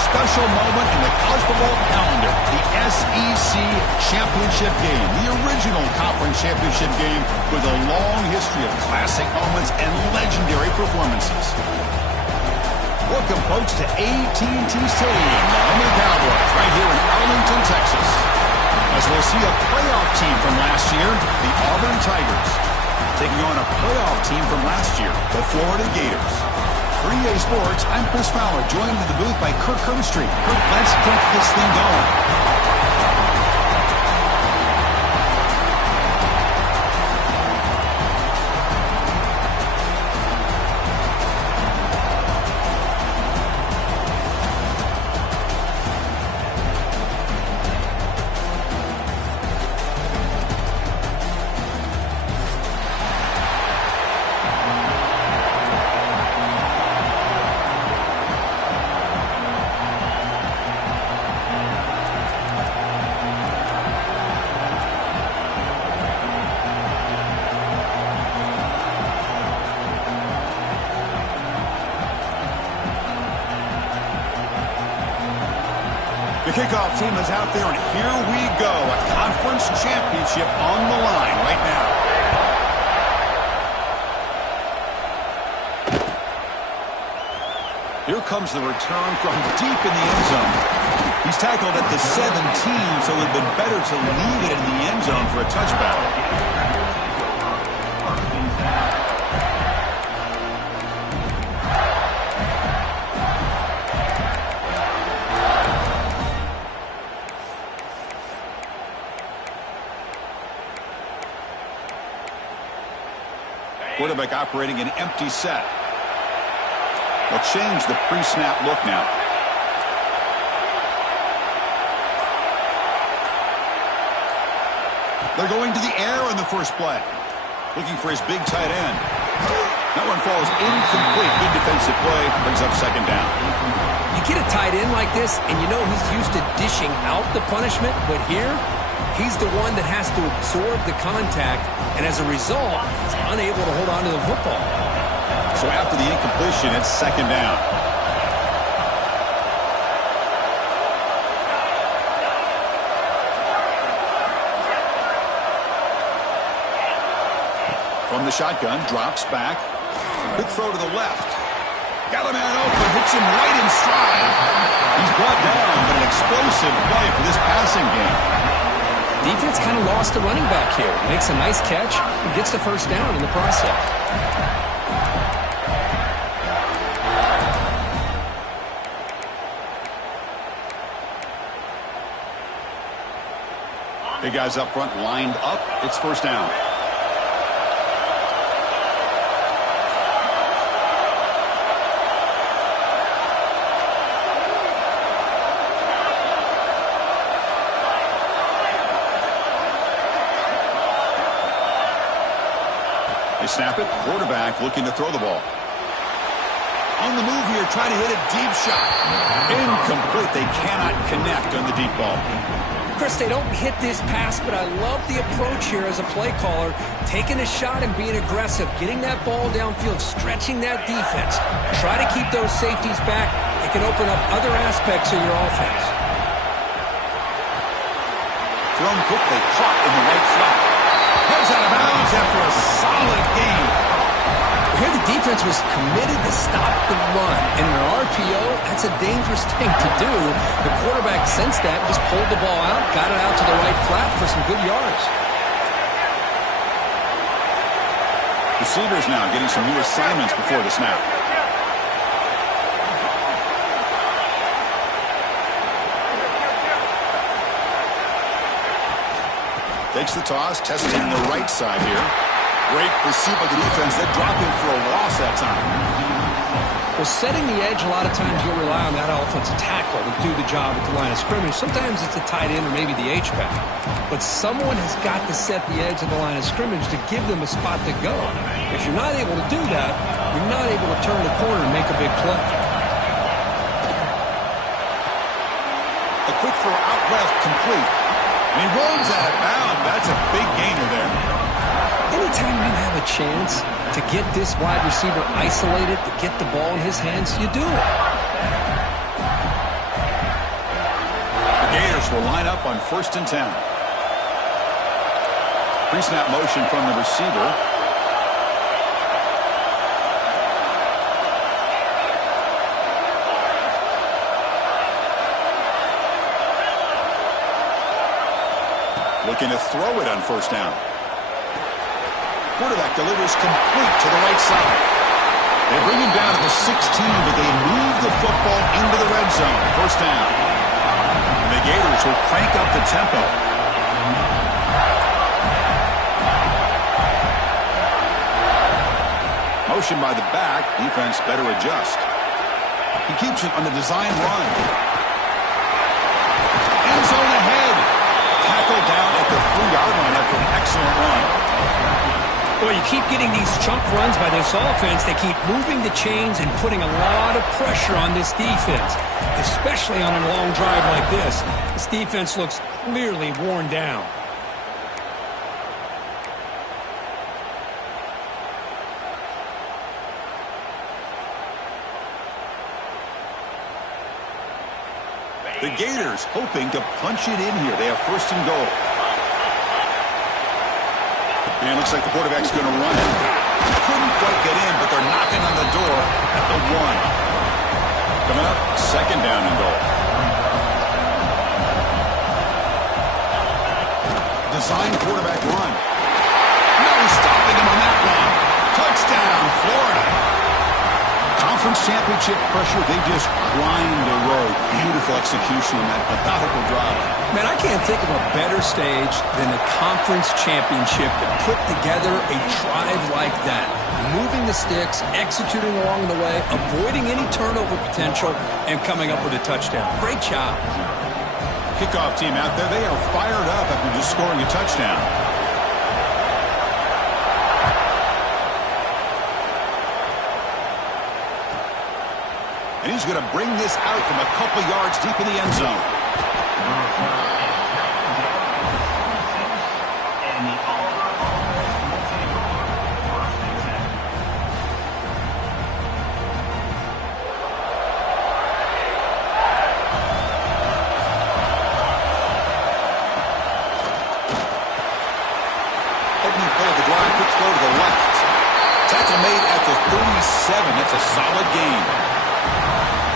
special moment in the college football calendar, the SEC championship game, the original conference championship game with a long history of classic moments and legendary performances. Welcome, folks, to AT&T Stadium, the home of the Cowboys, right here in Arlington, Texas. As we'll see a playoff team from last year, the Auburn Tigers, taking on a playoff team from last year, the Florida Gators. For EA Sports, I'm Chris Fowler, joined in the booth by Kirk Herbstreit. Kirk, let's get this thing going. The kickoff team is out there, and here we go. A conference championship on the line right now. Here comes the return from deep in the end zone. He's tackled at the 17, so it would have been better to leave it in the end zone for a touchback. Quarterback operating an empty set. They'll change the pre-snap look now. They're going to the air on the first play. Looking for his big tight end. That one falls incomplete. Good defensive play. Brings up second down. You get a tight end like this, and you know he's used to dishing out the punishment, but here, he's the one that has to absorb the contact, and as a result, he's unable to hold on to the football. So after the incompletion, it's second down. From the shotgun, drops back. Quick throw to the left. Got a man open, hits him right in stride. He's brought down, but an explosive play for this passing game. Defense kind of lost a running back here. Makes a nice catch and gets the first down in the process. Big guys up front lined up. It's first down. They snap it. Quarterback looking to throw the ball. On the move here, trying to hit a deep shot. Incomplete. They cannot connect on the deep ball. Chris, they don't hit this pass, but I love the approach here as a play caller. Taking a shot and being aggressive. Getting that ball downfield. Stretching that defense. Try to keep those safeties back. It can open up other aspects of your offense. Thrown quickly. Caught in the right flat. Heads out of bounds after a solid game. Here the defense was committed to stop the run. And in an RPO, that's a dangerous thing to do. The quarterback sensed that, just pulled the ball out, got it out to the right flat for some good yards. Receivers now getting some new assignments before the snap. Takes the toss, testing the right side here. Great pursuit by the defense. They drop him for a loss that time. Well, setting the edge, a lot of times you'll rely on that offensive tackle to do the job at the line of scrimmage. Sometimes it's the tight end or maybe the H-back. But someone has got to set the edge of the line of scrimmage to give them a spot to go. If you're not able to do that, you're not able to turn the corner and make a big play. A quick throw out left, complete. And he runs out of bounds. That's a big gainer there. Anytime you have a chance to get this wide receiver isolated, to get the ball in his hands, you do it. Gators will line up on 1st and 10. Pre-snap motion from the receiver. Looking to throw it on 1st down. Quarterback delivers complete to the right side. They bring him down to the 16, but they move the football into the red zone. 1st down. And the Gators will crank up the tempo. Motion by the back. Defense better adjust. He keeps it on the design run. End zone ahead. Tackled down at the 3-yard line after an excellent run. Well, you keep getting these chunk runs by this offense. They keep moving the chains and putting a lot of pressure on this defense, especially on a long drive like this. This defense looks clearly worn down. The Gators hoping to punch it in here. They have 1st and goal. And it looks like the quarterback's going to run it. Couldn't quite get in, but they're knocking on the door at the 1. Coming up, 2nd down and goal. Design quarterback run. No stopping him on that one. Touchdown, Florida. Conference championship pressure, they just grind away. Beautiful execution on that methodical drive. Man, I can't think of a better stage than the conference championship to put together a drive like that. Moving the sticks, executing along the way, avoiding any turnover potential, and coming up with a touchdown. Great job. Kickoff team out there, they are fired up after just scoring a touchdown. And he's going to bring this out from a couple yards deep in the end zone. Opening play of the drive, quick throw to the left. Tackle made at the 37. That's a solid gain.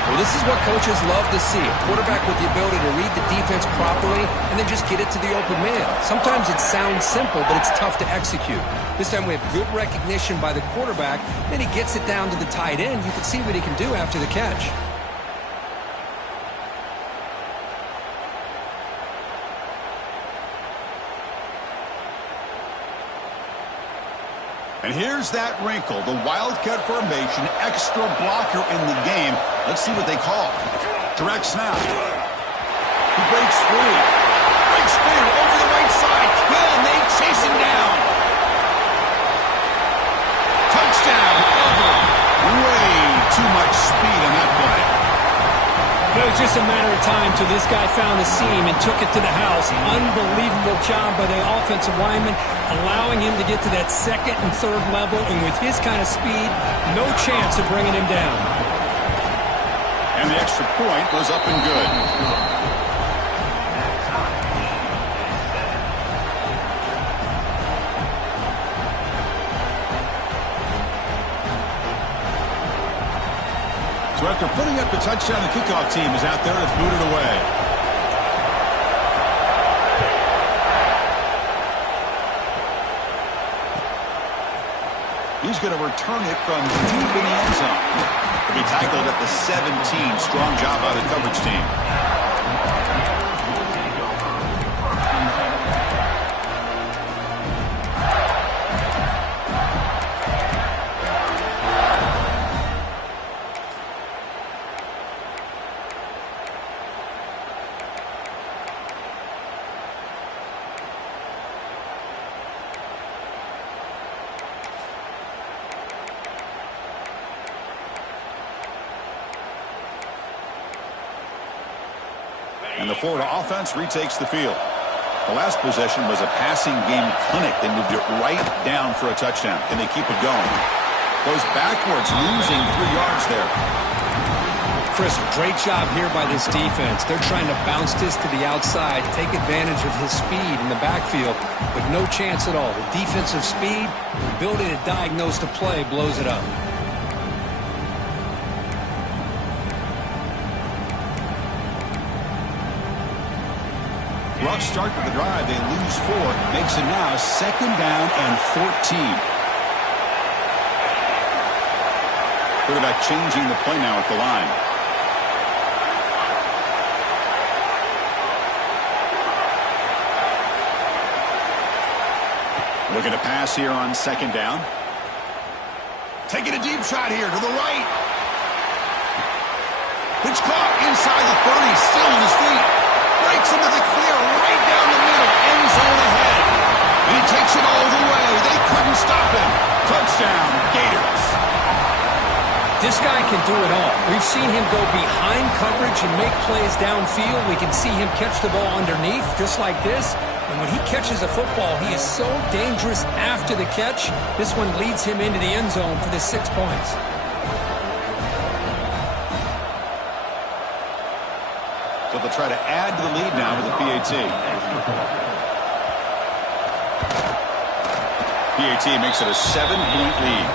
Well, this is what coaches love to see. A quarterback with the ability to read the defense properly and then just get it to the open man. Sometimes it sounds simple, but it's tough to execute. This time we have good recognition by the quarterback. Then he gets it down to the tight end. You can see what he can do after the catch. And here's that wrinkle, the Wildcat formation, extra blocker in the game. Let's see what they call. Direct snap. He breaks free. Breaks free over the right side. Hill, and they chase him down. Touchdown. Way too much speed on that play. It was just a matter of time till this guy found the seam and took it to the house. Unbelievable job by the offensive lineman, allowing him to get to that 2nd and 3rd level, and with his kind of speed, no chance of bringing him down. And the extra point was up and good. So after putting up the touchdown, the kickoff team is out there to boot it away. He's going to return it from deep in the end zone. He'll be tackled at the 17. Strong job by the coverage team. And the Florida offense retakes the field. The last possession was a passing game clinic. They moved it right down for a touchdown. Can they keep it going? Goes backwards, losing 3 yards there. Chris, great job here by this defense. They're trying to bounce this to the outside, take advantage of his speed in the backfield, but no chance at all. The defensive speed, the ability to diagnose the play blows it up. Rough start to the drive. They lose 4. Makes it now 2nd down and 14. Quarterback changing the play now at the line. Looking to pass here on 2nd down. Taking a deep shot here to the right. Pitch caught inside the 30. Still on his feet. Breaks into the clear right down the middle. End zone ahead. And he takes it all the way. They couldn't stop him. Touchdown, Gators. This guy can do it all. We've seen him go behind coverage and make plays downfield. We can see him catch the ball underneath just like this. And when he catches a football, he is so dangerous after the catch. This one leads him into the end zone for the 6 points. So they'll try to add to the lead now with the PAT. PAT makes it a 7-point lead.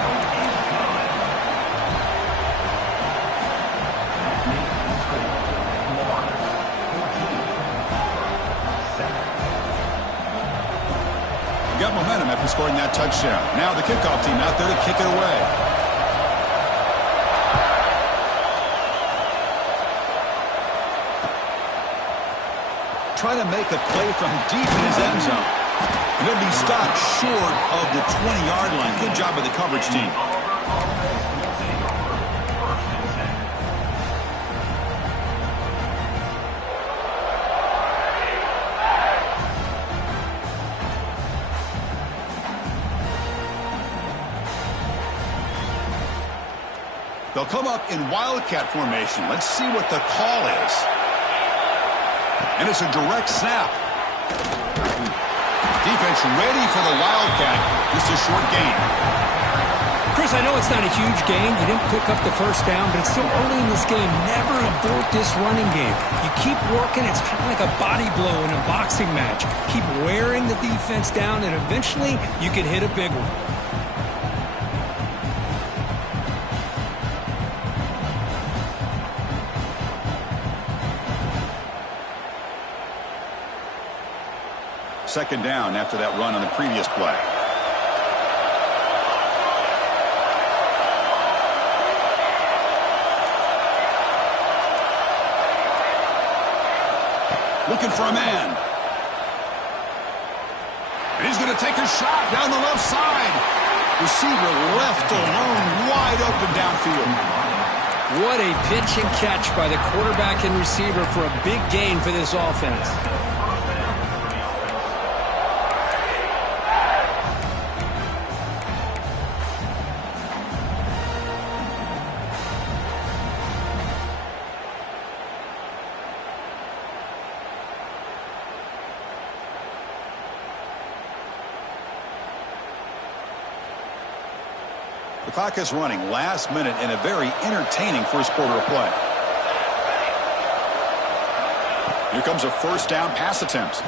Got momentum after scoring that touchdown. Now the kickoff team out there to kick it away. Trying to make a play from deep in his end zone. And he'll be stopped short of the 20-yard line. Good job by the coverage team. They'll come up in Wildcat formation. Let's see what the call is. And it's a direct snap. Defense ready for the Wildcat. Just a short gain. Chris, I know it's not a huge gain. You didn't pick up the first down, but it's still early in this game. Never abort this running game. You keep working. It's kind of like a body blow in a boxing match. Keep wearing the defense down, and eventually you can hit a big one. Second down after that run on the previous play. Looking for a man. And he's going to take a shot down the left side. Receiver left alone, wide open downfield. What a pitch and catch by the quarterback and receiver for a big gain for this offense. The clock is running. Last minute in a very entertaining first quarter of play. Here comes a first down pass attempt.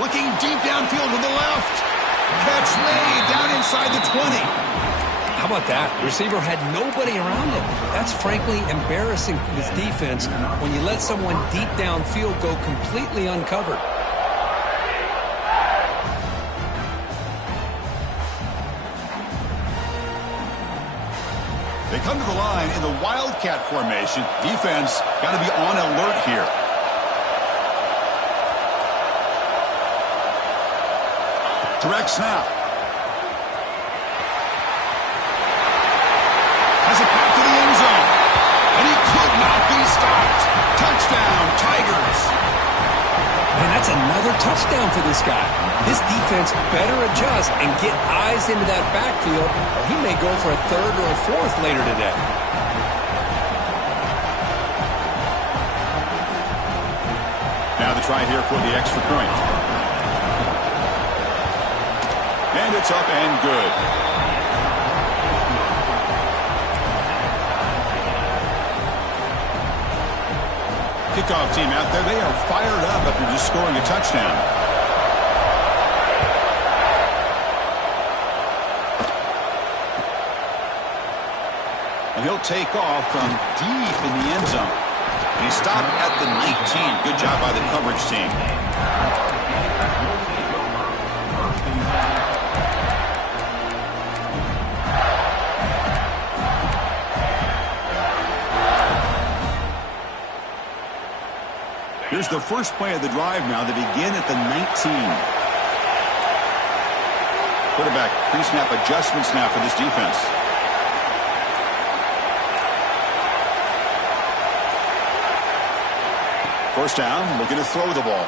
Looking deep downfield to the left. Catch made down inside the 20. How about that? The receiver had nobody around him. That's frankly embarrassing for this defense when you let someone deep downfield go completely uncovered. They come to the line in the Wildcat formation. Defense got to be on alert here. Direct snap. Has it back to the end zone. And he could not be stopped. Touchdown, Tigers. Man, that's another touchdown for this guy. This defense better adjust and get eyes into that backfield, or he may go for a third or a fourth later today. Now the try here for the extra point. And it's up and good. kickoff team out there, they are fired up after just scoring a touchdown. And he'll take off from deep in the end zone. And he stopped at the 19. Good job by the coverage team. Here's the first play of the drive now. They begin at the 19. Quarterback pre-snap adjustments now for this defense. First down, looking to throw the ball.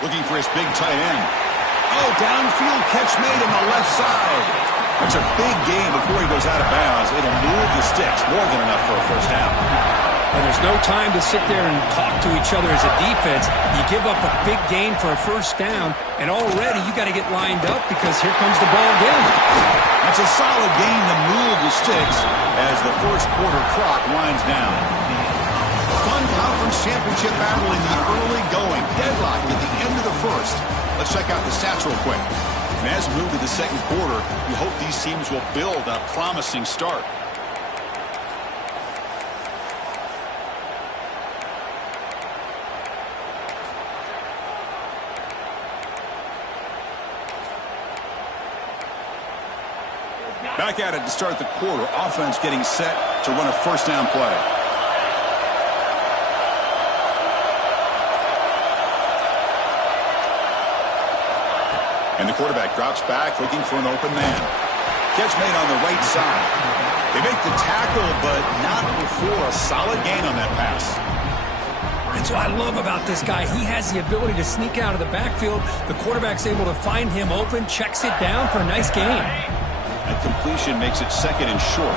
Looking for his big tight end. Oh, downfield catch made on the left side. That's a big gain before he goes out of bounds. It'll move the sticks, more than enough for a first down. And there's no time to sit there and talk to each other as a defense. You give up a big gain for a first down, and already you got to get lined up because here comes the ball again. That's a solid gain to move the sticks as the first quarter clock winds down. Fun conference championship battle in the early going. Deadlock at the end of the first. Let's check out the stats real quick. And as we move to the second quarter, we hope these teams will build a promising start. Back at it to start the quarter. Offense getting set to run a first down play. And the quarterback drops back looking for an open man. Catch made on the right side. They make the tackle, but not before a solid gain on that pass. That's what I love about this guy. He has the ability to sneak out of the backfield. The quarterback's able to find him open, checks it down for a nice gain. That completion makes it second and short.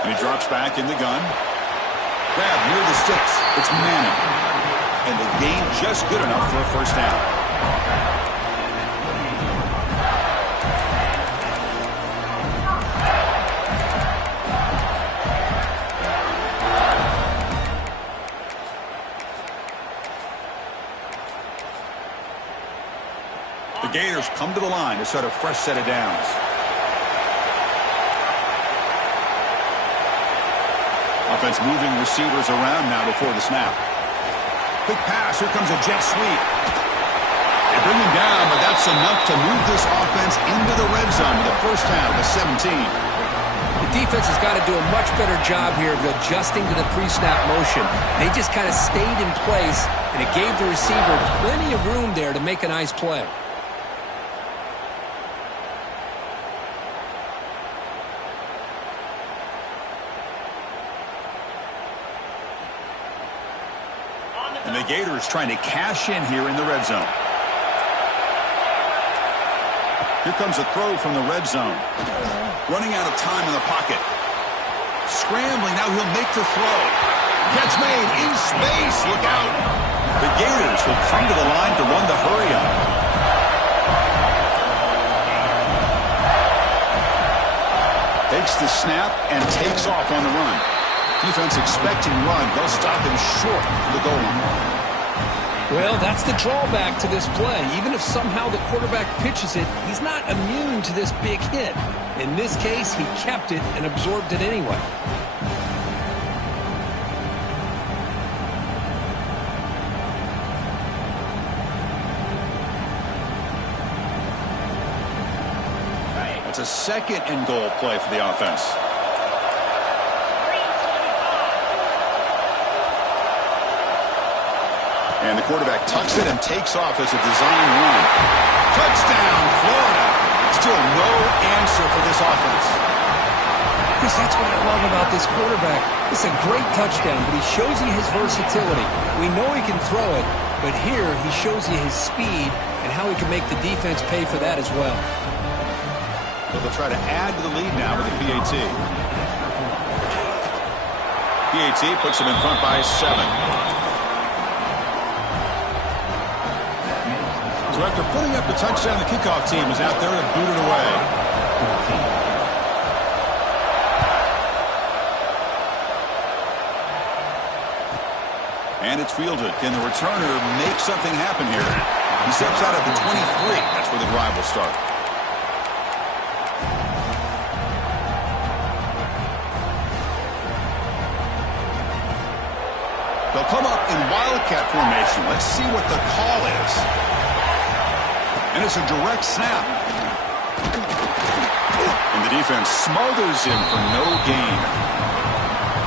And he drops back in the gun. Grab near the sticks. It's Madden. And the gain just good enough for a first down. The Gators come to the line to start a fresh set of downs. Offense moving receivers around now before the snap. Quick pass. Here comes a jet sweep. They bring him down, but that's enough to move this offense into the red zone with a first down at the 17. The defense has got to do a much better job here of adjusting to the pre-snap motion. They just kind of stayed in place, and it gave the receiver plenty of room there to make a nice play. And the Gators trying to cash in here in the red zone. Here comes a throw from the red zone. Running out of time in the pocket. Scrambling, now he'll make the throw. Catch made in space, look out. The Gators will come to the line to run the hurry up. Takes the snap and takes off on the run. Defense expecting run. They'll stop him short of the goal line. Well, that's the drawback to this play. Even if somehow the quarterback pitches it, he's not immune to this big hit. In this case, he kept it and absorbed it anyway. It's a second and goal play for the offense. And the quarterback tucks it and takes off as a design run. Touchdown, Florida. Still no answer for this offense. Chris, that's what I love about this quarterback. It's a great touchdown, but he shows you his versatility. We know he can throw it, but here he shows you his speed and how he can make the defense pay for that as well. So they'll try to add to the lead now with the PAT. PAT puts them in front by 7. So after putting up the touchdown, the kickoff team is out there to boot it away. And it's fielded. Can the returner make something happen here? He steps out at the 23. That's where the drive will start. They'll come up in wildcat formation. Let's see what the call is. And it's a direct snap. And the defense smothers him for no gain.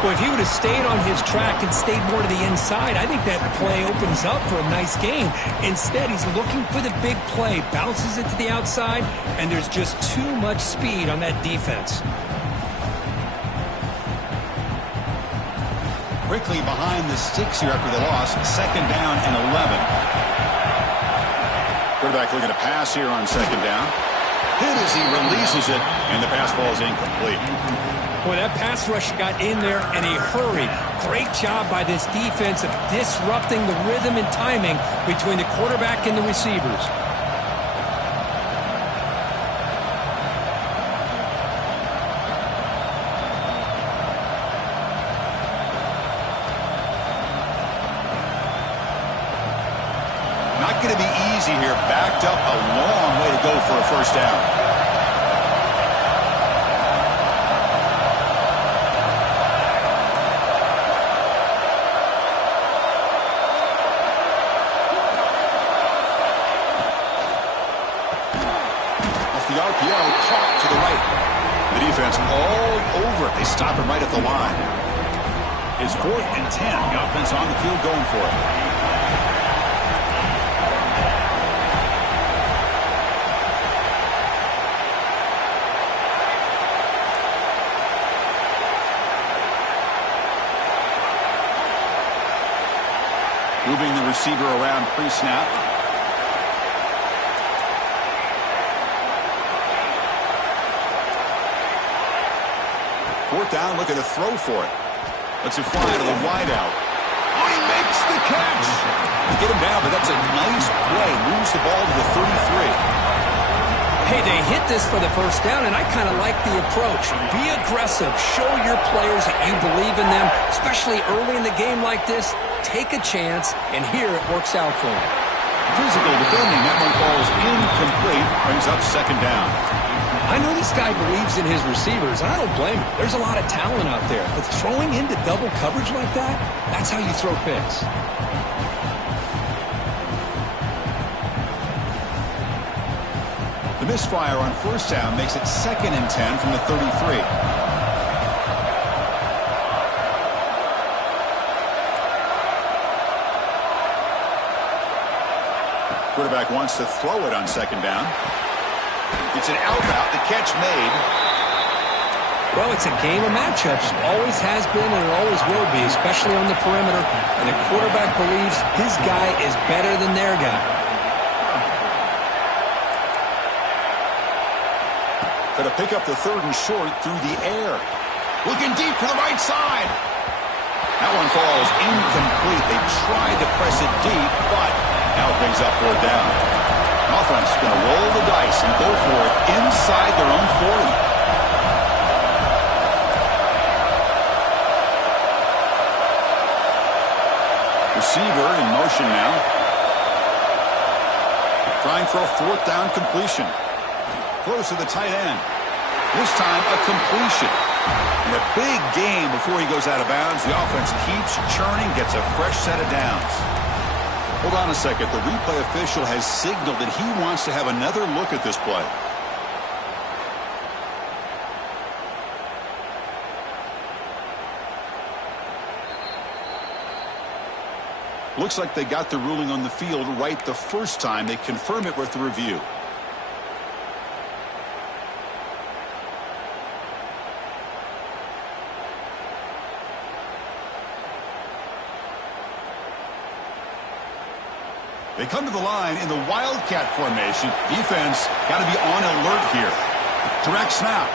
Well, if he would have stayed on his track and stayed more to the inside, I think that play opens up for a nice gain. Instead, he's looking for the big play, bounces it to the outside, and there's just too much speed on that defense. Quickly behind the sticks here after the loss. 2nd down and 11. Quarterback looking to pass here on 2nd down. Hit as he releases it, and the pass ball is incomplete. Boy, that pass rush got in there in a hurry. Great job by this defense of disrupting the rhythm and timing between the quarterback and the receivers. Not going to be easy here. Backed up a long way to go for a 1st down. Caught to the right. The defense all over it. They stop him right at the line. It's 4th and 10. The offense on the field going for it. Moving the receiver around pre-snap. 4th down, looking to throw for it. Lets it fly to the wideout. Oh, he makes the catch. They get him down, but that's a nice play. Moves the ball to the 33. Hey, they hit this for the 1st down, and I kind of like the approach. Be aggressive. Show your players that you believe in them, especially early in the game like this. Take a chance, and here it works out for them. Physical defending. That one falls incomplete. Brings up 2nd down. I know this guy believes in his receivers, and I don't blame him. There's a lot of talent out there. But throwing into double coverage like that, that's how you throw picks. The misfire on 1st down makes it 2nd and 10 from the 33. Quarterback wants to throw it on 2nd down. It's an out route. The catch made. Well, it's a game of matchups. Always has been and it always will be, especially on the perimeter. And the quarterback believes his guy is better than their guy. Going to pick up the 3rd and short through the air. Looking deep to the right side. That one falls incomplete. They tried to press it deep, but now it brings up 4th down. Offense going to roll the dice and go for it inside their own 40. Receiver in motion now. Trying for a 4th down completion. Close to the tight end. This time a completion. And a big gain before he goes out of bounds. The offense keeps churning, gets a fresh set of downs. Hold on a second. The replay official has signaled that he wants to have another look at this play. Looks like they got the ruling on the field right the first time. They confirm it with the review. They come to the line in the wildcat formation. Defense got to be on alert here. Direct snap.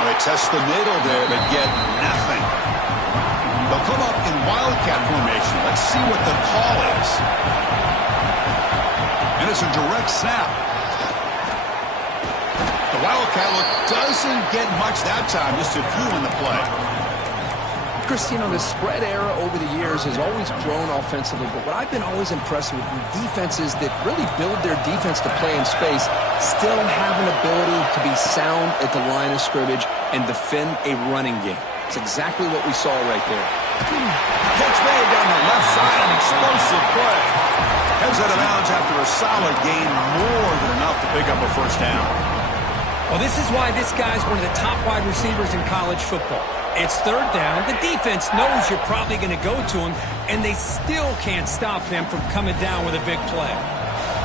They test the middle there, but get nothing. They'll come up in wildcat formation. Let's see what the call is. And it's a direct snap. The wildcat look doesn't get much that time, just a few in the play. Chris, the spread era over the years has always grown offensively, but what I've been always impressed with defenses that really build their defense to play in space still have an ability to be sound at the line of scrimmage and defend a running game. It's exactly what we saw right there. Catch made down the left side, an explosive play. Heads out of bounds after a solid gain, more than enough to pick up a first down. Well, this is why this guy's one of the top wide receivers in college football. It's third down. The defense knows you're probably going to go to him, and they still can't stop them from coming down with a big play.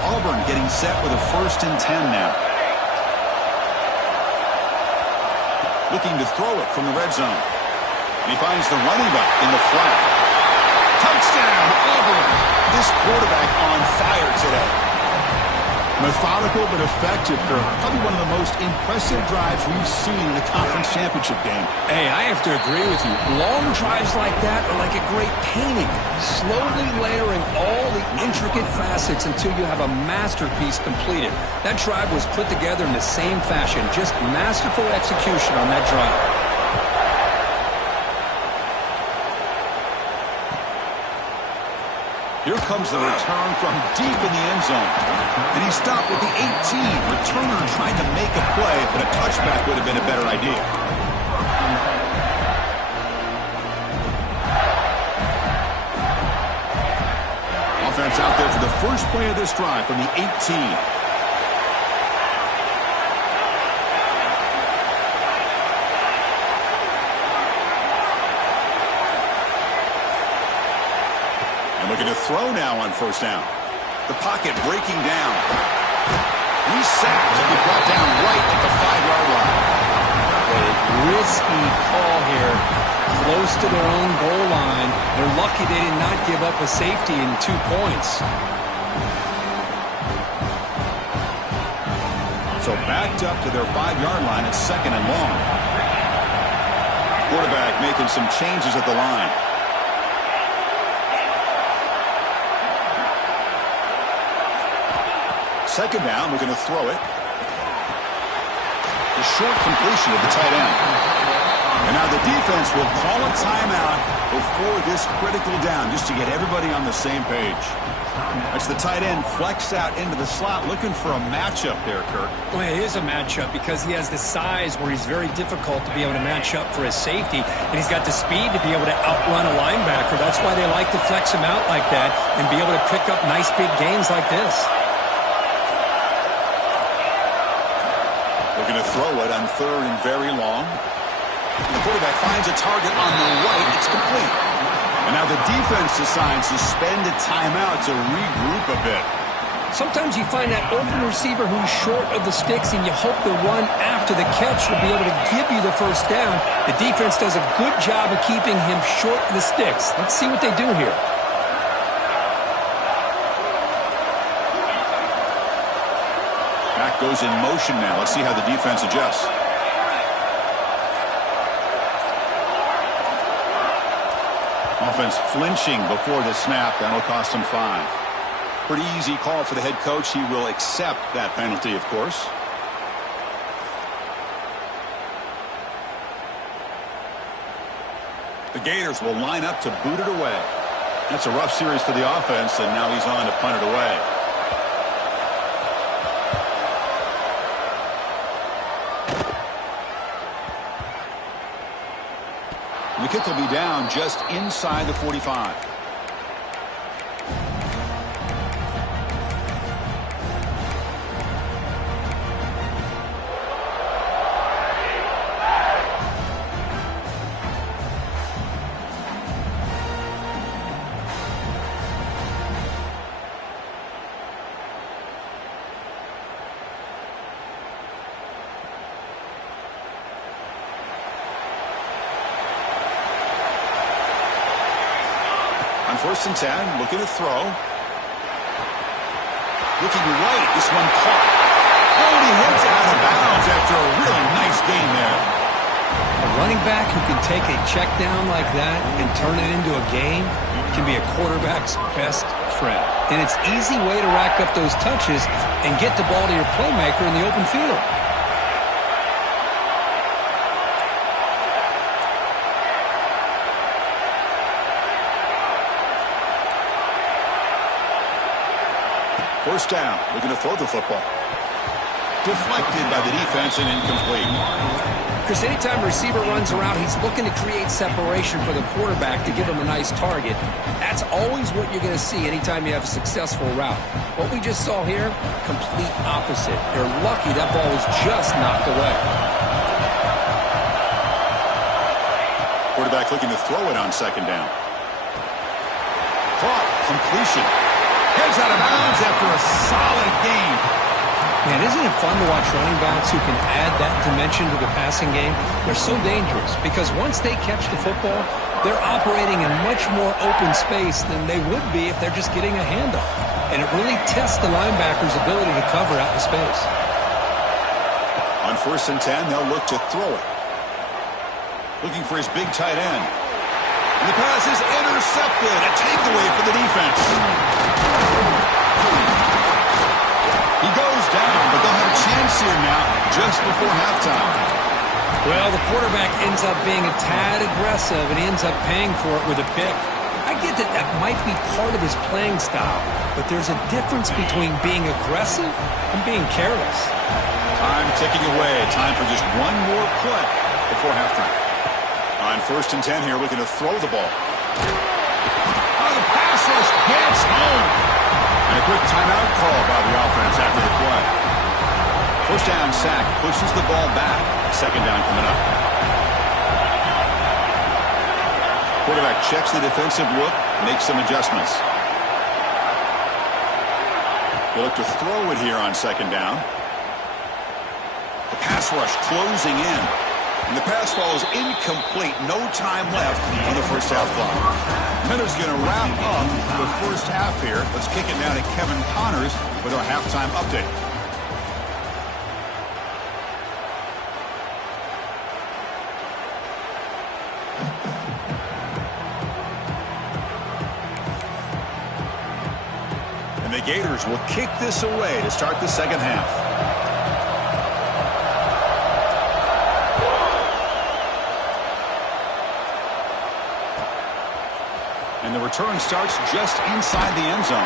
Auburn getting set with a 1st and 10 now. Looking to throw it from the red zone. And he finds the running back in the flat. Touchdown, Auburn. This quarterback on fire today. Methodical but effective, Kirk. Probably one of the most impressive drives we've seen in a conference championship game. Hey, I have to agree with you. Long drives like that are like a great painting. Slowly layering all the intricate facets until you have a masterpiece completed. That drive was put together in the same fashion. Just masterful execution on that drive. Here comes the return from deep in the end zone. And he stopped at the 18. Returner trying to make a play, but a touchback would have been a better idea. Offense out there for the first play of this drive from the 18. Looking to throw now on first down. The pocket breaking down. He's sacked and be brought down right at the 5-yard line. A risky call here. Close to their own goal line. They're lucky they did not give up a safety in 2 points. So backed up to their 5-yard line. It's 2nd and long. Quarterback making some changes at the line. Second down, we're going to throw it. The short completion of the tight end. And now the defense will call a timeout before this critical down, just to get everybody on the same page. That's the tight end flexed out into the slot, looking for a matchup there, Kirk. Well, it is a matchup because he has the size where he's very difficult to be able to match up for his safety, and he's got the speed to be able to outrun a linebacker. That's why they like to flex him out like that and be able to pick up nice big gains like this. Looking to throw it on 3rd and very long. The quarterback finds a target on the right. It's complete. And now the defense decides to spend a timeout to regroup a bit. Sometimes you find that open receiver who's short of the sticks, and you hope the run after the catch will be able to give you the first down. The defense does a good job of keeping him short of the sticks. Let's see what they do here. Back goes in motion now. Let's see how the defense adjusts. Offense flinching before the snap. That'll cost him 5. Pretty easy call for the head coach. He will accept that penalty, of course. The Gators will line up to boot it away. That's a rough series for the offense, and now he's on to punt it away. The kick will be down just inside the 45. On 1st and 10, looking to throw. Looking right, this one caught. Oh, and he hits it out of bounds after a really nice game there. A running back who can take a check down like that and turn it into a game can be a quarterback's best friend. And it's an easy way to rack up those touches and get the ball to your playmaker in the open field. First down, looking to throw the football. Deflected by the defense and incomplete. Chris, anytime a receiver runs around, he's looking to create separation for the quarterback to give him a nice target. That's always what you're going to see anytime you have a successful route. What we just saw here, complete opposite. They're lucky that ball was just knocked away. Quarterback looking to throw it on second down. Caught, completion. Heads out of bounds after a solid gain. Man, isn't it fun to watch running backs who can add that dimension to the passing game? They're so dangerous because once they catch the football, they're operating in much more open space than they would be if they're just getting a handoff. And it really tests the linebacker's ability to cover out in space. On 1st and 10, they'll look to throw it. Looking for his big tight end. And the pass is intercepted. A takeaway for the defense. He goes down, but they'll have a chance here now just before halftime. Well, the quarterback ends up being a tad aggressive, and he ends up paying for it with a pick. I get that that might be part of his playing style, but there's a difference between being aggressive and being careless. Time ticking away. Time for just one more play before halftime. On 1st and 10 here, looking to throw the ball. Oh, the pass rush gets home. And a quick timeout call by the offense after the play. First down sack pushes the ball back. Second down coming up. Quarterback checks the defensive look, makes some adjustments. They look to throw it here on second down. The pass rush closing in. And the pass falls incomplete. No time left on the first half clock. Minutes going to wrap up the first half here. Let's kick it now to Kevin Connors with our halftime update. And the Gators will kick this away to start the second half. And the return starts just inside the end zone.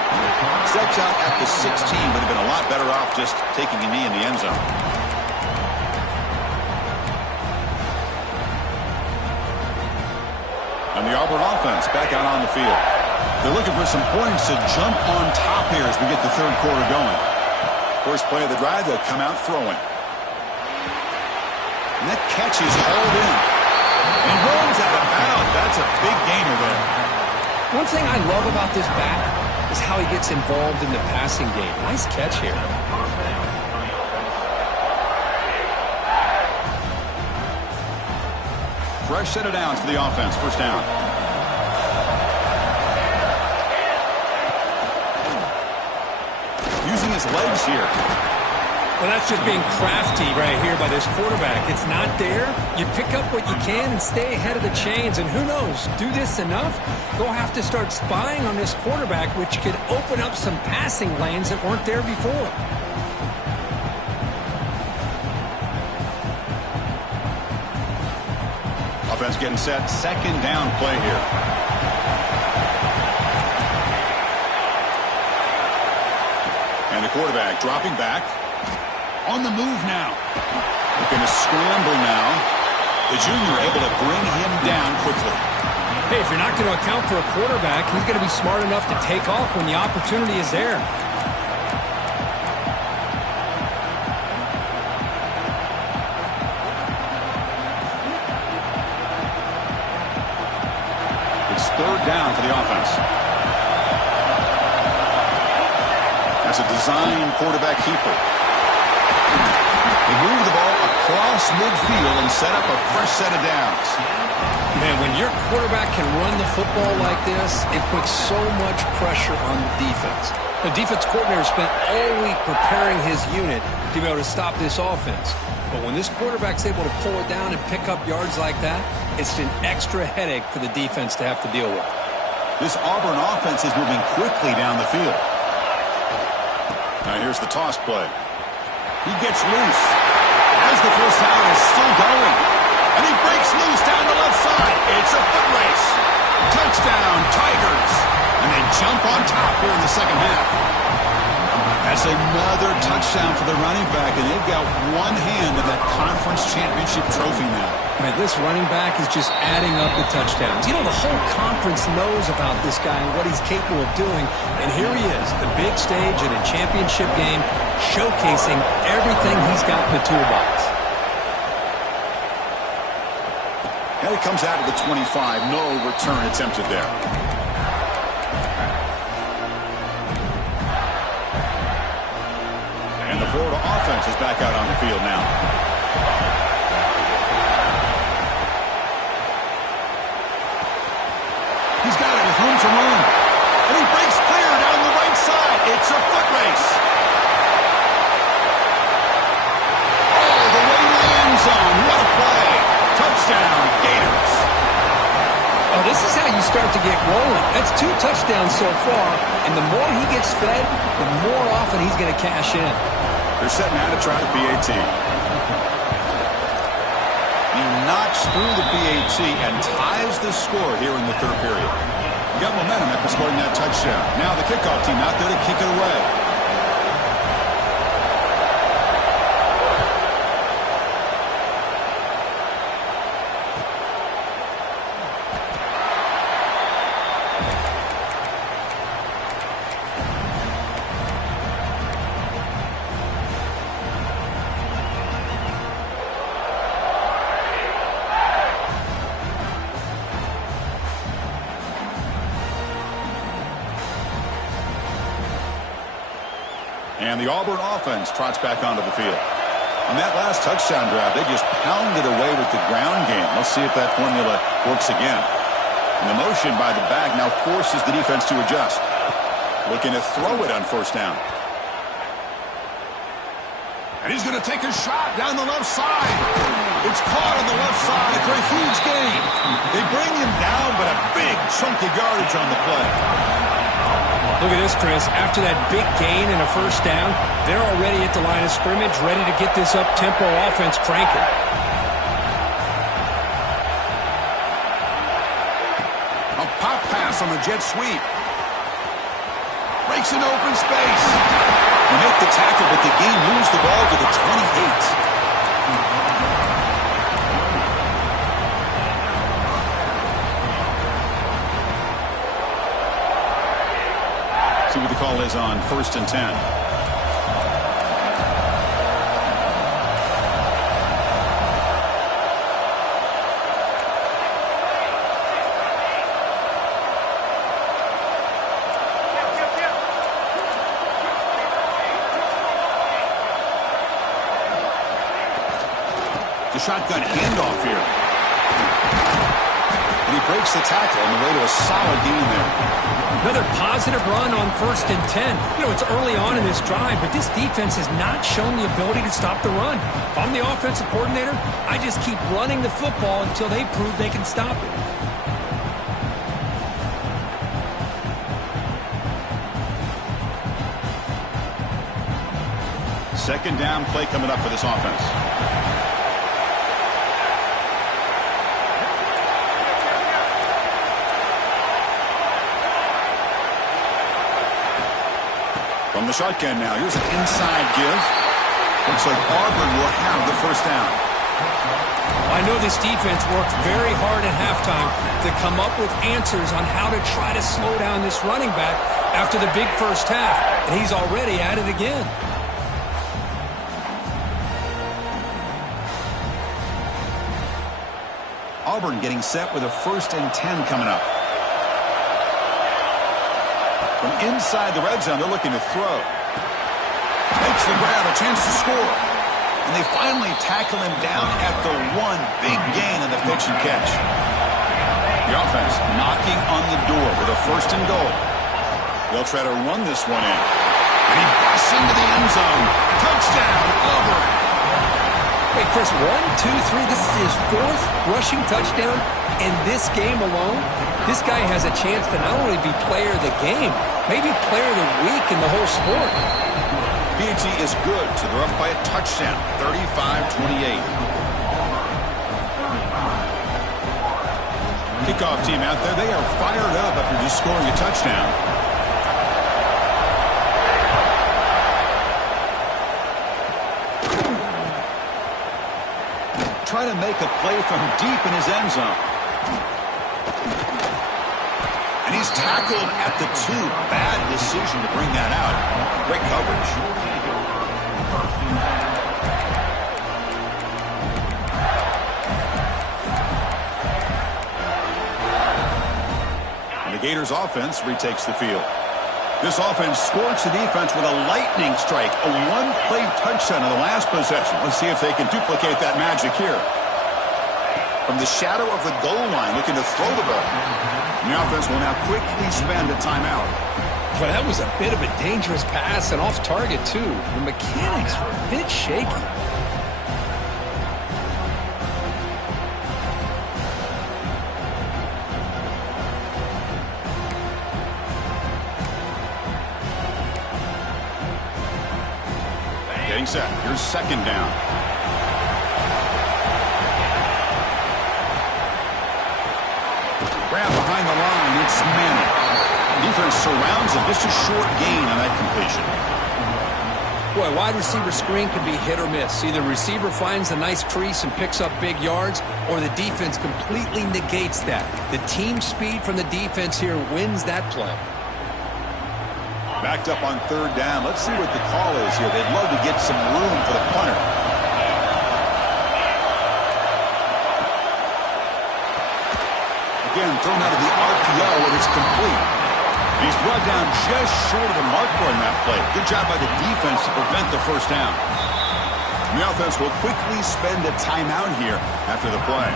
Steps out at the 16, but have been a lot better off just taking a knee in the end zone. And the Auburn offense back out on the field. They're looking for some points to jump on top here as we get the third quarter going. First play of the drive, they'll come out throwing. And that catch is hauled in. And runs out of bounds. That's a big gainer there. One thing I love about this back is how he gets involved in the passing game. Nice catch here. Fresh set of downs for the offense. First down. Using his legs here. Well, that's just being crafty right here by this quarterback. It's not there. You pick up what you can and stay ahead of the chains. And who knows, do this enough, they'll have to start spying on this quarterback, which could open up some passing lanes that weren't there before. Offense getting set. Second down play here. And the quarterback dropping back. On the move now. Looking to scramble now. The junior able to bring him down quickly. Hey, if you're not going to account for a quarterback, he's going to be smart enough to take off when the opportunity is there. It's third down for the offense. That's a design quarterback keeper. They move the ball across midfield and set up a fresh set of downs. Man, when your quarterback can run the football like this, it puts so much pressure on the defense. The defense coordinator spent all week preparing his unit to be able to stop this offense. But when this quarterback's able to pull it down and pick up yards like that, it's an extra headache for the defense to have to deal with. This Auburn offense is moving quickly down the field. Now here's the toss play. He gets loose. As the first down is still going. And he breaks loose down the left side. It's a foot race. Touchdown, Tigers. And they jump on top here in the second half. That's another touchdown for the running back, and they've got one hand of that conference championship trophy now. Man, this running back is just adding up the touchdowns. You know, the whole conference knows about this guy and what he's capable of doing. And here he is, the big stage in a championship game, showcasing everything he's got in the toolbox. And he comes out of the 25. No return attempted there. And the Florida offense is back out on the field now. He's got it with room to run. And he breaks clear down the right side. It's a foot race. All the way to the end zone. What a play. Touchdown, Gators. Oh, this is how you start to get rolling. That's 2 touchdowns so far, and the more he gets fed, the more often he's going to cash in. They're setting out to try the PAT. He knocks through the PAT and ties the score here in the third period. You got momentum after scoring that touchdown. Now the kickoff team out there to kick it away. And the Auburn offense trots back onto the field. On that last touchdown drive, they just pounded away with the ground game. Let's see if that formula works again. And the motion by the back now forces the defense to adjust. Looking to throw it on first down. And he's going to take a shot down the left side. It's caught on the left side for a huge gain. They bring him down, but a big chunk of yardage on the play. Look at this, Chris. After that big gain and a first down, they're already at the line of scrimmage, ready to get this up-tempo offense cranking. A pop pass on the jet sweep. Breaks an open space. They make the tackle, but the game moves the ball to the 28. See what the call is on 1st and 10. The shotgun handoff here. And he breaks the tackle on the way to a solid gain there. Another positive run on 1st and 10. You know, it's early on in this drive, but this defense has not shown the ability to stop the run. If I'm the offensive coordinator, I just keep running the football until they prove they can stop it. Second down play coming up for this offense. From the shotgun now, here's an inside give. Looks like Auburn will have the first down. I know this defense worked very hard at halftime to come up with answers on how to try to slow down this running back after the big first half, and he's already at it again. Auburn getting set with a 1st and 10 coming up. From inside the red zone, they're looking to throw. Makes the grab, a chance to score. And they finally tackle him down at the 1. Big gain in the pitch and catch. The offense knocking on the door with a 1st and goal. They'll try to run this one in. And he busts into the end zone. Touchdown, Auburn. Hey, Chris, 1, 2, 3. This is his 4th rushing touchdown in this game alone. This guy has a chance to not only be player of the game, maybe player of the week in the whole sport. PAT is good, so they're up by a touchdown, 35-28. Kickoff team out there, they are fired up after just scoring a touchdown. Trying to make a play from deep in his end zone. And he's tackled at the 2. Bad decision to bring that out. Great coverage. And the Gators offense retakes the field. This offense scorched the defense with a lightning strike, a one-play touchdown in the last possession. Let's see if they can duplicate that magic here. From the shadow of the goal line, looking to throw the ball. And the offense will now quickly spend a timeout. Well, that was a bit of a dangerous pass and off target, too. The mechanics were a bit shaky. Getting set. Here's 2nd down. Grab behind the line. It's Madden. Defense surrounds him. Just a short gain on that completion. Boy, wide receiver screen can be hit or miss. Either receiver finds a nice crease and picks up big yards, or the defense completely negates that. The team speed from the defense here wins that play. Backed up on 3rd down. Let's see what the call is here. They'd love to get some room for the punter. Again, thrown out of the RPO, and it's complete. And he's brought down just short of the marker on that play. Good job by the defense to prevent the 1st down. And the offense will quickly spend a timeout here after the play.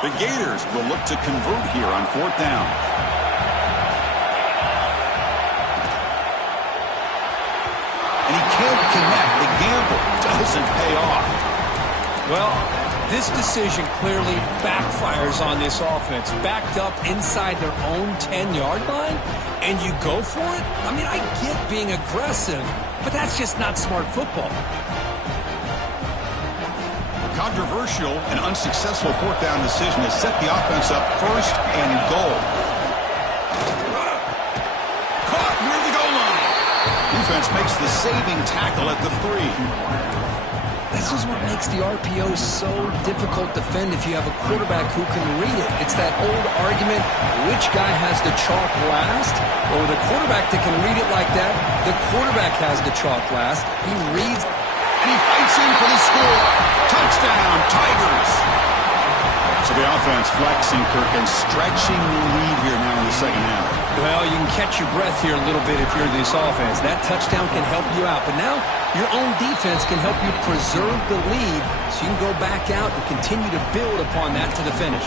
The Gators will look to convert here on 4th down. And he can't connect. The gamble doesn't pay off. Well, this decision clearly backfires on this offense. Backed up inside their own 10-yard line, and you go for it? I mean, I get being aggressive, but that's just not smart football. Controversial and unsuccessful 4th down decision has set the offense up 1st and goal. Caught near the goal line. Defense makes the saving tackle at the 3. This is what makes the RPO so difficult to defend if you have a quarterback who can read it. It's that old argument, which guy has the chalk last? Or the quarterback that can read it like that, the quarterback has the chalk last. He reads, and he fights in for the score. Touchdown, Tigers. So the offense flexing, Kirk, and stretching the lead here now in the 2nd half. Well, you can catch your breath here a little bit if you're this offense. That touchdown can help you out. But now your own defense can help you preserve the lead so you can go back out and continue to build upon that to the finish.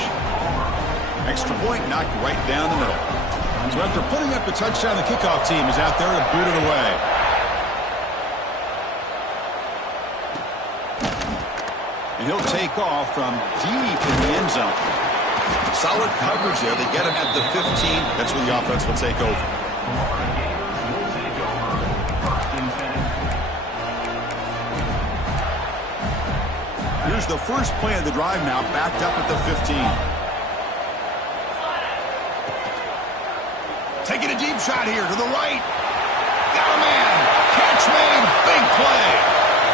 Extra point knocked right down the middle. So after putting up the touchdown, the kickoff team is out there to boot it away. And he'll take off from deep in the end zone. Solid coverage there. They get him at the 15. That's where the offense will take over. Here's the first play of the drive now, backed up at the 15. Taking a deep shot here to the right. Got a man. Catch made. Big play.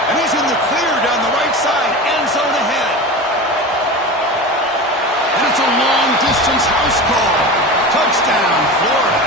And he's in the clear down the right side. End zone ahead. And it's a long-distance house call. Touchdown, Florida.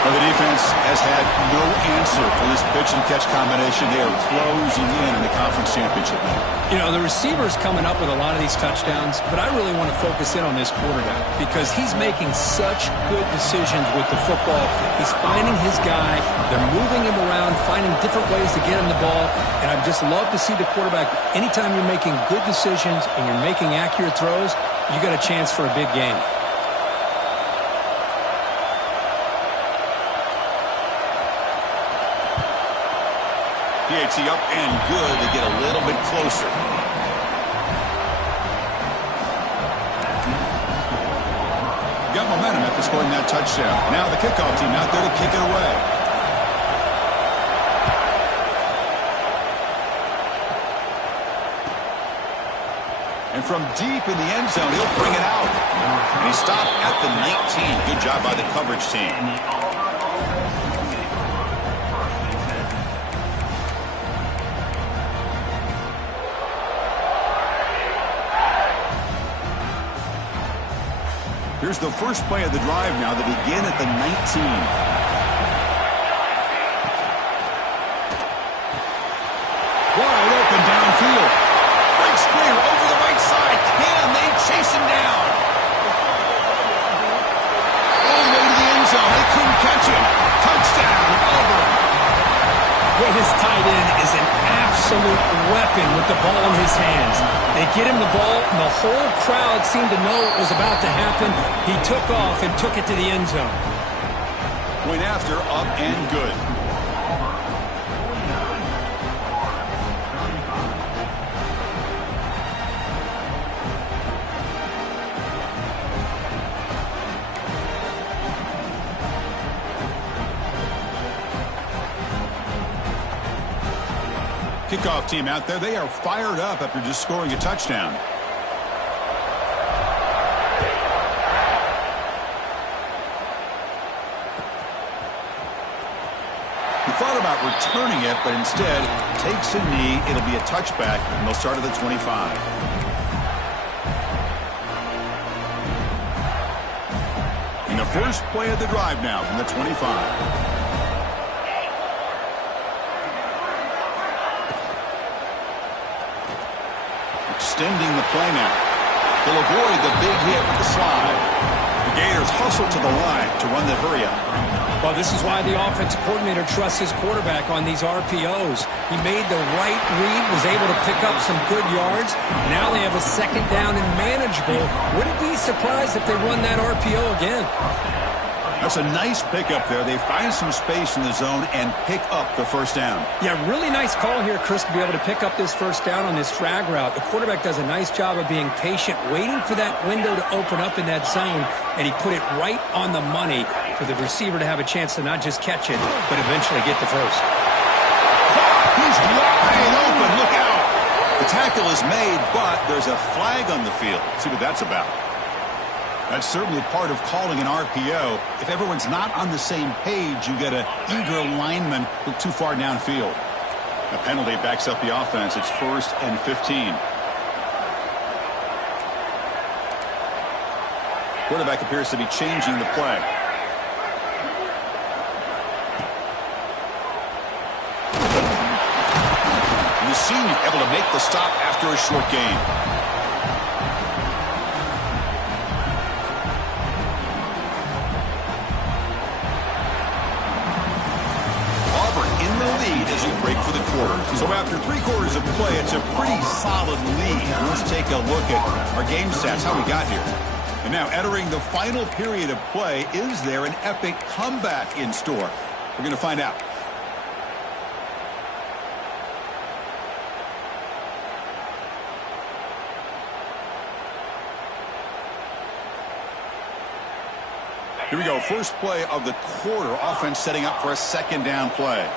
Well, the defense has had no answer for this pitch-and-catch combination. They are closing in the conference championship now. You know, the receiver's coming up with a lot of these touchdowns, but I really want to focus in on this quarterback because he's making such good decisions with the football. He's finding his guy. They're moving him around, finding different ways to get him the ball, and I just love to see the quarterback. Anytime you're making good decisions and you're making accurate throws, you got a chance for a big game. PAT up and good. They get a little bit closer. Got momentum after scoring that touchdown. Now the kickoff team out there to kick it away. And from deep in the end zone, he'll bring it out. And he stopped at the 19. Good job by the coverage team. Here's the first play of the drive now. They begin at the 19. Wide open downfield. Big screen over the right side. Can they chase him down? All the way to the end zone. They couldn't catch him. Touchdown, Auburn. Well, his tight end is an absolute weapon with the ball in his hands. They get him the ball, and the whole crowd seemed to know it was about to happen. He took off and took it to the end zone. Point after, up and good. Kickoff team out there. They are fired up after just scoring a touchdown. He thought about returning it, but instead takes a knee. It'll be a touchback, and they'll start at the 25. And the first play of the drive now from the 25. Extending the play now. They'll avoid the big hit with the slide. The Gators hustle to the line to run the hurry up. Well, this is why the offense coordinator trusts his quarterback on these RPOs. He made the right read, was able to pick up some good yards. Now they have a second down and manageable. Wouldn't be surprised if they run that RPO again. That's a nice pickup there. They find some space in the zone and pick up the first down. Yeah, really nice call here, Chris, to be able to pick up this first down on this drag route. The quarterback does a nice job of being patient, waiting for that window to open up in that zone, and he put it right on the money for the receiver to have a chance to not just catch it, but eventually get the first. He's wide open. Look out. The tackle is made, but there's a flag on the field. Let's see what that's about. That's certainly part of calling an RPO. If everyone's not on the same page, you get an eager lineman look too far downfield. A penalty backs up the offense. It's 1st and 15. Quarterback appears to be changing the play. The senior able to make the stop after a short gain. As you break for the quarter. So after 3 quarters of play, it's a pretty solid lead. Let's take a look at our game stats, how we got here. And now entering the final period of play, is there an epic comeback in store? We're going to find out. Here we go. First play of the quarter. Offense setting up for a second down play.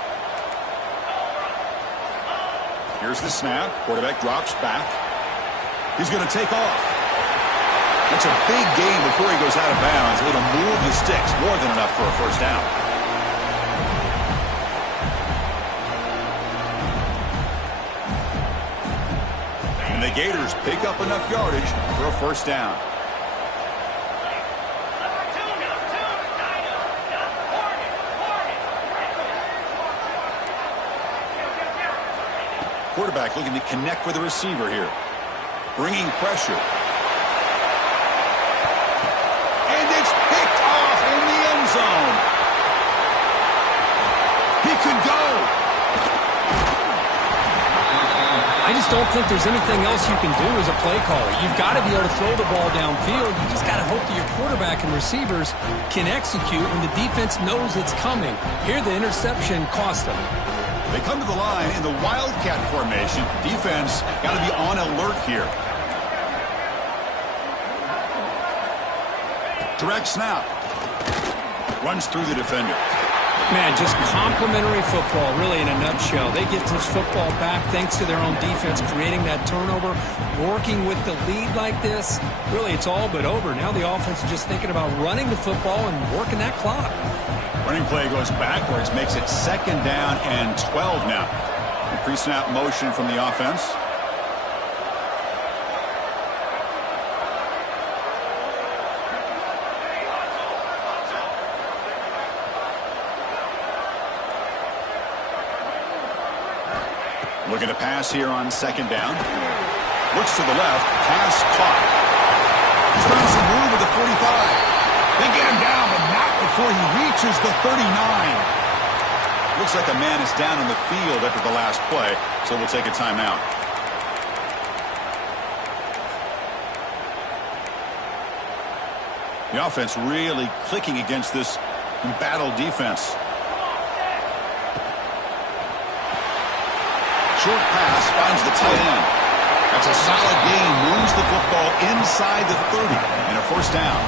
Here's the snap. Quarterback drops back. He's going to take off. That's a big gain before he goes out of bounds. It'll move the sticks. More than enough for a first down. And the Gators pick up enough yardage for a first down. Quarterback looking to connect with the receiver here. Bringing pressure. And it's picked off in the end zone. He could go. I just don't think there's anything else you can do as a play caller. You've got to be able to throw the ball downfield. You just got to hope that your quarterback and receivers can execute when the defense knows it's coming. Here, the interception cost them. They come to the line in the Wildcat formation. Defense got to be on alert here. Direct snap. Runs through the defender. Man, just complimentary football, really, in a nutshell. They get this football back thanks to their own defense, creating that turnover, working with the lead like this. Really, it's all but over. Now the offense is just thinking about running the football and working that clock. Running play goes backwards, makes it 2nd down and 12 now. Pre-snap motion from the offense. Looking to pass here on 2nd down. Looks to the left. Pass caught. He's running some room with the 45. They get him down, but not before he reaches the 39. Looks like a man is down on the field after the last play, so we'll take a timeout. The offense really clicking against this embattled defense. Short pass finds the tight end. That's a solid gain. Moves the football inside the 30 and a 1st down.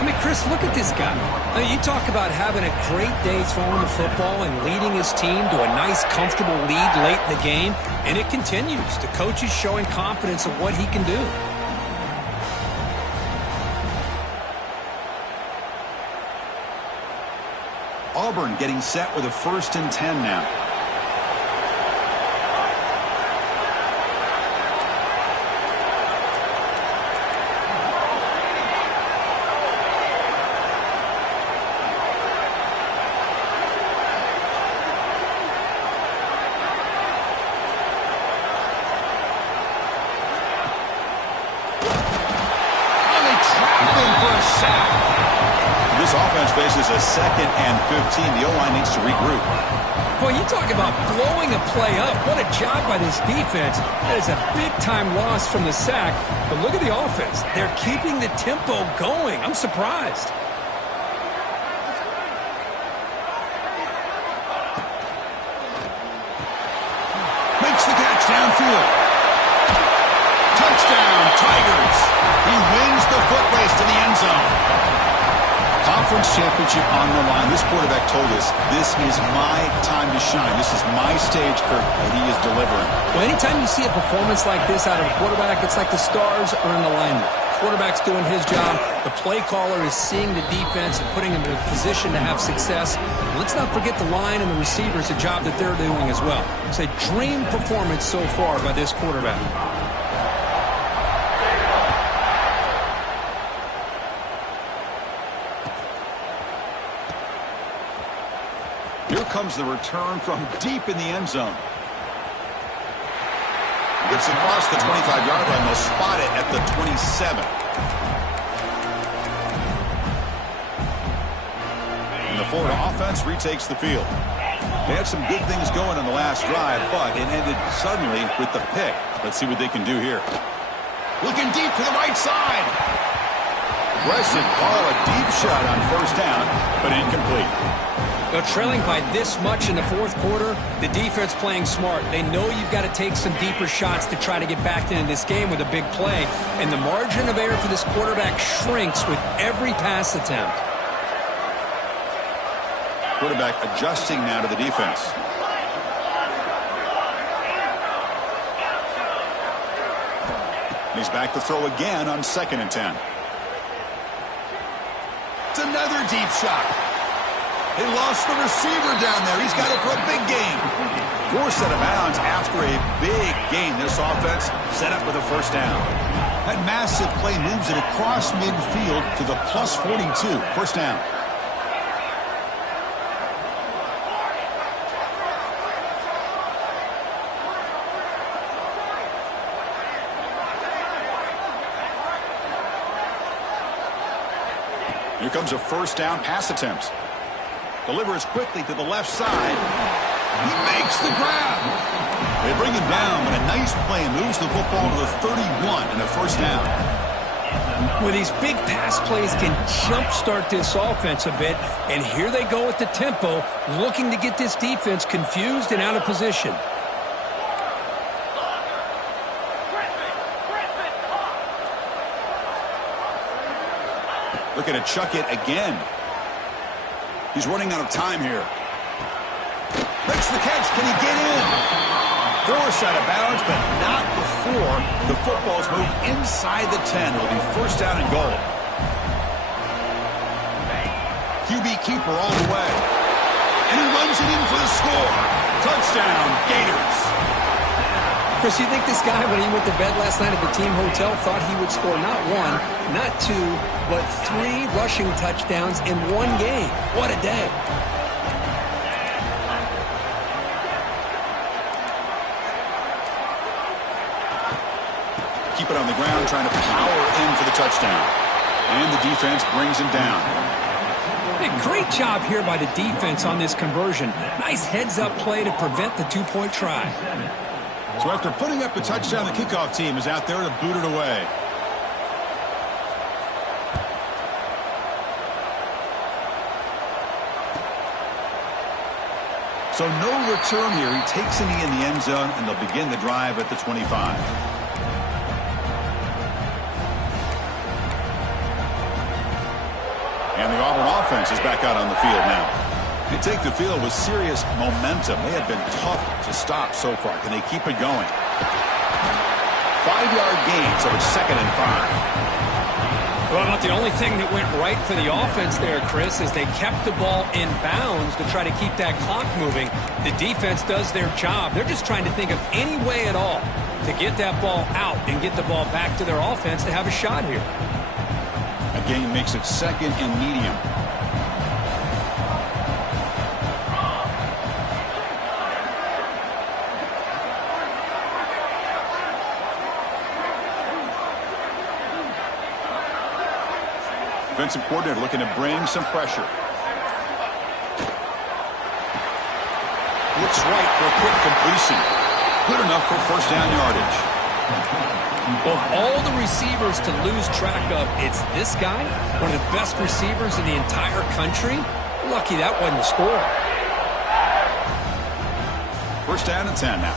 I mean, Chris, look at this guy. I mean, you talk about having a great day throwing the football and leading his team to a nice, comfortable lead late in the game, and it continues. The coach is showing confidence of what he can do. Auburn getting set with a 1st and 10 now. This offense faces a 2nd and 15. The O-line needs to regroup. Boy, you talk about blowing a play up. What a job by this defense. That is a big-time loss from the sack. But look at the offense. They're keeping the tempo going. I'm surprised. Makes the catch downfield. Touchdown, Tigers. He wins the foot race to the end zone. Conference championship on the line. This quarterback told us, this is my time to shine. This is my stage, Kirk, and he is delivering. Well, anytime you see a performance like this out of a quarterback, it's like the stars are in alignment. Quarterback's doing his job. The play caller is seeing the defense and putting him in a position to have success. And let's not forget the line and the receivers, the job that they're doing as well. It's a dream performance so far by this quarterback. Here comes the return from deep in the end zone. Gets across the 25-yard line. They'll spot it at the 27. And the Florida offense retakes the field. They had some good things going on the last drive, but it ended suddenly with the pick. Let's see what they can do here. Looking deep to the right side. Aggressive call, a deep shot on 1st down, but incomplete. Now, trailing by this much in the 4th quarter, the defense playing smart. They know you've got to take some deeper shots to try to get back into this game with a big play. And the margin of error for this quarterback shrinks with every pass attempt. Quarterback adjusting now to the defense. He's back to throw again on 2nd and 10. It's another deep shot. They lost the receiver down there. He's got it for a big gain. Forced out of bounds after a big gain. This offense set up with a 1st down. That massive play moves it across midfield to the plus 42. 1st down. Here comes a 1st down pass attempt. Delivers quickly to the left side. He makes the grab. They bring him down, but a nice play moves the football to the 31 and a 1st down. Well, these big pass plays can jumpstart this offense a bit, and here they go with the tempo, looking to get this defense confused and out of position. Looking to chuck it again. He's running out of time here. Makes the catch. Can he get in? Forced out of bounds, but not before the football's moved inside the 10. It'll be first down and goal. QB keeper all the way. And he runs it in for the score. Touchdown, Gators. Chris, you think this guy, when he went to bed last night at the team hotel, thought he would score not one, not two, but 3 rushing touchdowns in one game? What a day. Keep it on the ground, trying to power in for the touchdown. And the defense brings him down. Hey, great job here by the defense on this conversion. Nice heads-up play to prevent the 2-point try. So after putting up the touchdown, the kickoff team is out there to boot it away. So no return here. He takes a knee in the end zone, and they'll begin the drive at the 25. And the Auburn offense is back out on the field now. They take the field with serious momentum. They have been tough to stop so far. Can they keep it going? 5-yard gain, so it's 2nd and 5. Well, not the only thing that went right for the offense there, Chris, is they kept the ball in bounds to try to keep that clock moving. The defense does their job. They're just trying to think of any way at all to get that ball out and get the ball back to their offense to have a shot here. A gain makes it 2nd and medium. Defensive coordinator looking to bring some pressure. Looks right for a quick completion. Good enough for first down yardage. Of all the receivers to lose track of, it's this guy, one of the best receivers in the entire country. Lucky that wasn't a score. First down and 10 now.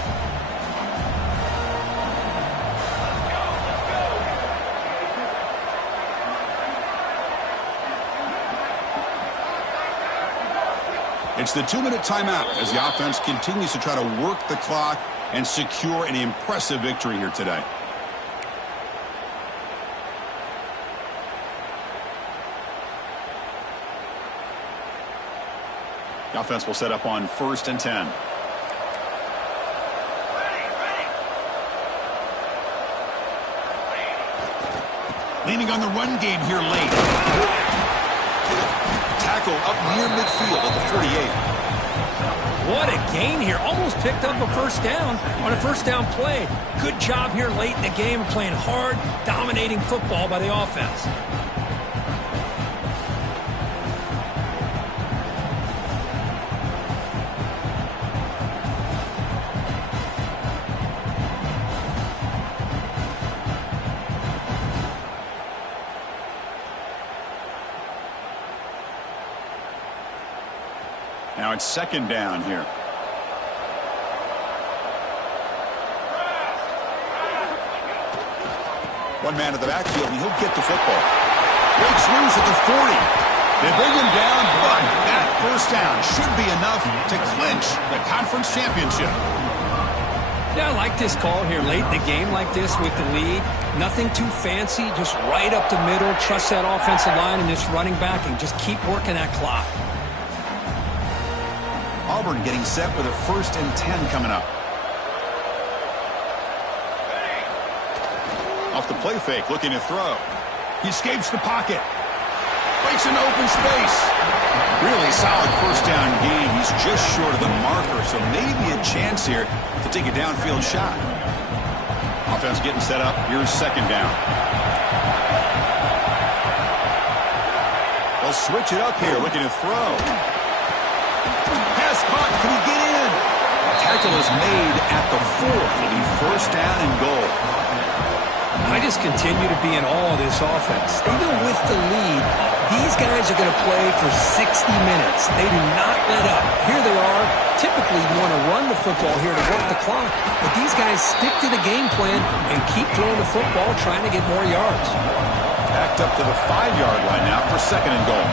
It's the 2-minute timeout as the offense continues to try to work the clock and secure an impressive victory here today. The offense will set up on 1st and 10. Leaning on the run game here late. Tackle up near midfield at the 48. What a gain here. Almost picked up a first down on a first down play. Good job here late in the game, playing hard, dominating football by the offense. Now it's 2nd down here. One man at the backfield, and he'll get the football. Breaks loose at the 40. They bring him down, but that first down should be enough to clinch the conference championship. Yeah, I like this call here late in the game like this with the lead. Nothing too fancy, just right up the middle. Trust that offensive line and this running back and just keep working that clock. Auburn getting set with a 1st and 10 coming up. Off the play fake, looking to throw. He escapes the pocket. Breaks into open space. Really solid first down gain. He's just short of the marker, so maybe a chance here to take a downfield shot. Offense getting set up. Here's 2nd down. They'll switch it up here, looking to throw. Pass caught. Can he get in? Tackle is made at the 4. It'll be first down and goal. I just continue to be in awe of this offense. Even with the lead, these guys are going to play for 60 minutes. They do not let up. Here they are. Typically, you want to run the football here to work the clock, but these guys stick to the game plan and keep throwing the football, trying to get more yards. Backed up to the 5-yard line now for 2nd and goal.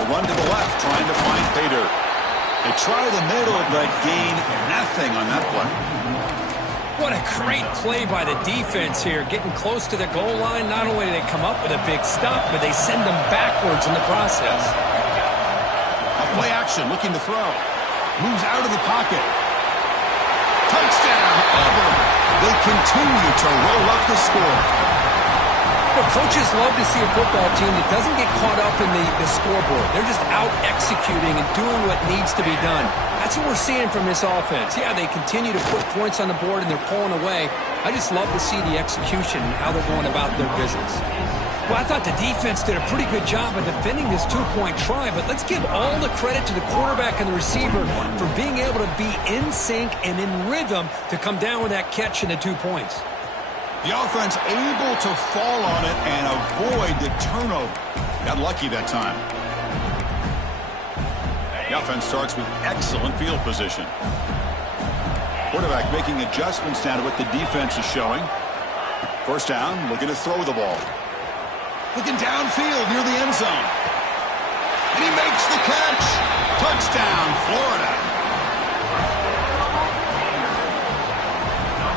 A run to the left, trying to find Pater. They try the middle, but gain nothing on that play. What a great play by the defense here. Getting close to the goal line, not only do they come up with a big stop, but they send them backwards in the process. A play action, looking to throw. Moves out of the pocket. Touchdown, Auburn. They continue to roll up the score. Well, coaches love to see a football team that doesn't get caught up in the scoreboard. They're just out executing and doing what needs to be done. That's what we're seeing from this offense. Yeah, they continue to put points on the board and they're pulling away. I just love to see the execution and how they're going about their business. Well, I thought the defense did a pretty good job of defending this two-point try, but let's give all the credit to the quarterback and the receiver for being able to be in sync and in rhythm to come down with that catch and the 2 points. The offense able to fall on it and avoid the turnover. Got lucky that time. The offense starts with excellent field position. Quarterback making adjustments now to what the defense is showing. First down, looking to throw the ball. Looking downfield near the end zone. And he makes the catch. Touchdown, Florida.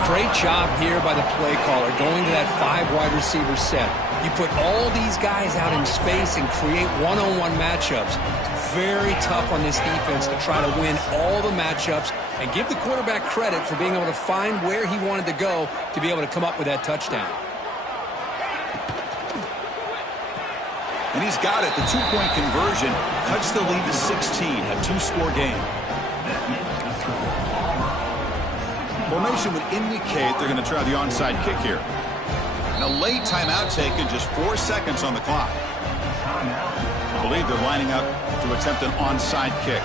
Great job here by the play caller going to that 5 wide receiver set. You put all these guys out in space and create one-on-one matchups. It's very tough on this defense to try to win all the matchups and give the quarterback credit for being able to find where he wanted to go to be able to come up with that touchdown. And he's got it. The 2-point conversion cuts the lead to 16, a 2-score game. Formation would indicate they're going to try the onside kick here. And a late timeout taken, just 4 seconds on the clock. I believe they're lining up to attempt an onside kick.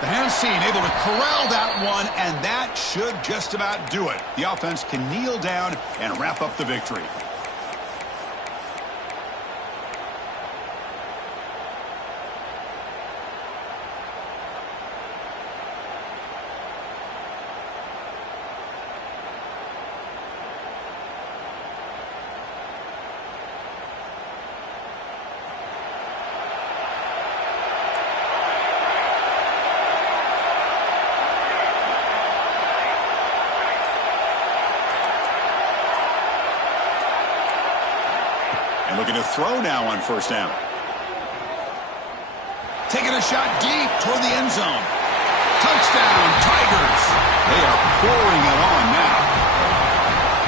The hands seen, able to corral that one, and that should just about do it. The offense can kneel down and wrap up the victory. Looking to throw now on first down. Taking a shot deep toward the end zone. Touchdown, Tigers. They are pouring it on now.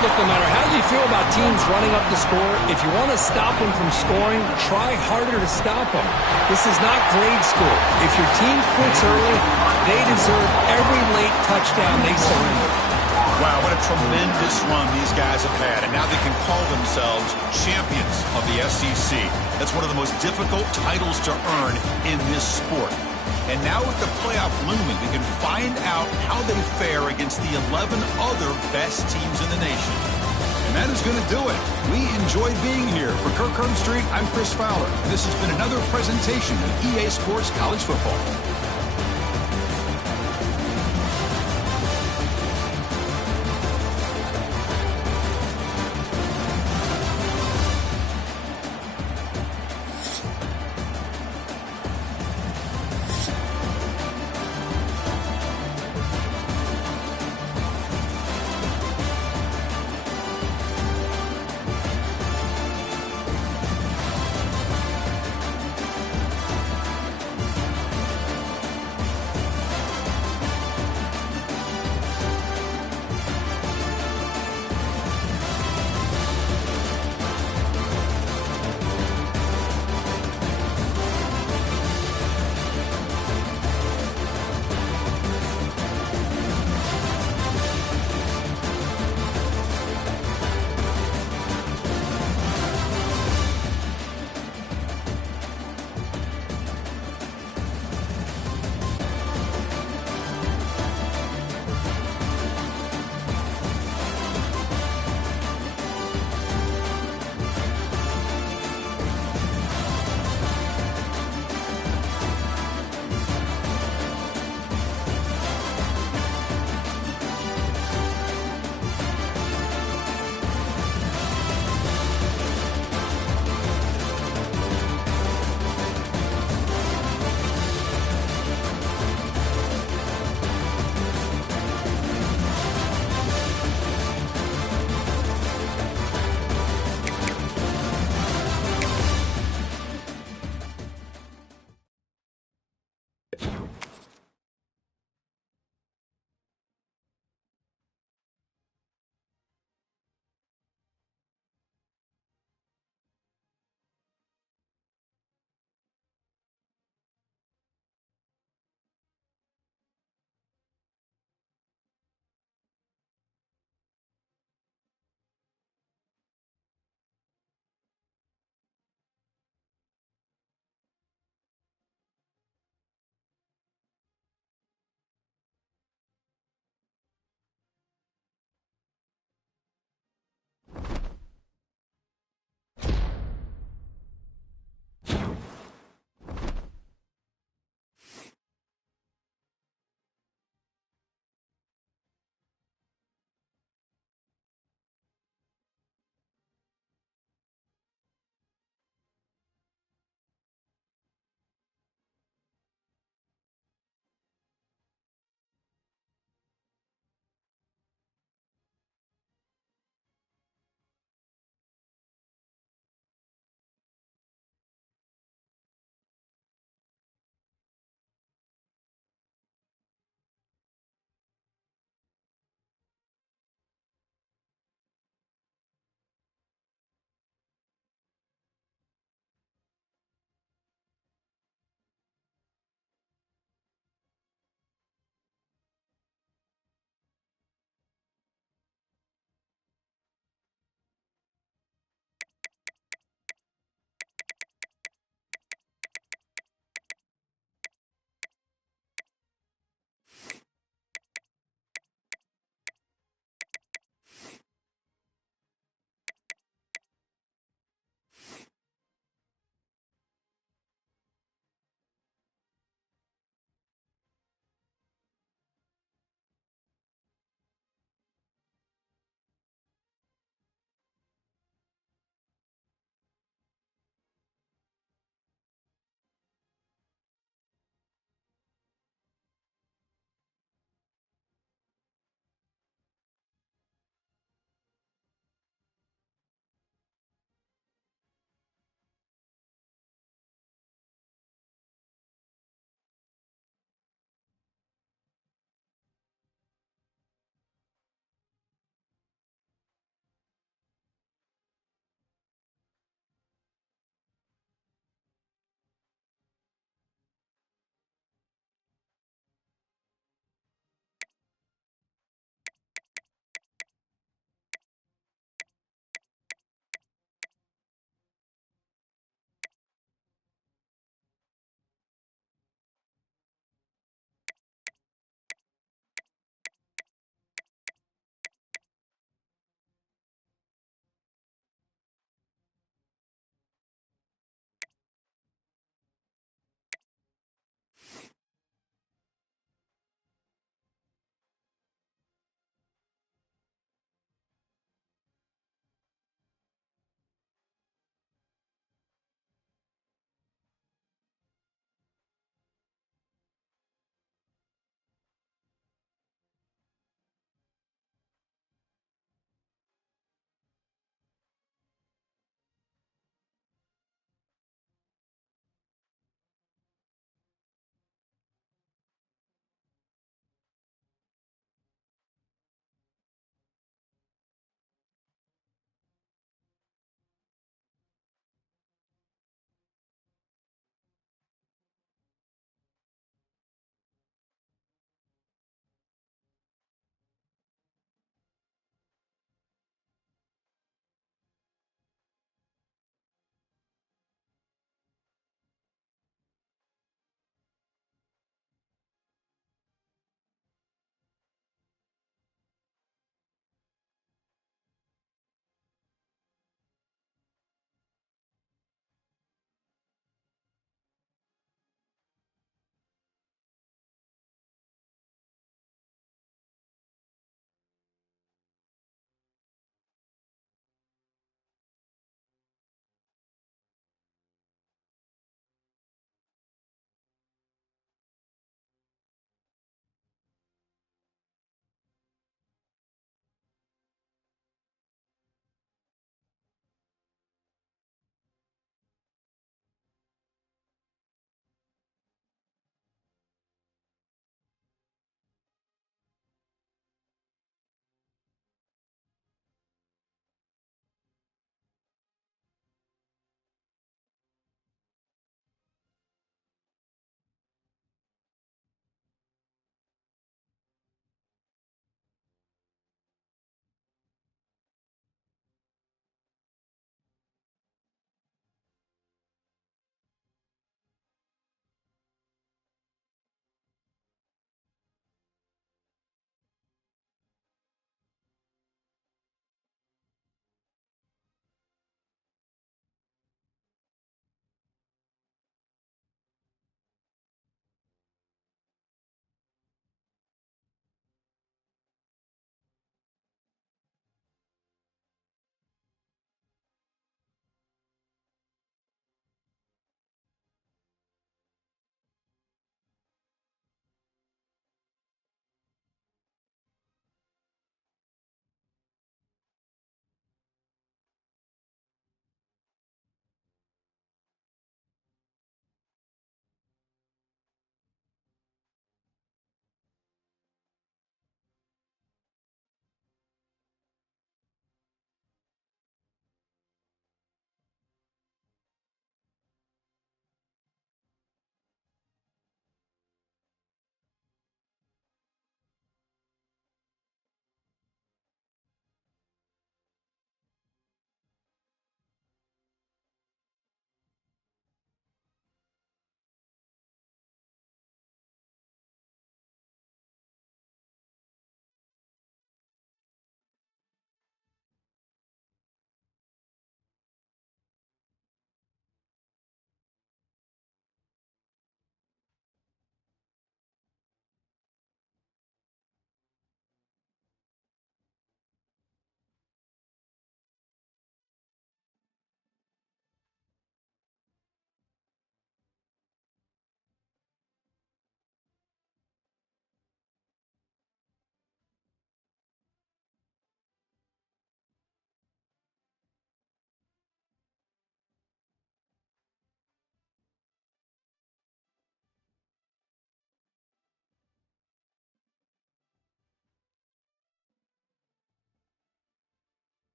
Look, no matter how you feel about teams running up the score, if you want to stop them from scoring, try harder to stop them. This is not grade school. If your team quits early, they deserve every late touchdown they surrender. Wow, what a tremendous run these guys have had, and now they can call themselves champions of the SEC. That's one of the most difficult titles to earn in this sport. And now with the playoff looming, we can find out how they fare against the 11 other best teams in the nation. And that is going to do it. We enjoyed being here. For Kirk Herbstreit, I'm Chris Fowler. This has been another presentation of EA Sports College Football.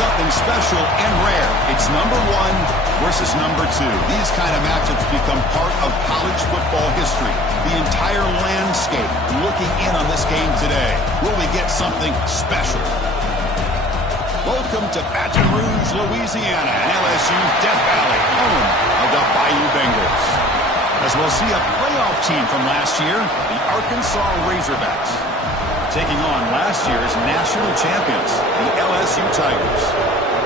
something special and rare. It's number 1 versus number 2. These kind of matchups become part of college football history. The entire landscape looking in on this game today. Will we get something special? Welcome to Baton Rouge, Louisiana, and LSU's Death Valley, home of the Bayou Bengals. As we'll see a playoff team from last year, the Arkansas Razorbacks, taking on last year's national champions, the LSU Tigers.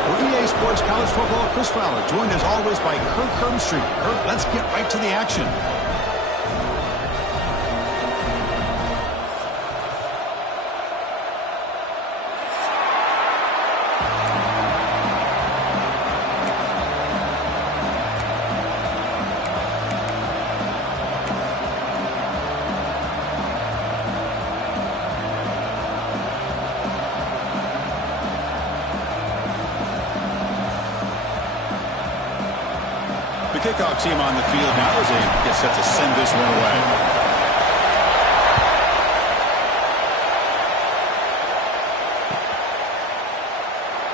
For EA Sports College Football, Chris Fowler, joined as always by Kirk Hermstreet. Kirk, let's get right to the action. The kickoff team on the field now as they get set to send this one away.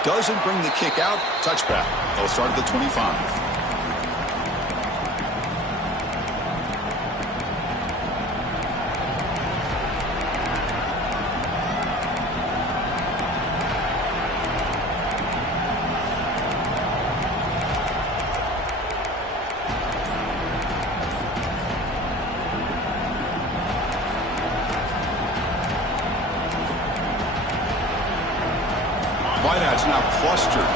Doesn't bring the kick out. Touchback. They'll start at the 25. Wideout's now clustered.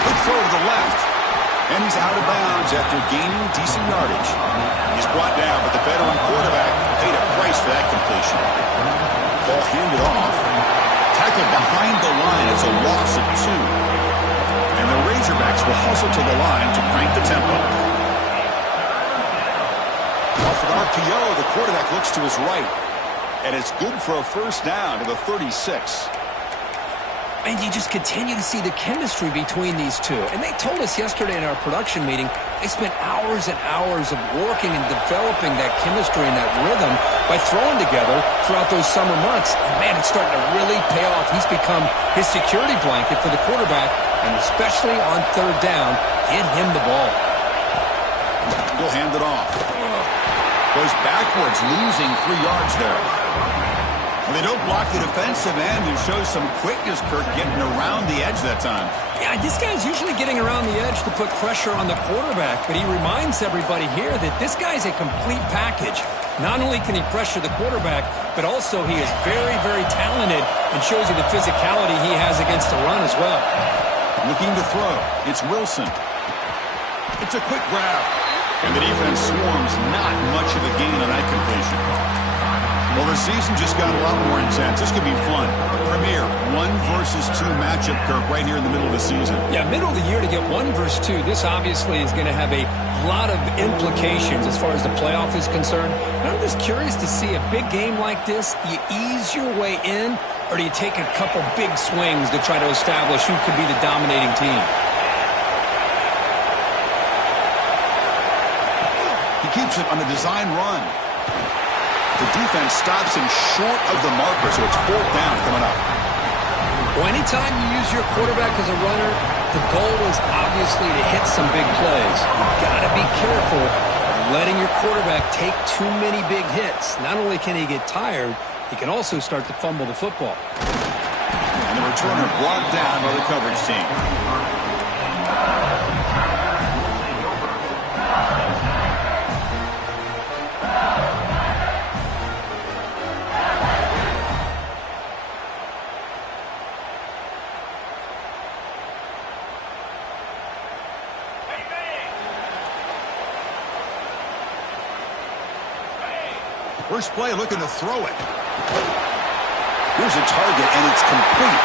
Good throw to the left. And he's out of bounds after gaining decent yardage. He's brought down, but the veteran quarterback paid a price for that completion. Ball handed off. Tackled behind the line. It's a loss of 2. And the Razorbacks will hustle to the line to crank the tempo. Off an RPO, the quarterback looks to his right. And it's good for a first down to the 36. And you just continue to see the chemistry between these two. And they told us yesterday in our production meeting, they spent hours and hours of working and developing that chemistry and that rhythm by throwing together throughout those summer months. And man, it's starting to really pay off. He's become his security blanket for the quarterback, and especially on third down, get him the ball. He'll hand it off. Goes backwards, losing 3 yards there. And they don't block the defensive end, who shows some quickness, Kirk, getting around the edge that time. Yeah, this guy's usually getting around the edge to put pressure on the quarterback, but he reminds everybody here that this guy's a complete package. Not only can he pressure the quarterback, but also he is very, very talented and shows you the physicality he has against the run as well. Looking to throw. It's Wilson. It's a quick grab. And the defense swarms. Not much of a gain on that completion. Well, the season just got a lot more intense. This could be fun. Premier 1 versus 2 matchup, Kirk, right here in the middle of the season. Yeah, middle of the year to get 1 versus 2. This obviously is going to have a lot of implications as far as the playoff is concerned. And I'm just curious to see a big game like this. Do you ease your way in, or do you take a couple big swings to try to establish who could be the dominating team? He keeps it on the design run. The defense stops him short of the marker, so it's 4th down coming up. Well, anytime you use your quarterback as a runner, the goal is obviously to hit some big plays. You've got to be careful of letting your quarterback take too many big hits. Not only can he get tired, he can also start to fumble the football. And the returner brought down by the coverage team. First play, looking to throw it. Here's a target, and it's complete.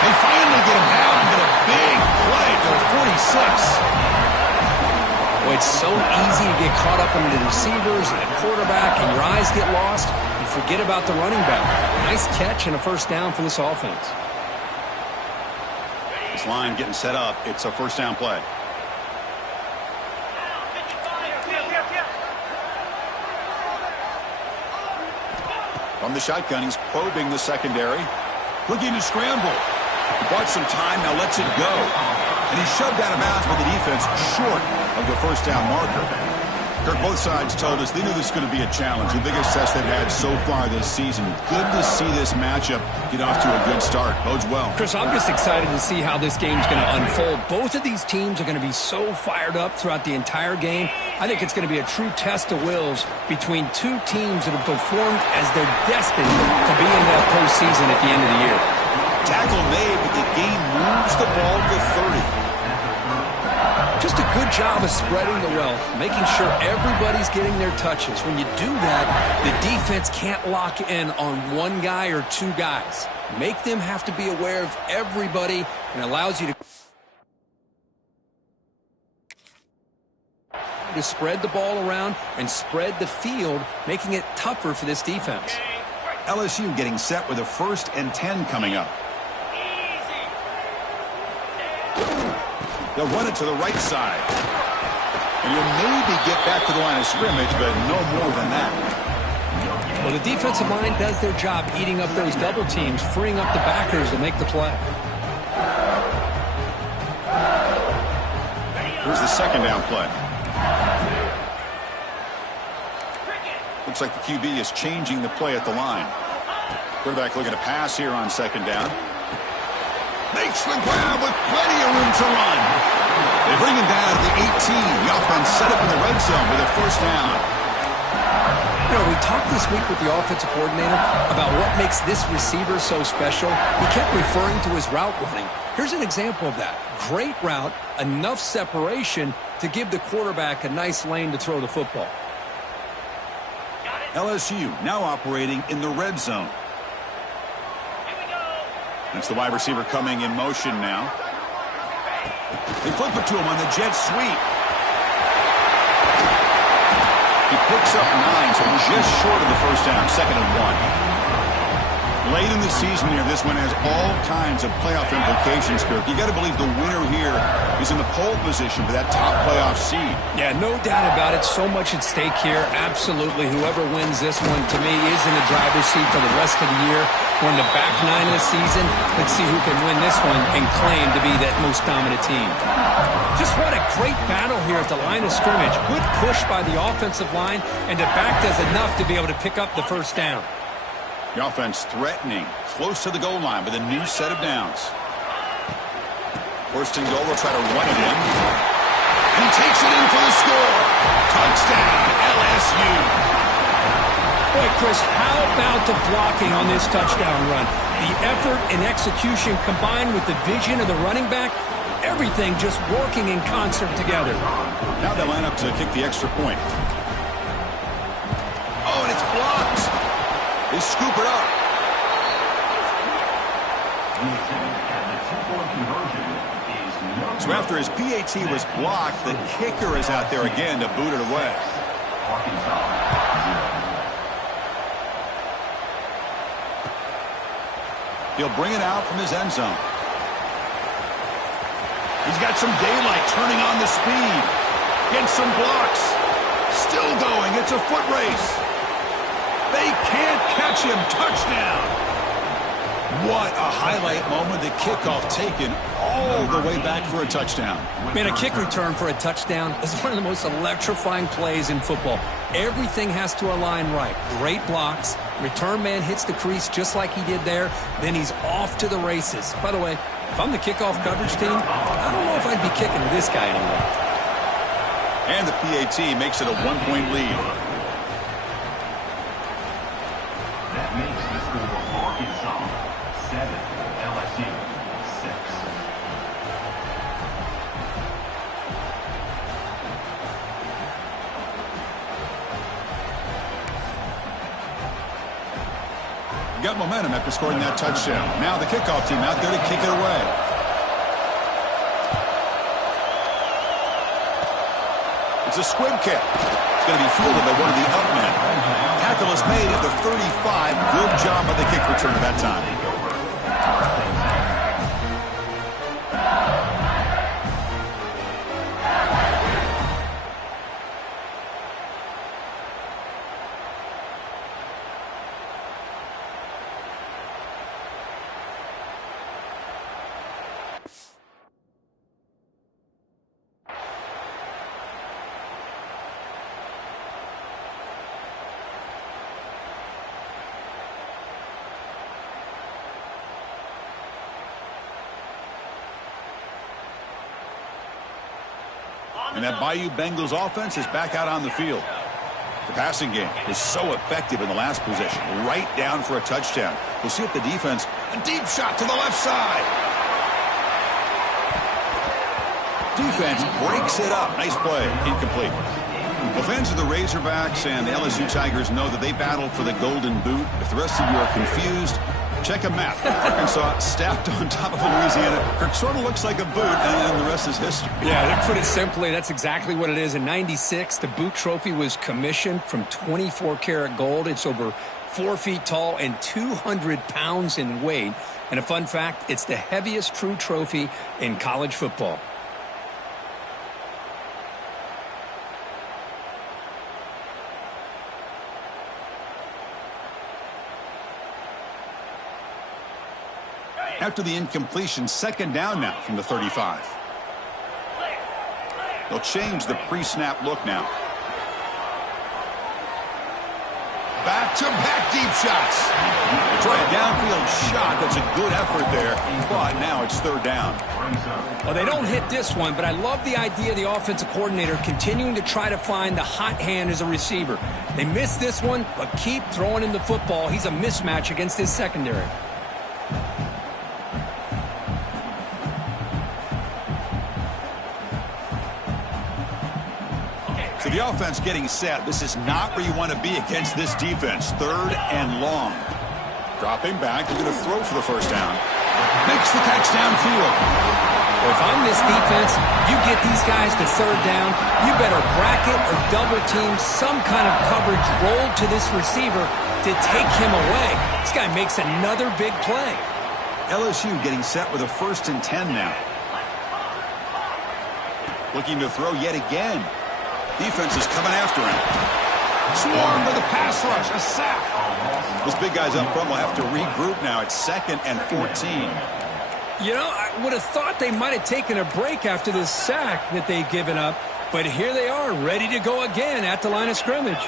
They finally get him down, but a big play to the 46. Well, it's so easy to get caught up in the receivers and the quarterback, and your eyes get lost. You forget about the running back. Nice catch and a first down for this offense. This line getting set up. It's a first down play. On From the shotgun, he's probing the secondary. Looking to scramble. He bought some time, now lets it go. And he's shoved out of bounds by the defense short of the first down marker. Kirk, both sides told us they knew this was going to be a challenge, the biggest test they've had so far this season. Good to see this matchup get off to a good start. Bodes well. Chris, I'm just excited to see how this game's going to unfold. Both of these teams are going to be so fired up throughout the entire game. I think it's going to be a true test of wills between two teams that have performed as they're destined to be in that postseason at the end of the year. Tackle made, but the game moves the ball to 30. Just a good job of spreading the wealth, making sure everybody's getting their touches. When you do that, the defense can't lock in on one guy or two guys. Make them have to be aware of everybody, and allows you to spread the ball around and spread the field, making it tougher for this defense. LSU getting set with a 1st and 10 coming up. They'll run it to the right side. And you'll maybe get back to the line of scrimmage, but no more than that. Well, the defensive line does their job eating up those double teams, freeing up the backers to make the play. Here's the second down play. Looks like the QB is changing the play at the line. Quarterback looking to pass here on second down. Makes the grab with plenty of room to run. They bring him down at the 18. The offense set up in the red zone with a first down. You know, we talked this week with the offensive coordinator about what makes this receiver so special. He kept referring to his route running. Here's an example of that. Great route, enough separation to give the quarterback a nice lane to throw the football. LSU now operating in the red zone. That's the wide receiver coming in motion now. They flip it to him on the jet sweep. He picks up 9, so just short of the first down, 2nd and 1. Late in the season here, this one has all kinds of playoff implications, Kirk. You got to believe the winner here is in the pole position for that top playoff seed. Yeah, no doubt about it. So much at stake here. Absolutely. Whoever wins this one, to me, is in the driver's seat for the rest of the year. We're in the back 9 of the season. Let's see who can win this one and claim to be that most dominant team. Just what a great battle here at the line of scrimmage. Good push by the offensive line, and the back does enough to be able to pick up the first down. The offense threatening, close to the goal line with a new set of downs. 1st and goal, will try to run it in. And he takes it in for the score. Touchdown, LSU. Boy, Chris, how about the blocking on this touchdown run? The effort and execution combined with the vision of the running back, everything just working in concert together. Now they line up to kick the extra point. Oh, and it's blocked. They scoop it up. So after his PAT was blocked, the kicker is out there again to boot it away. He'll bring it out from his end zone. He's got some daylight, turning on the speed. Gets some blocks. Still going. It's a foot race. They can't catch him. Touchdown. What a highlight moment. The kickoff taken all the way back for a touchdown. Man, a kick return for a touchdown is one of the most electrifying plays in football. Everything has to align right. Great blocks. Return man hits the crease just like he did there. Then he's off to the races. By the way, if I'm the kickoff coverage team, I don't know if I'd be kicking to this guy anymore. And the PAT makes it a 1-point lead. That makes the score Arkansas 7, LSU 6. Got momentum after scoring that touchdown. Now the kickoff team out there to kick it away. It's a squib kick. It's going to be fielded by one of the up men. Tackle is made at the 35. Good job by the kick return at that time. And that Bayou Bengals offense is back out on the field. The passing game was so effective in the last possession, right down for a touchdown. We'll see if the defense, a deep shot to the left side. Defense breaks it up. Nice play. Incomplete. Well, fans of the Razorbacks and the LSU Tigers know that they battled for the Golden Boot. If the rest of you are confused, check a map. Arkansas stacked on top of Louisiana. It sort of looks like a boot, and the rest is history. Yeah, to put it simply, that's exactly what it is. In '96, the boot trophy was commissioned from 24-karat gold. It's over 4 feet tall and 200 pounds in weight. And a fun fact, it's the heaviest true trophy in college football. After the incompletion, second down now from the 35. They'll change the pre-snap look now. Back-to-back deep shots. They try a downfield shot. That's a good effort there, but now it's third down. Well, they don't hit this one, but I love the idea of the offensive coordinator continuing to try to find the hot hand as a receiver. They missed this one, but keep throwing him the football. He's a mismatch against his secondary. So the offense getting set. This is not where you want to be against this defense. Third and long. Dropping back. They're going to throw for the first down. Makes the catch downfield. Well, if I'm this defense, you get these guys to third down, you better bracket or double team some kind of coverage rolled to this receiver to take him away. This guy makes another big play. LSU getting set with a 1st and 10 now. Looking to throw yet again. Defense is coming after him. Swarm to the pass rush. A sack. Those big guys up front will have to regroup now. It's 2nd and 14. You know, I would have thought they might have taken a break after this sack that they've given up. But here they are, ready to go again at the line of scrimmage.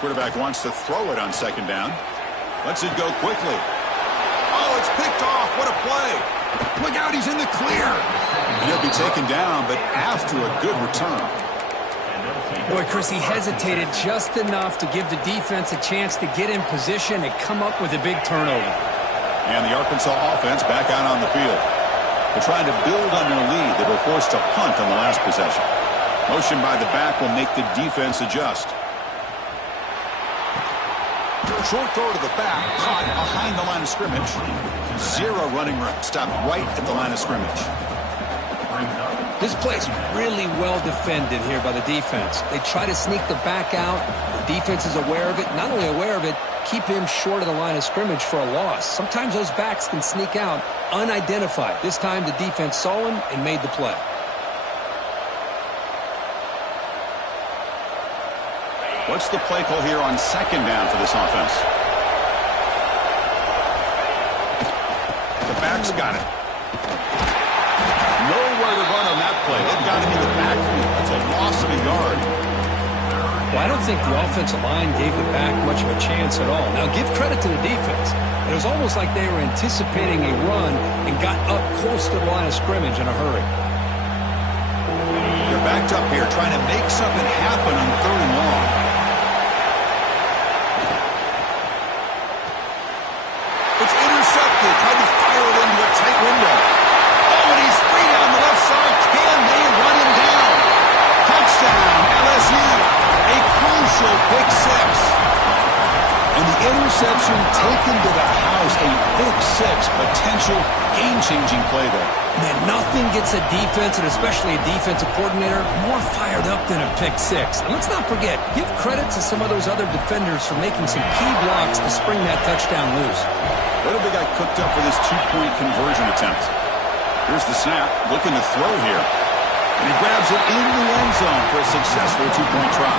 Quarterback wants to throw it on 2nd down. Lets it go quickly. Oh, it's picked off. What a play. Look out, he's in the clear. He'll be taken down, but after a good return. Boy, Chris, he hesitated just enough to give the defense a chance to get in position and come up with a big turnover. And the Arkansas offense back out on the field. They're trying to build on their lead. They were forced to punt on the last possession. Motion by the back will make the defense adjust. Short throw to the back, caught behind the line of scrimmage. 0 running room, stopped right at the line of scrimmage. This play's really well defended here by the defense. They try to sneak the back out. The defense is aware of it. Not only aware of it, keep him short of the line of scrimmage for a loss. Sometimes those backs can sneak out unidentified. This time the defense saw him and made the play. What's the play call here on 2nd down for this offense? The back's got it. Nowhere to run on that play. They've got him in the backfield. That's a loss of a yard. Well, I don't think the offensive line gave the back much of a chance at all. Now, give credit to the defense. It was almost like they were anticipating a run and got up close to the line of scrimmage in a hurry. They're backed up here trying to make something happen on 3rd and long. It's intercepted. Tried to fire it into a tight window. Oh, and he's free down the left side. Can they run him down? Touchdown, LSU. A crucial pick 6. And the interception taken to the house. A pick 6. Potential game-changing play there. Man, nothing gets a defense, and especially a defensive coordinator, more fired up than a pick 6. And let's not forget, give credit to some of those other defenders for making some key blocks to spring that touchdown loose. What have they got cooked up for this 2-point conversion attempt? Here's the snap, looking to throw here. And he grabs it in the end zone for a successful 2-point try.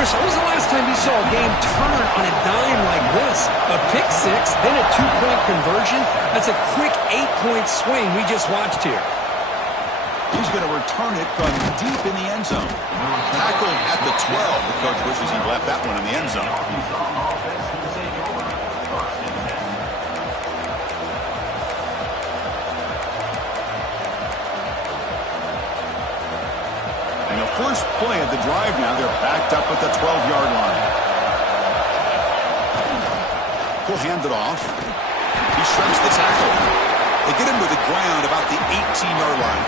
Chris, when was the last time you saw a game turn on a dime like this? A pick 6, then a 2-point conversion? That's a quick 8-point swing we just watched here. He's going to return it from deep in the end zone. Tackled at the 12. The coach wishes he left that one in the end zone. first play of the drive now. They're backed up at the 12-yard line. He'll hand it off. He shrinks the tackle. They get him to the ground about the 18-yard line.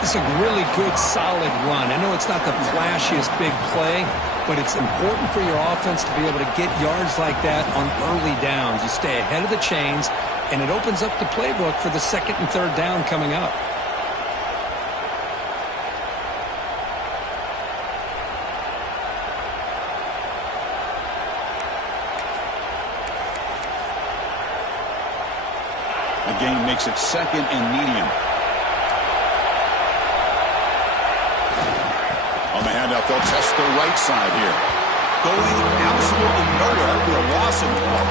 It's a really good, solid run. I know it's not the flashiest big play, but it's important for your offense to be able to get yards like that on early downs. You stay ahead of the chains, and it opens up the playbook for the second and third down coming up. The game makes it second and medium. On the handout, they'll test the right side here. Going absolutely nowhere with a loss of ball.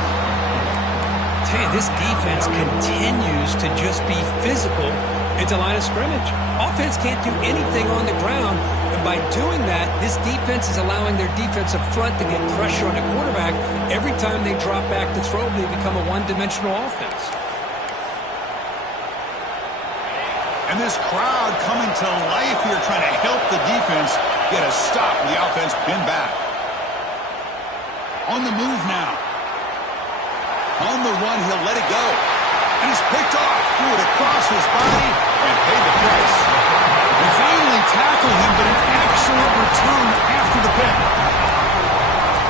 Tell you, this defense continues to just be physical at the line of scrimmage. Offense can't do anything on the ground, and by doing that, this defense is allowing their defensive front to get pressure on the quarterback. Every time they drop back to throw, they become a one-dimensional offense. And this crowd coming to life here, trying to help the defense get a stop with the offense pinned back. On the move now. On the run, he'll let it go. And he's picked off, threw it across his body, and paid the price. They finally tackled him, but an excellent return after the pick.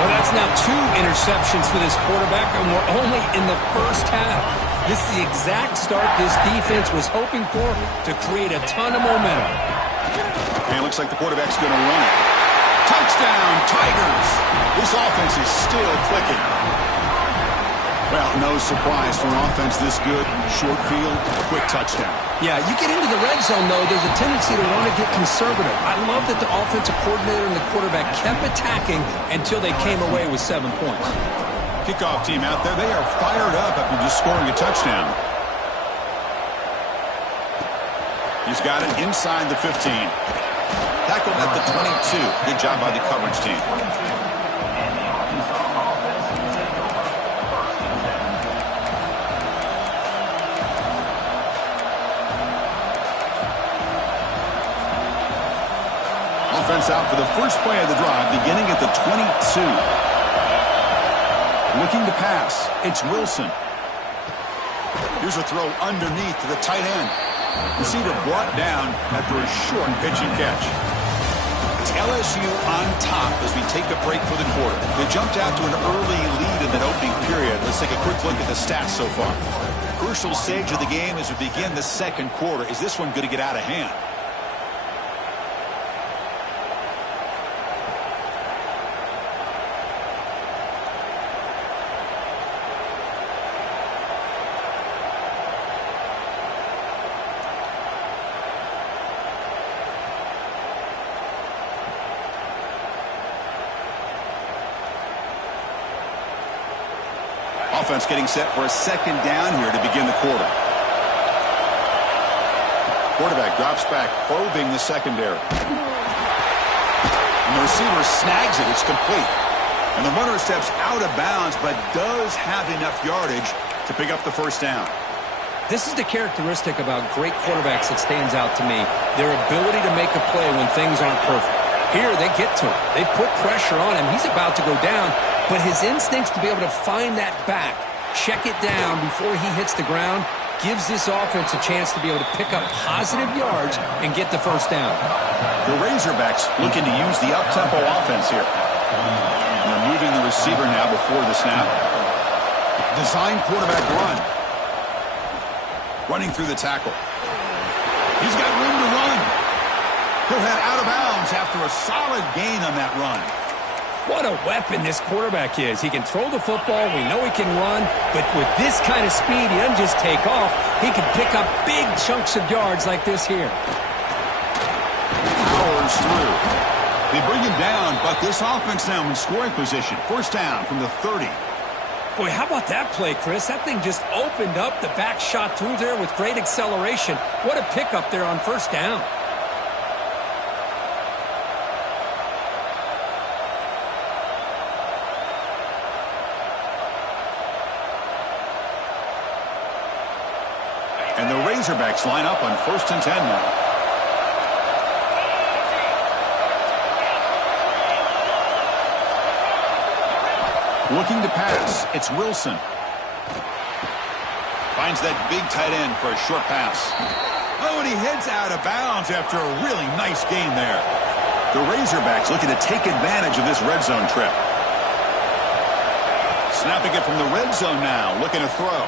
Well, that's now 2 interceptions for this quarterback, and we're only in the first half. This is the exact start this defense was hoping for to create a ton of momentum. And it looks like the quarterback's going to run it. Touchdown, Tigers! This offense is still clicking. Well, no surprise for an offense this good. Short field, quick touchdown. Yeah, you get into the red zone, though, there's a tendency to want to get conservative. I love that the offensive coordinator and the quarterback kept attacking until they came away with 7 points. Kickoff team out there, they are fired up after just scoring a touchdown. He's got it inside the 15. Tackled at the 22. Good job by the coverage team. Offense out for the first play of the drive, beginning at the 22. Looking to pass. It's Wilson. Here's a throw underneath to the tight end. Receiver brought down after a short pitching catch. It's LSU on top as we take a break for the quarter. They jumped out to an early lead in that opening period. Let's take a quick look at the stats so far. Crucial stage of the game as we begin the second quarter. Is this one going to get out of hand? Offense getting set for a second down here to begin the quarter. Quarterback drops back, probing the secondary. And the receiver snags it. It's complete. And the runner steps out of bounds, but does have enough yardage to pick up the first down. This is the characteristic about great quarterbacks that stands out to me. Their ability to make a play when things aren't perfect. Here, they get to him. They put pressure on him. He's about to go down, but his instincts to be able to find that back, check it down before he hits the ground, gives this offense a chance to be able to pick up positive yards and get the first down. The Razorbacks looking to use the up-tempo offense here. And they're moving the receiver now before the snap. Design quarterback run. Running through the tackle. He's got room to run. He'll head out of bounds after a solid gain on that run. What a weapon this quarterback is. He can throw the football. We know he can run. But with this kind of speed, he doesn't just take off. He can pick up big chunks of yards like this here. Powers through. They bring him down, but this offense now in scoring position. First down from the 30. Boy, how about that play, Chris? That thing just opened up. The back shot through there with great acceleration. What a pickup there on first down. And the Razorbacks line up on 1st and 10 now. Looking to pass. It's Wilson. Finds that big tight end for a short pass. Oh, and he heads out of bounds after a really nice gain there. The Razorbacks looking to take advantage of this red zone trip. Snapping it from the red zone now. Looking to throw.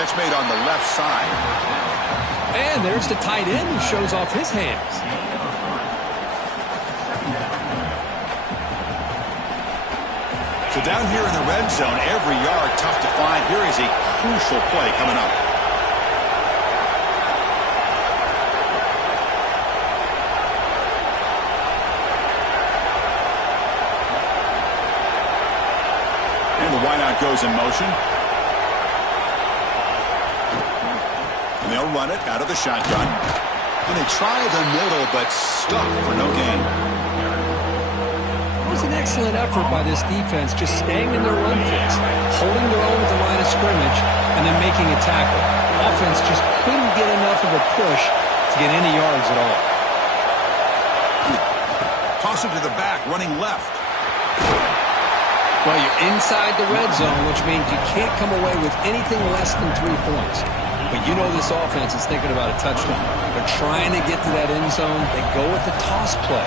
Catch made on the left side. And there's the tight end who shows off his hands. So down here in the red zone, every yard tough to find. Here is a crucial play coming up. And the wideout goes in motion. And they'll run it out of the shotgun. And they try the middle, but stuck for no gain. It was an excellent effort by this defense, just staying in their run fits, holding their own at the line of scrimmage, and then making a tackle. Offense just couldn't get enough of a push to get any yards at all. Toss it to the back, running left. Well, you're inside the red zone, which means you can't come away with anything less than 3 points. But you know this offense is thinking about a touchdown. They're trying to get to that end zone. They go with the toss play.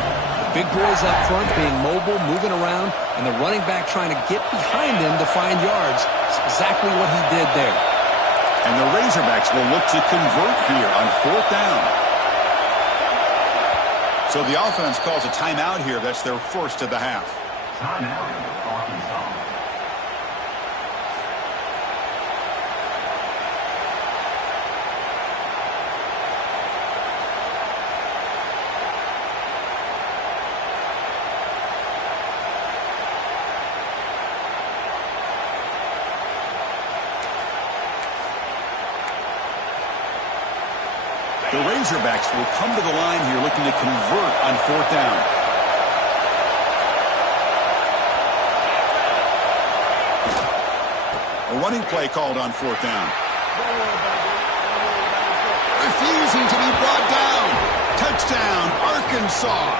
Big boys up front being mobile, moving around, and the running back trying to get behind him to find yards. It's exactly what he did there. And the Razorbacks will look to convert here on 4th down. So the offense calls a timeout here. That's their first of the half. Timeout, Arkansas. The Razorbacks will come to the line here looking to convert on 4th down. A running play called on 4th down. Refusing to be brought down. Touchdown, Arkansas.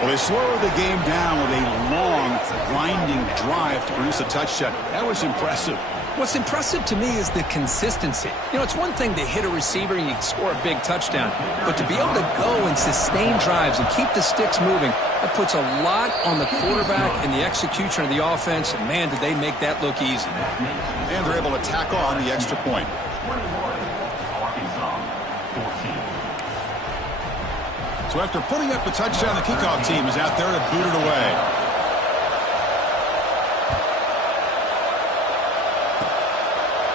Well, they slowed the game down with a long, grinding drive to produce a touchdown. That was impressive. What's impressive to me is the consistency. You know, it's one thing to hit a receiver and you score a big touchdown, but to be able to go and sustain drives and keep the sticks moving, that puts a lot on the quarterback and the execution of the offense. And, man, did they make that look easy. And they're able to tackle on the extra point. Arkansas, 14. So after putting up the touchdown, the kickoff team is out there to boot it away.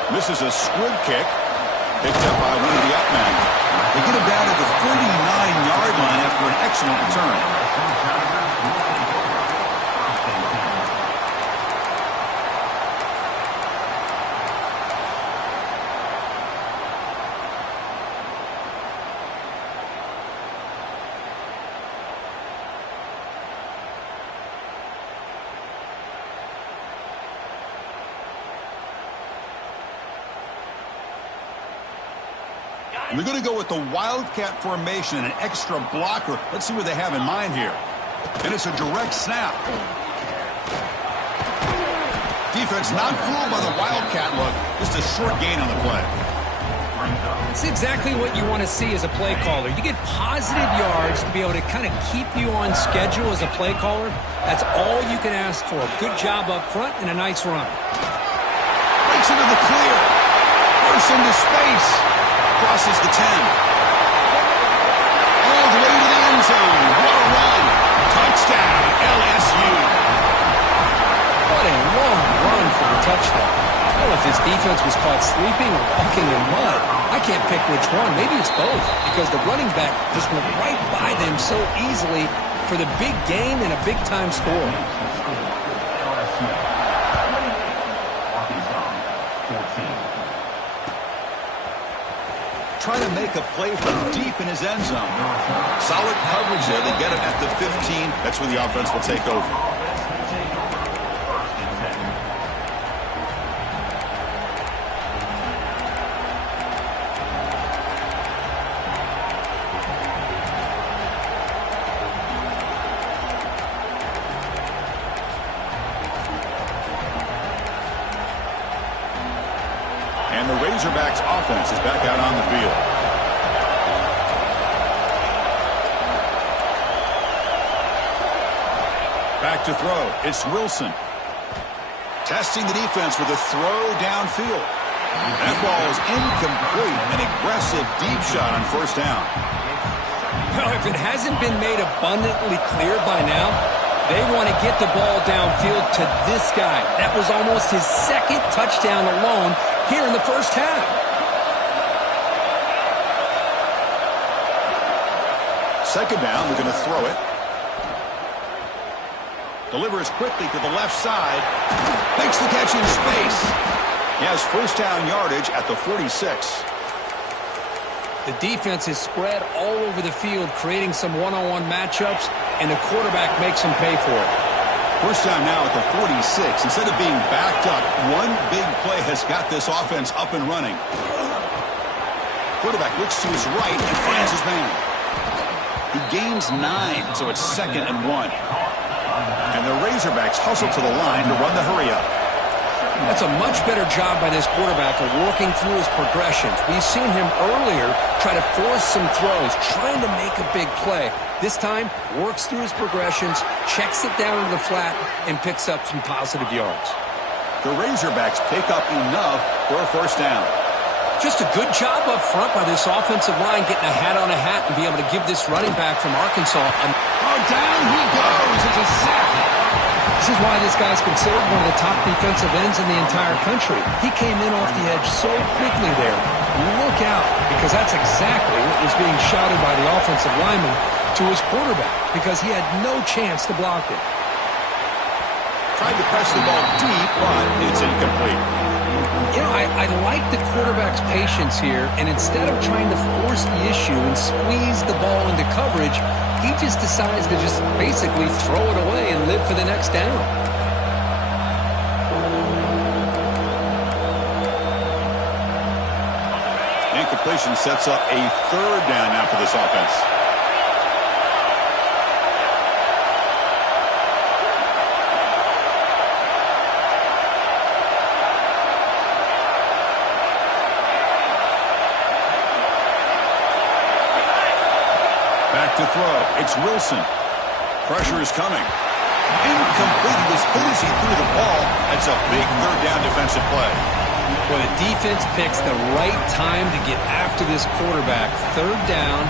This is a squib kick, picked up by one of the up men. They get him down to the 49-yard line after an excellent return. And they're going to go with the Wildcat formation and an extra blocker. Let's see what they have in mind here. And it's a direct snap. Defense not fooled by the Wildcat look. Just a short gain on the play. It's exactly what you want to see as a play caller. You get positive yards to be able to kind of keep you on schedule as a play caller. That's all you can ask for. Good job up front and a nice run. Breaks into the clear. Bursts into space. Crosses the 10. All the way to the end zone. What a run. Touchdown, LSU. What a long run for the touchdown. Well, if his defense was caught sleeping or walking in mud, I can't pick which one. Maybe it's both, because the running back just went right by them so easily for the big gain and a big-time score. Trying to make a play from deep in his end zone. Solid coverage there. They get him at the 15. That's where the offense will take over. And the Razorbacks offense is back out on the field. Back to throw. It's Wilson. Testing the defense with a throw downfield. That ball is incomplete. An aggressive deep shot on first down. Well, if it hasn't been made abundantly clear by now, they want to get the ball downfield to this guy. That was almost his second touchdown alone here in the first half. Second down, they're going to throw it. Delivers quickly to the left side. Makes the catch in space. He has first down yardage at the 46. The defense is spread all over the field, creating some one-on-one matchups, and the quarterback makes them pay for it. First down now at the 46. Instead of being backed up, one big play has got this offense up and running. Quarterback looks to his right and finds his man. He gains 9, so it's 2nd and 1. And the Razorbacks hustle to the line to run the hurry-up. That's a much better job by this quarterback of working through his progressions. We've seen him earlier try to force some throws, trying to make a big play. This time, works through his progressions, checks it down to the flat, and picks up some positive yards. The Razorbacks pick up enough for a first down. Just a good job up front by this offensive line, getting a hat on a hat and be able to give this running back from Arkansas down he goes. It's a sack. This is why this guy's considered one of the top defensive ends in the entire country. He came in off the edge so quickly there. Look out, because that's exactly what was being shouted by the offensive lineman to his quarterback, because he had no chance to block it. Tried to press the ball deep, but it's incomplete. You know, I like the quarterback's patience here, and instead of trying to force the issue and squeeze the ball into coverage, he just decides to just basically throw it away and live for the next down. Incompletion sets up a third down now for this offense. Back to throw. It's Wilson. Pressure is coming. Incomplete. He was hit as he threw the ball. That's a big third down defensive play. Well, the defense picks the right time to get after this quarterback. Third down,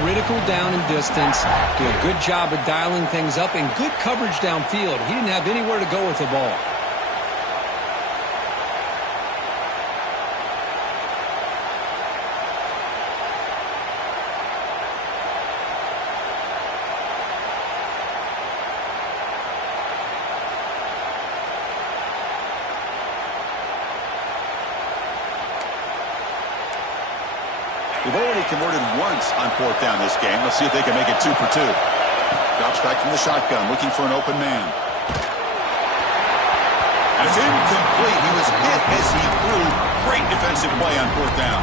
critical down and distance. Do a good job of dialing things up and good coverage downfield. He didn't have anywhere to go with the ball. They've already converted once on fourth down this game. Let's see if they can make it 2 for 2. Drops back from the shotgun, looking for an open man. It's incomplete. He was hit as he threw. Great defensive play on fourth down.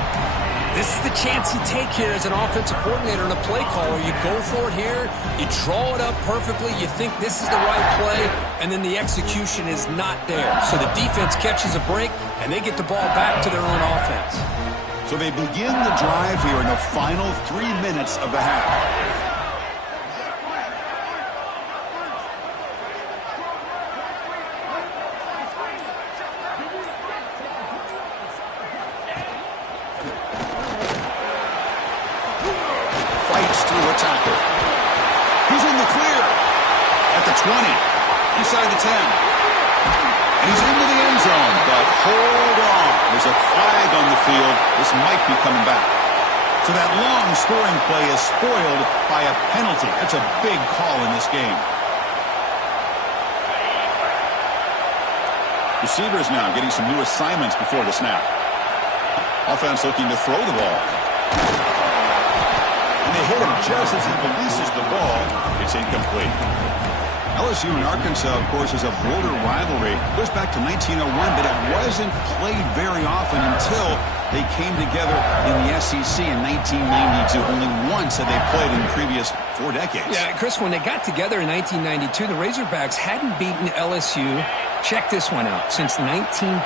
This is the chance you take here as an offensive coordinator and a play caller. You go for it here. You draw it up perfectly. You think this is the right play, and then the execution is not there. So the defense catches a break, and they get the ball back to their own offense. So they begin the drive here in the final 3 minutes of the half. Fights through a tackle. He's in the clear at the 20, inside the 10. And he's into the end zone, but hold on. There's a flag on the field. This might be coming back. So that long scoring play is spoiled by a penalty. That's a big call in this game. Receivers now getting some new assignments before the snap. Offense looking to throw the ball. And they hit him just as he releases the ball. It's incomplete. LSU and Arkansas, of course, is a border rivalry. It goes back to 1901, but it wasn't played very often until they came together in the SEC in 1992. Only once had they played in the previous 4 decades. Yeah, Chris, when they got together in 1992, the Razorbacks hadn't beaten LSU, check this one out, since 1929.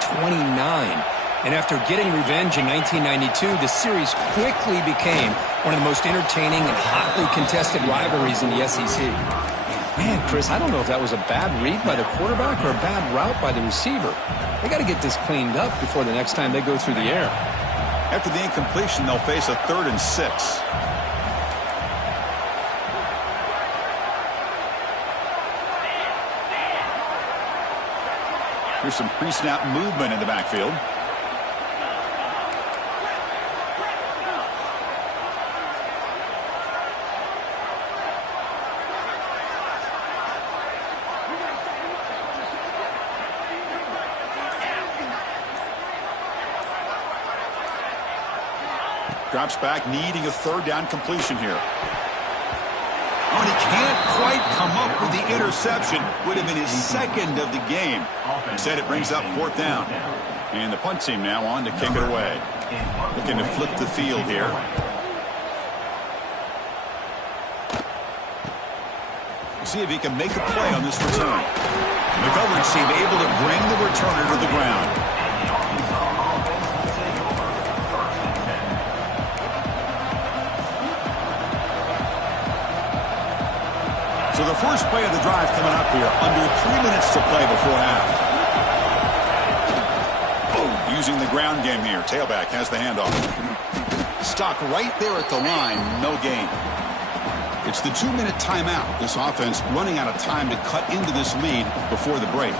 And after getting revenge in 1992, the series quickly became one of the most entertaining and hotly contested rivalries in the SEC. Man, Chris, I don't know if that was a bad read by the quarterback or a bad route by the receiver. They got to get this cleaned up before the next time they go through the air. After the incompletion, they'll face a 3rd and 6. Here's some pre-snap movement in the backfield. Drops back, needing a 3rd down completion here. Oh, and he can't quite come up with the interception. Would have been his 2nd of the game. Instead, it brings up 4th down. And the punt team now on to kick it away. Looking to flip the field here. See if he can make a play on this return. The coverage team able to bring the returner to the ground. So the first play of the drive coming up here. Under 3 minutes to play before half. Oh, using the ground game here. Tailback has the handoff. Stopped right there at the line. No gain. It's the 2-minute timeout. This offense running out of time to cut into this lead before the break.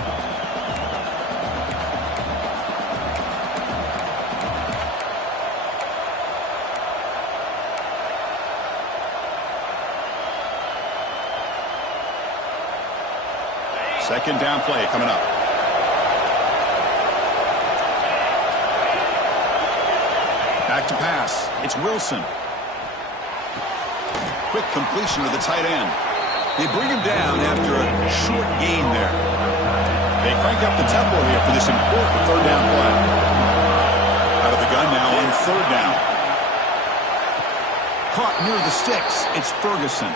Second down play coming up. Back to pass. It's Wilson. Quick completion to the tight end. They bring him down after a short gain there. They crank up the tempo here for this important 3rd down play. Out of the gun now on 3rd down. Caught near the sticks. It's Ferguson.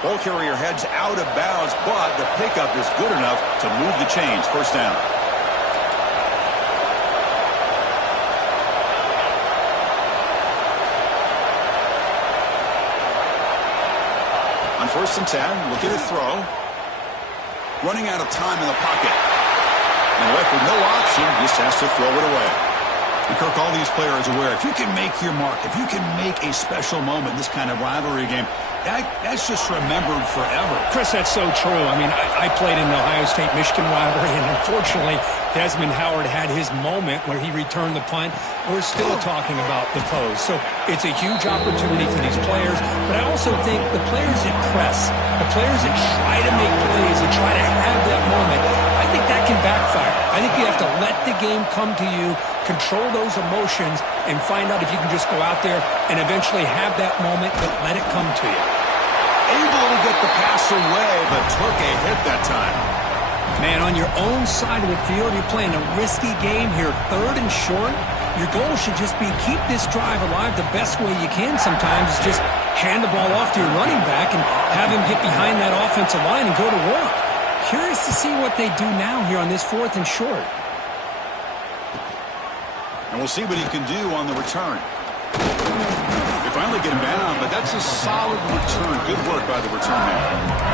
Ball carrier heads out of bounds, but the pickup is good enough to move the chains. 1st down. On 1st and 10, look at a throw. Running out of time in the pocket. And left with no option, just has to throw it away. And Kirk, all these players are aware, if you can make your mark, if you can make a special moment in this kind of rivalry game, that's just remembered forever. Chris, that's so true. I mean, I played in the Ohio State-Michigan rivalry, and unfortunately, Desmond Howard had his moment where he returned the punt. We're still talking about the pose. So it's a huge opportunity for these players, but I also think the players that press, the players that try to make plays, that try to have that moment, I think that can backfire. I think you have to let the game come to you, control those emotions, and find out if you can just go out there and eventually have that moment, but let it come to you. Able to get the pass away, but took a hit that time. Man, on your own side of the field, you're playing a risky game here, 3rd and short. Your goal should just be keep this drive alive the best way you can sometimes. Is just hand the ball off to your running back and have him get behind that offensive line and go to work. Curious to see what they do now here on this 4th and short. And we'll see what he can do on the return. They finally get him down, but that's a solid return. Good work by the return man.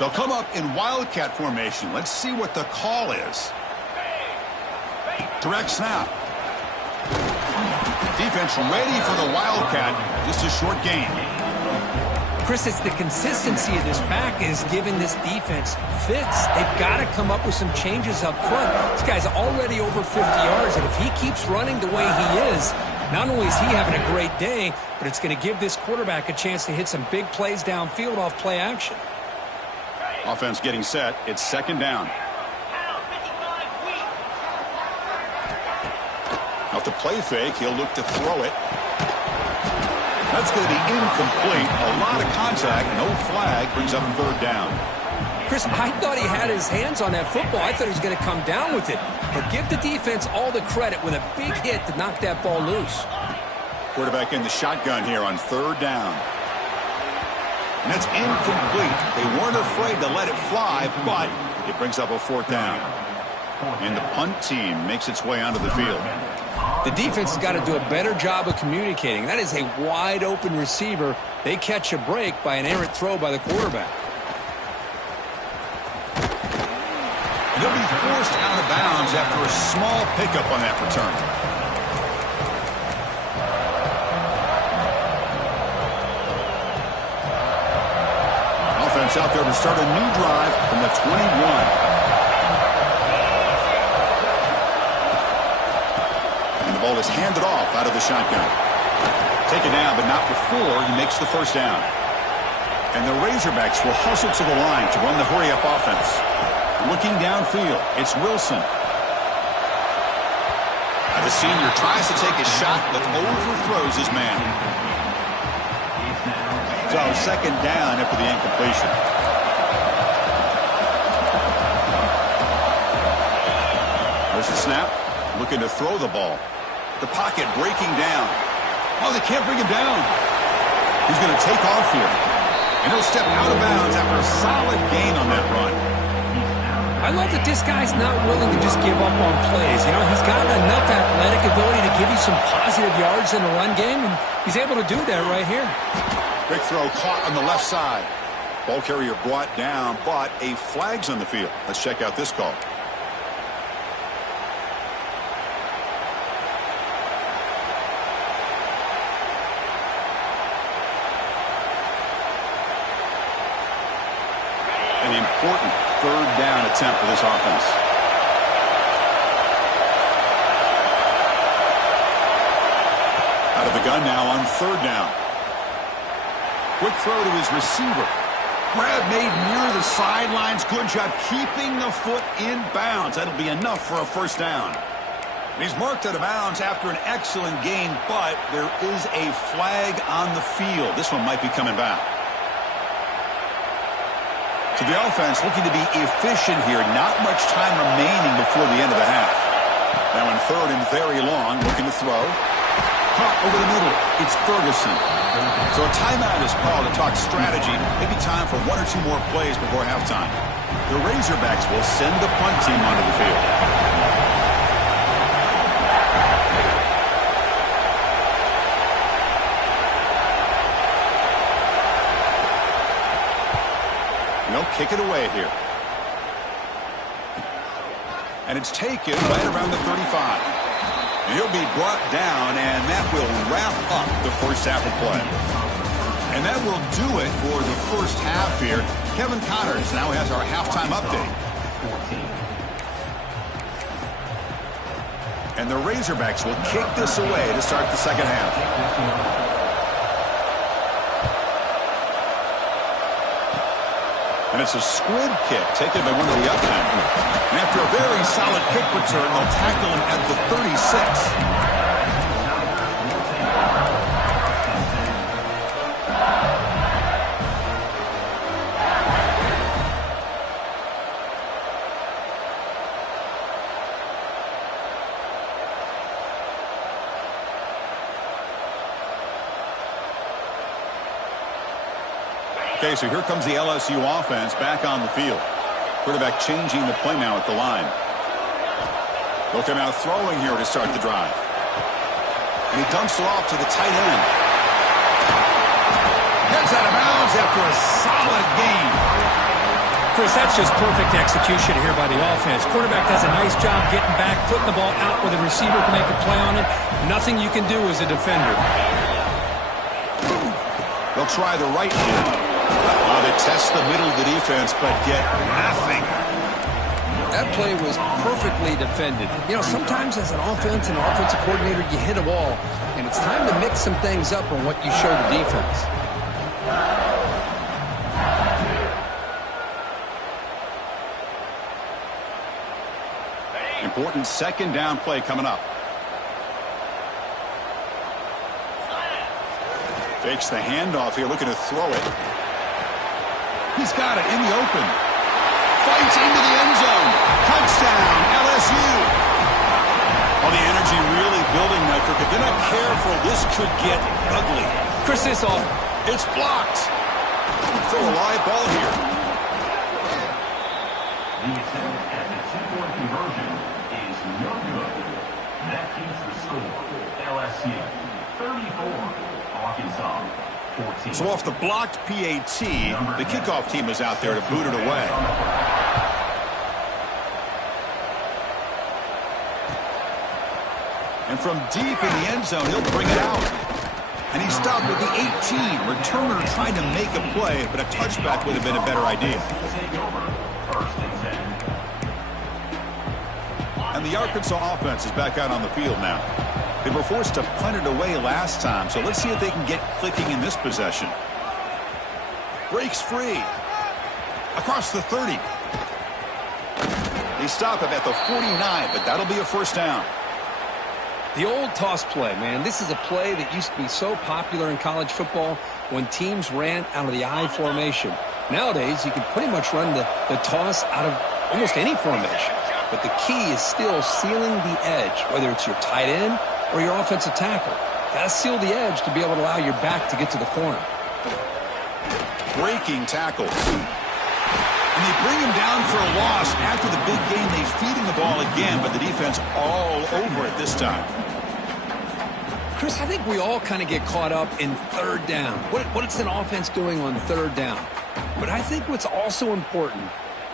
They'll come up in Wildcat formation. Let's see what the call is. Direct snap. Defense ready for the Wildcat. Just a short gain. Chris, it's the consistency of this back is giving this defense fits. They've got to come up with some changes up front. This guy's already over 50 yards, and if he keeps running the way he is, not only is he having a great day, but it's going to give this quarterback a chance to hit some big plays downfield off play action. Offense getting set. It's 2nd down. Off the play fake, he'll look to throw it. That's going to be incomplete. A lot of contact, no flag, brings up 3rd down. Chris, I thought he had his hands on that football. I thought he was going to come down with it. But give the defense all the credit with a big hit to knock that ball loose. Quarterback in the shotgun here on 3rd down. And that's incomplete. They weren't afraid to let it fly, but it brings up a 4th down. And the punt team makes its way onto the field. The defense has got to do a better job of communicating. That is a wide-open receiver. They catch a break by an errant throw by the quarterback. And he'll be forced out of bounds after a small pickup on that return. Offense out there to start a new drive from the 21. Ball is handed off out of the shotgun. Taken down, but not before he makes the 1st down. And the Razorbacks will hustle to the line to run the hurry-up offense. Looking downfield, it's Wilson. The senior tries to take a shot, but overthrows his man. So 2nd down after the incompletion. There's the snap. Looking to throw the ball. The pocket breaking down. Oh, they can't bring him down. He's going to take off here. And he'll step out of bounds after a solid gain on that run. I love that this guy's not willing to just give up on plays. You know, he's got enough athletic ability to give you some positive yards in the run game, and he's able to do that right here. Big throw caught on the left side. Ball carrier brought down, but a flag's on the field. Let's check out this call. An important 3rd down attempt for this offense. Out of the gun now on 3rd down. Quick throw to his receiver. Grab made near the sidelines. Good job keeping the foot in bounds. That'll be enough for a 1st down. He's marked out of bounds after an excellent gain, but there is a flag on the field. This one might be coming back. So the offense looking to be efficient here. Not much time remaining before the end of the half. Now in 3rd and very long, looking to throw. Caught over the middle. It's Ferguson. So a timeout is called to talk strategy. Maybe time for 1 or 2 more plays before halftime. The Razorbacks will send the punt team onto the field. They'll kick it away here. And it's taken right around the 35. He'll be brought down, and that will wrap up the 1st half of play. And that will do it for the 1st half here. Kevin Connors now has our halftime update. And the Razorbacks will kick this away to start the 2nd half. And it's a squib kick taken by one of the upmen. And after a very solid kick return, they'll tackle him at the 36. Okay, so here comes the LSU offense back on the field. Quarterback changing the play now at the line. They'll come out throwing here to start the drive. And he dumps it off to the tight end. Gets out of bounds after a solid gain. Chris, that's just perfect execution here by the offense. Quarterback does a nice job getting back, putting the ball out where the receiver can make a play on it. Nothing you can do as a defender. They'll try the right hand. They test the middle of the defense, but get nothing. That play was perfectly defended. You know, sometimes as an offense and offensive coordinator, you hit a wall, and it's time to mix some things up on what you show the defense. Important 2nd down play coming up. Fakes the handoff here, looking to throw it. He's got it in the open. fights into the end zone. Touchdown, LSU. Well, the energy really building, Metro. If they're not careful, this could get ugly. Chris, this off. It's blocked. Throw a live ball here. The attempt at the two-point conversion is no good. That keeps the score. LSU 34, Arkansas 14. So off the blocked PAT, the kickoff team is out there to boot it away. And from deep in the end zone, he'll bring it out. And he stopped with the 18. Returner trying to make a play, but a touchback would have been a better idea. Take over. First and 10. And the Arkansas offense is back out on the field now. They were forced to punt it away last time, so let's see if they can get clicking in this possession. Breaks free. Across the 30. They stop him at the 49, but that'll be a first down. The old toss play, man. This is a play that used to be so popular in college football when teams ran out of the I formation. Nowadays, you can pretty much run the toss out of almost any formation. But the key is still sealing the edge, whether it's your tight end or your offensive tackle. Got to seal the edge to be able to allow your back to get to the corner. Breaking tackles. And they bring him down for a loss. After the big game, they feed him the ball again, but the defense all over it this time. Chris, I think we all kind of get caught up in third down. What is an offense doing on third down? But I think what's also important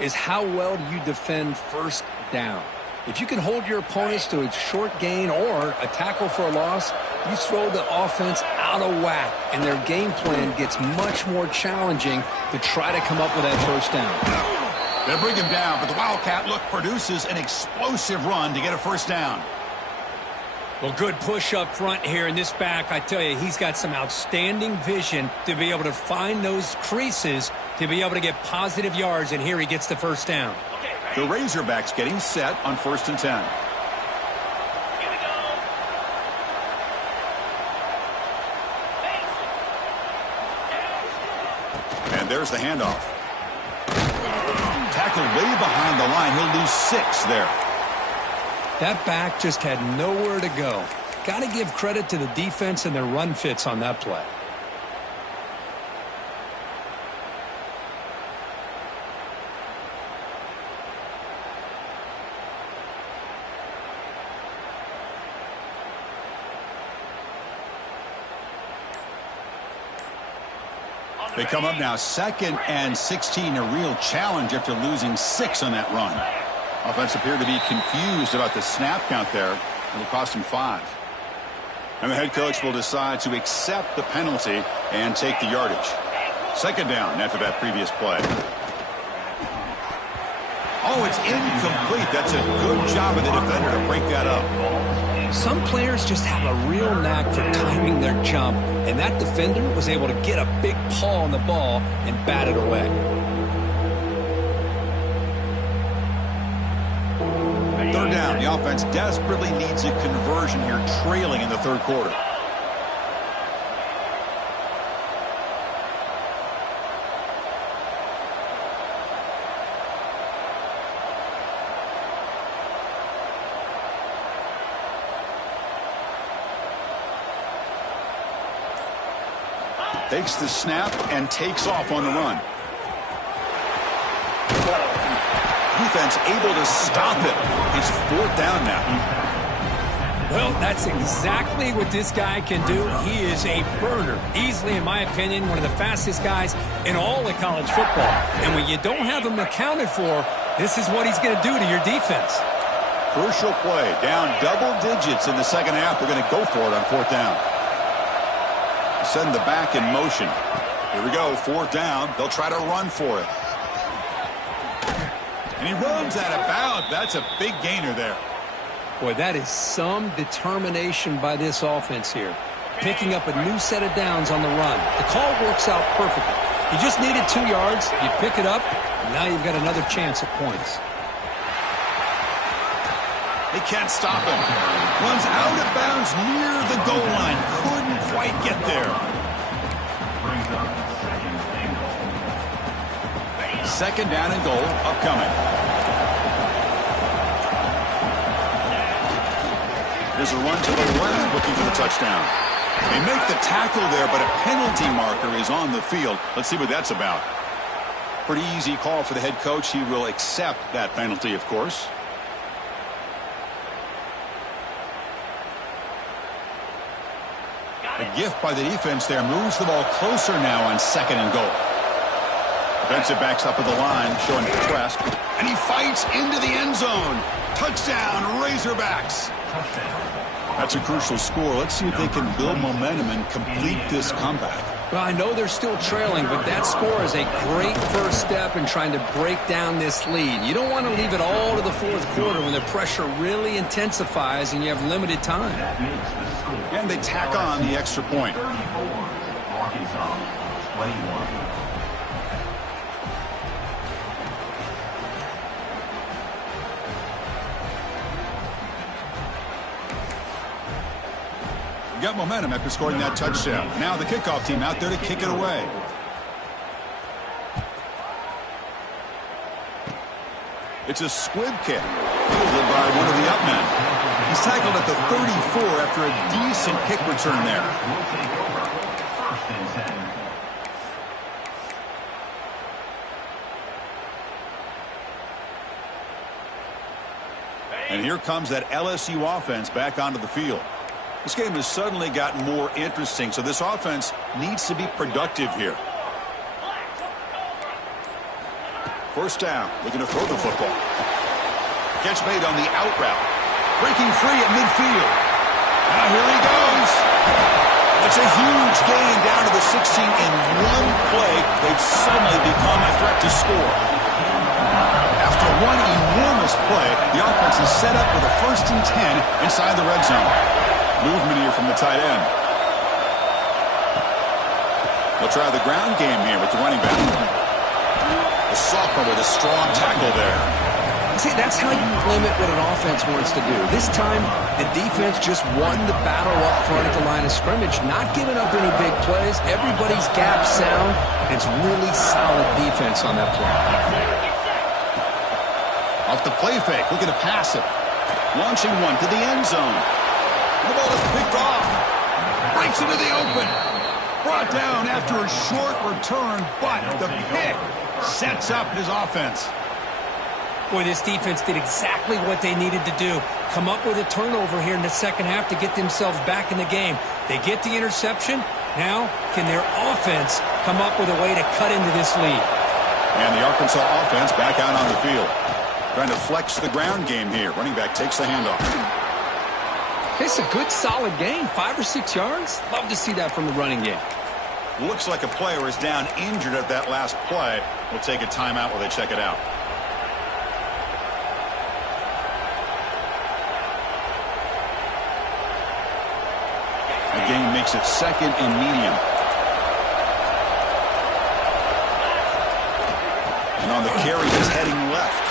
is how well you defend first down. If you can hold your opponents to a short gain or a tackle for a loss, you throw the offense out of whack, and their game plan gets much more challenging to try to come up with that first down. They'll bring him down, but the Wildcat look produces an explosive run to get a first down. Well, good push up front here in this back. I tell you, he's got some outstanding vision to be able to find those creases to be able to get positive yards, and here he gets the first down. The Razorbacks getting set on 1st and 10. And there's the handoff. Tackled way behind the line. He'll lose 6 there. That back just had nowhere to go. Got to give credit to the defense and their run fits on that play. They come up now 2nd and 16, a real challenge after losing 6 on that run. Offense appeared to be confused about the snap count there. It'll cost him 5. And the head coach will decide to accept the penalty and take the yardage. 2nd down after that previous play. Oh, it's incomplete. That's a good job of the defender to break that up. Some players just have a real knack for timing their jump, and that defender was able to get a big paw on the ball and bat it away. Third down. The offense desperately needs a conversion here, trailing in the third quarter. Takes the snap and takes off on the run. Defense able to stop it. It's 4th down now. Well, that's exactly what this guy can do. He is a burner. Easily, in my opinion, one of the fastest guys in all of college football. And when you don't have him accounted for, this is what he's going to do to your defense. Crucial play. Down double digits in the second half. They're going to go for it on 4th down. Send the back in motion. Here we go. 4th down. They'll try to run for it. And he runs out of bounds. That's a big gainer there. Boy, that is some determination by this offense here. Picking up a new set of downs on the run. The call works out perfectly. You just needed 2 yards. You pick it up, and now you've got another chance at points. They can't stop him. Runs out of bounds near the goal line. Couldn't quite get there. second down and goal upcoming. There's a run to the left looking for the touchdown. They make the tackle there, but a penalty marker is on the field. Let's see what that's about. Pretty easy call for the head coach. He will accept that penalty, of course. A gift by the defense there moves the ball closer now on second and goal. Defensive backs up at the line, showing request. And he fights into the end zone. Touchdown, Razorbacks. That's a crucial score. Let's see if they can build momentum and complete this comeback. Well, I know they're still trailing, but that score is a great first step in trying to break down this lead. You don't want to leave it all to the fourth quarter when the pressure really intensifies and you have limited time. And they tack on the extra point. 34, Arkansas, 21. Got momentum after scoring that touchdown. Now the kickoff team out there to kick it away. It's a squib kick, fielded by one of the up men. He's tackled at the 34 after a decent kick return there. Will take over. First and 10. And here comes that LSU offense back onto the field. This game has suddenly gotten more interesting, so this offense needs to be productive here. First down, looking to throw the football. Catch made on the out route. Breaking free at midfield. Now here he goes. It's a huge gain down to the 16 in one play. They've suddenly become a threat to score. After one enormous play, the offense is set up with a 1st and 10 inside the red zone. Movement here from the tight end. They'll try the ground game here with the running back. The sophomore with a strong tackle there. See, that's how you limit what an offense wants to do. This time, the defense just won the battle up front at the line of scrimmage, not giving up any big plays. Everybody's gap sound. It's really solid defense on that play. Off the play fake, looking to pass it. Launching one to the end zone. The ball is picked off. Breaks into the open. Brought down after a short return, but the pick sets up his offense. Boy, this defense did exactly what they needed to do. Come up with a turnover here in the second half to get themselves back in the game. They get the interception. Now, can their offense come up with a way to cut into this lead? And the Arkansas offense back out on the field. Trying to flex the ground game here. Running back takes the handoff. It's a good, solid game. 5 or 6 yards. Love to see that from the running game. Looks like a player is down injured at that last play. We'll take a timeout while they check it out. The game makes it 2nd and medium. And on the carry, he's heading left.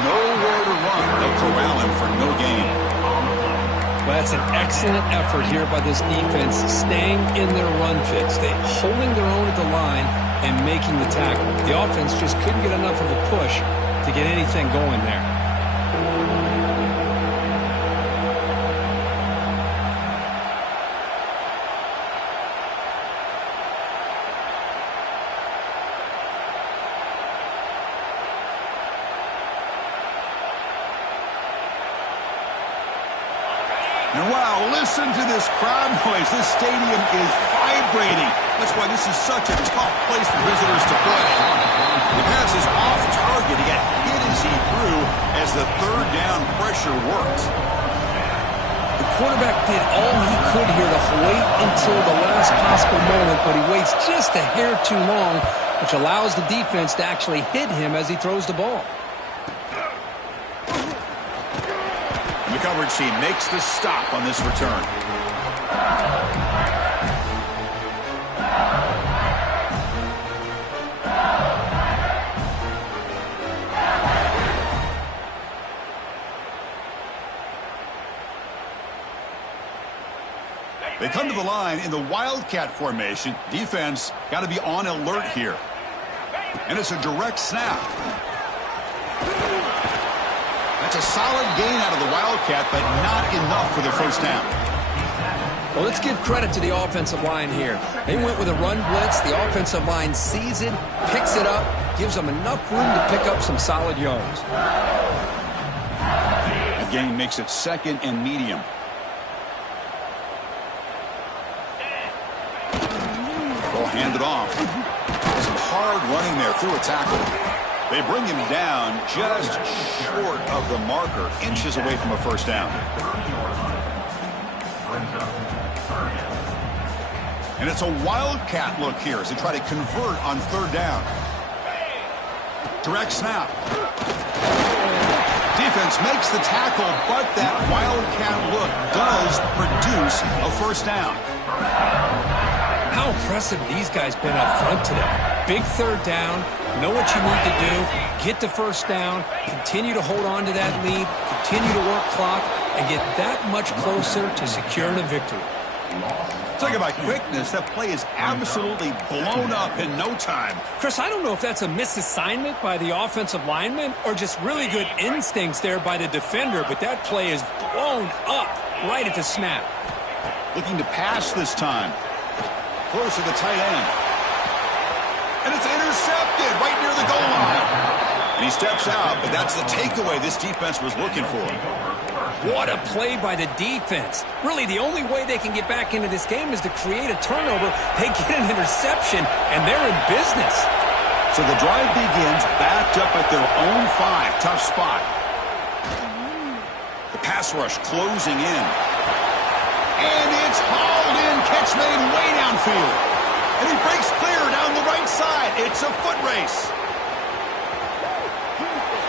Nowhere to run. They'll corral him for no gain. Well, that's an excellent effort here by this defense, staying in their run fits. They holding their own at the line and making the tackle. The offense just couldn't get enough of a push to get anything going there. And wow, listen to this crowd noise. This stadium is vibrating. That's why this is such a tough place for visitors to play. The pass is off target. He got hit as he threw as the 3rd down pressure worked. The quarterback did all he could here to wait until the last possible moment, but he waits just a hair too long, which allows the defense to actually hit him as he throws the ball. The coverage team makes the stop on this return. They come to the line in the Wildcat formation. Defense got to be on alert here. And it's a direct snap. That's a solid gain out of the Wildcat, but not enough for the first down. Well, let's give credit to the offensive line here. They went with a run blitz. The offensive line sees it, picks it up, gives them enough room to pick up some solid yards. The gain makes it 2nd and medium. They'll hand it off. Some hard running there through a tackle. They bring him down just short of the marker, inches away from a first down. And it's a Wildcat look here as they try to convert on 3rd down. Direct snap. Defense makes the tackle, but that Wildcat look does produce a first down. How impressive these guys been up front today. Big 3rd down. Know what you need to do. Get the first down. Continue to hold on to that lead. Continue to work clock and get that much closer to securing a victory. Talk about quickness. That play is absolutely blown up in no time. Chris, I don't know if that's a misassignment by the offensive lineman or just really good instincts there by the defender, but that play is blown up right at the snap. Looking to pass this time. Close to the tight end. And it's intercepted right near the goal line. And he steps out, but that's the takeaway this defense was looking for. What a play by the defense. Really, the only way they can get back into this game is to create a turnover. They get an interception, and they're in business. So the drive begins backed up at their own 5. Tough spot. The pass rush closing in. And it's hauled in. Catch made way downfield. And he breaks clear down the right side. It's a foot race.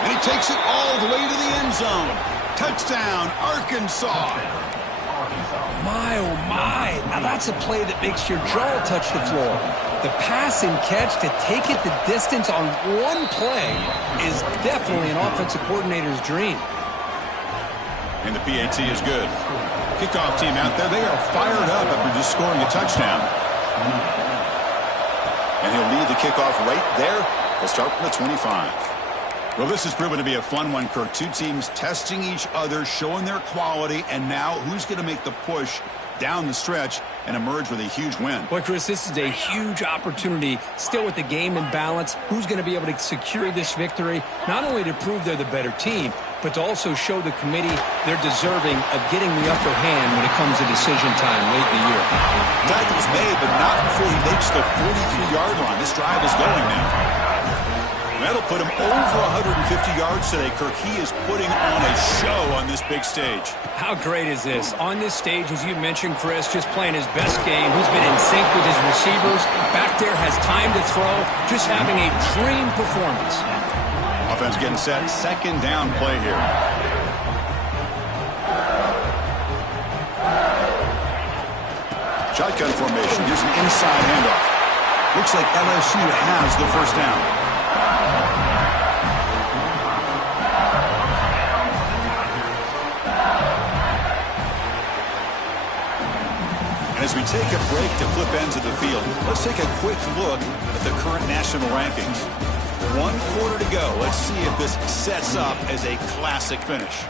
And he takes it all the way to the end zone. Touchdown, Arkansas. My, oh my. Now that's a play that makes your jaw touch the floor. The pass and catch to take it the distance on one play is definitely an offensive coordinator's dream. And the PAT is good. Kickoff team out there, they are fired up after just scoring a touchdown. And he'll lead the kickoff right there. We'll start from the 25. Well, this has proven to be a fun one, Kirk. Two teams testing each other, showing their quality, and now who's going to make the push down the stretch and emerge with a huge win? Boy, Chris, this is a huge opportunity. Still with the game in balance, who's going to be able to secure this victory, not only to prove they're the better team, but to also show the committee they're deserving of getting the upper hand when it comes to decision time late in the year. Tackle's made, but not before he makes the 43-yard line. This drive is going now. That'll put him over 150 yards today, Kirk. He is putting on a show on this big stage. How great is this? On this stage, as you mentioned, Chris, just playing his best game. He's been in sync with his receivers. Back there has time to throw. Just having a dream performance. Offense getting set. 2nd down play here. Shotgun formation. Here's an inside handoff. Looks like LSU has the first down. As we take a break to flip ends of the field, let's take a quick look at the current national rankings. 1 quarter to go. Let's see if this sets up as a classic finish.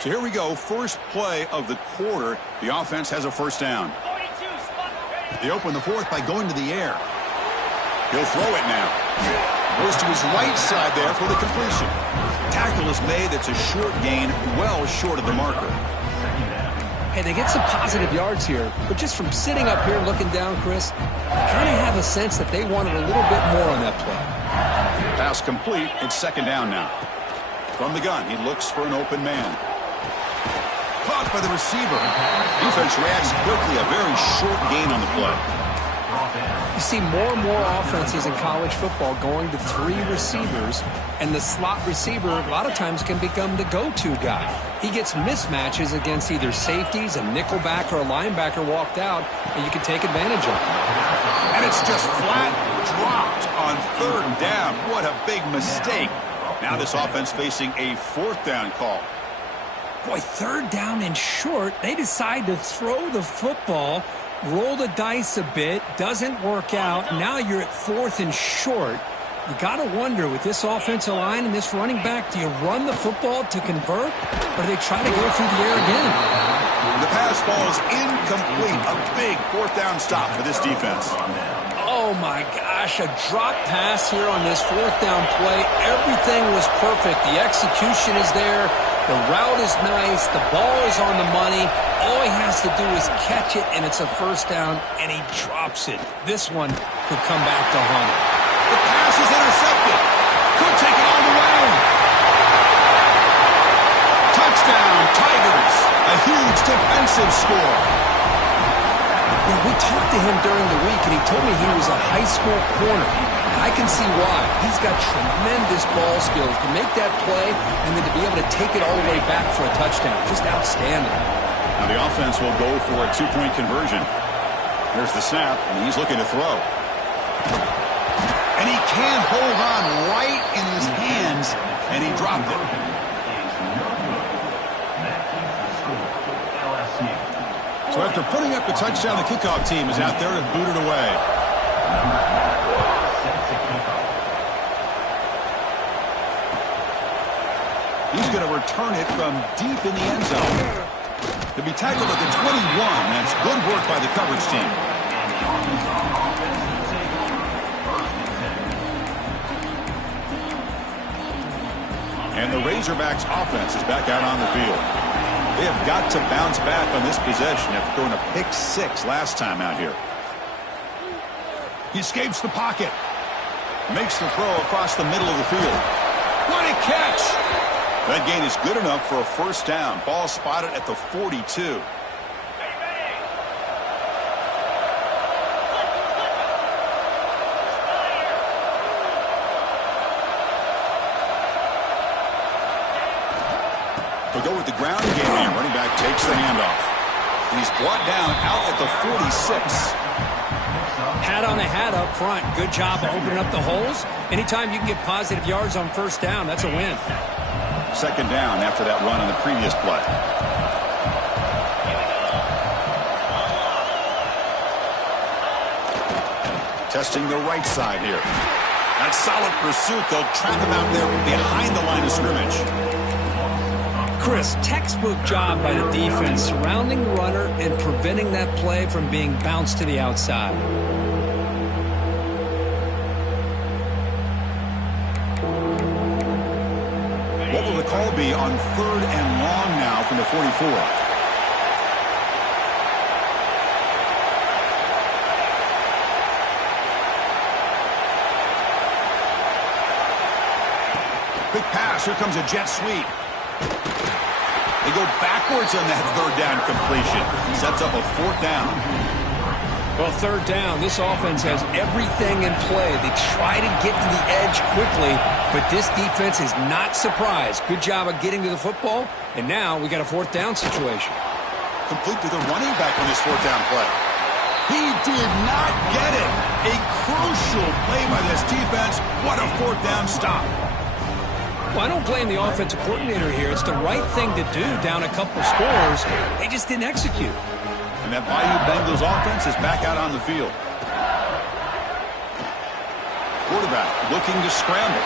So here we go. First play of the quarter. The offense has a first down. They open the 4th by going to the air. He'll throw it now. Goes to his right side there for the completion. Tackle is made. It's a short gain, well short of the marker. Hey, they get some positive yards here, but just from sitting up here looking down, Chris, I kind of have a sense that they wanted a little bit more on that play. Pass complete. It's 2nd down now. From the gun, he looks for an open man. Caught by the receiver. Defense reacts quickly. A very short gain on the play. You see more and more offenses in college football going to 3 receivers, and the slot receiver a lot of times can become the go-to guy. He gets mismatches against either safeties, a nickelback, or a linebacker walked out, and you can take advantage of it. And it's just flat dropped on third down. What a big mistake. Now this offense facing a fourth down call. Boy, third down and short. They decide to throw the football, roll the dice a bit, doesn't work out. Now you're at fourth and short. You got to wonder, with this offensive line and this running back, do you run the football to convert, or do they try to go through the air again? The pass falls incomplete. A big fourth down stop for this defense. Oh, my gosh, a drop pass here on this fourth down play. Everything was perfect. The execution is there. The route is nice. The ball is on the money. All he has to do is catch it, and it's a first down, and he drops it. This one could come back to haunt him. The pass is intercepted. Could take it all the way. Touchdown, Tigers. A huge defensive score. Yeah, we talked to him during the week, and he told me he was a high school corner. And I can see why. He's got tremendous ball skills to make that play and then to be able to take it all the way back for a touchdown. Just outstanding. Now the offense will go for a two-point conversion. There's the snap, and he's looking to throw. And he can't hold on right in his hands, and he dropped it. So after putting up the touchdown, the kickoff team is out there to boot it away. He's going to return it from deep in the end zone. To be tackled at the 21. That's good work by the coverage team. And the Razorbacks offense is back out on the field. They have got to bounce back on this possession after throwing a pick six last time out here. He escapes the pocket. Makes the throw across the middle of the field. What a catch! That gain is good enough for a first down. Ball spotted at the 42. They'll go with the ground game here. Running back takes the handoff. He's brought down out at the 46. Hat on a hat up front. Good job of opening up the holes. Anytime you can get positive yards on first down, that's a win. Second down after that run on the previous play. Testing the right side here. That's solid pursuit. They'll trap him out there behind the line of scrimmage. Chris, textbook job by the defense surrounding the runner and preventing that play from being bounced to the outside. What will the call be on third and long now from the 44? Quick pass. Here comes a jet sweep. They go backwards on that third down completion. Sets up a fourth down. Well, third down, this offense has everything in play. They try to get to the edge quickly, but this defense is not surprised. Good job of getting to the football, and now we got a fourth down situation. Complete to the running back on this fourth down play. He did not get it. A crucial play by this defense. What a fourth down stop. Well, I don't blame the offensive coordinator here. It's the right thing to do down a couple scores. They just didn't execute. And that Bayou Bengals offense is back out on the field. Quarterback looking to scramble.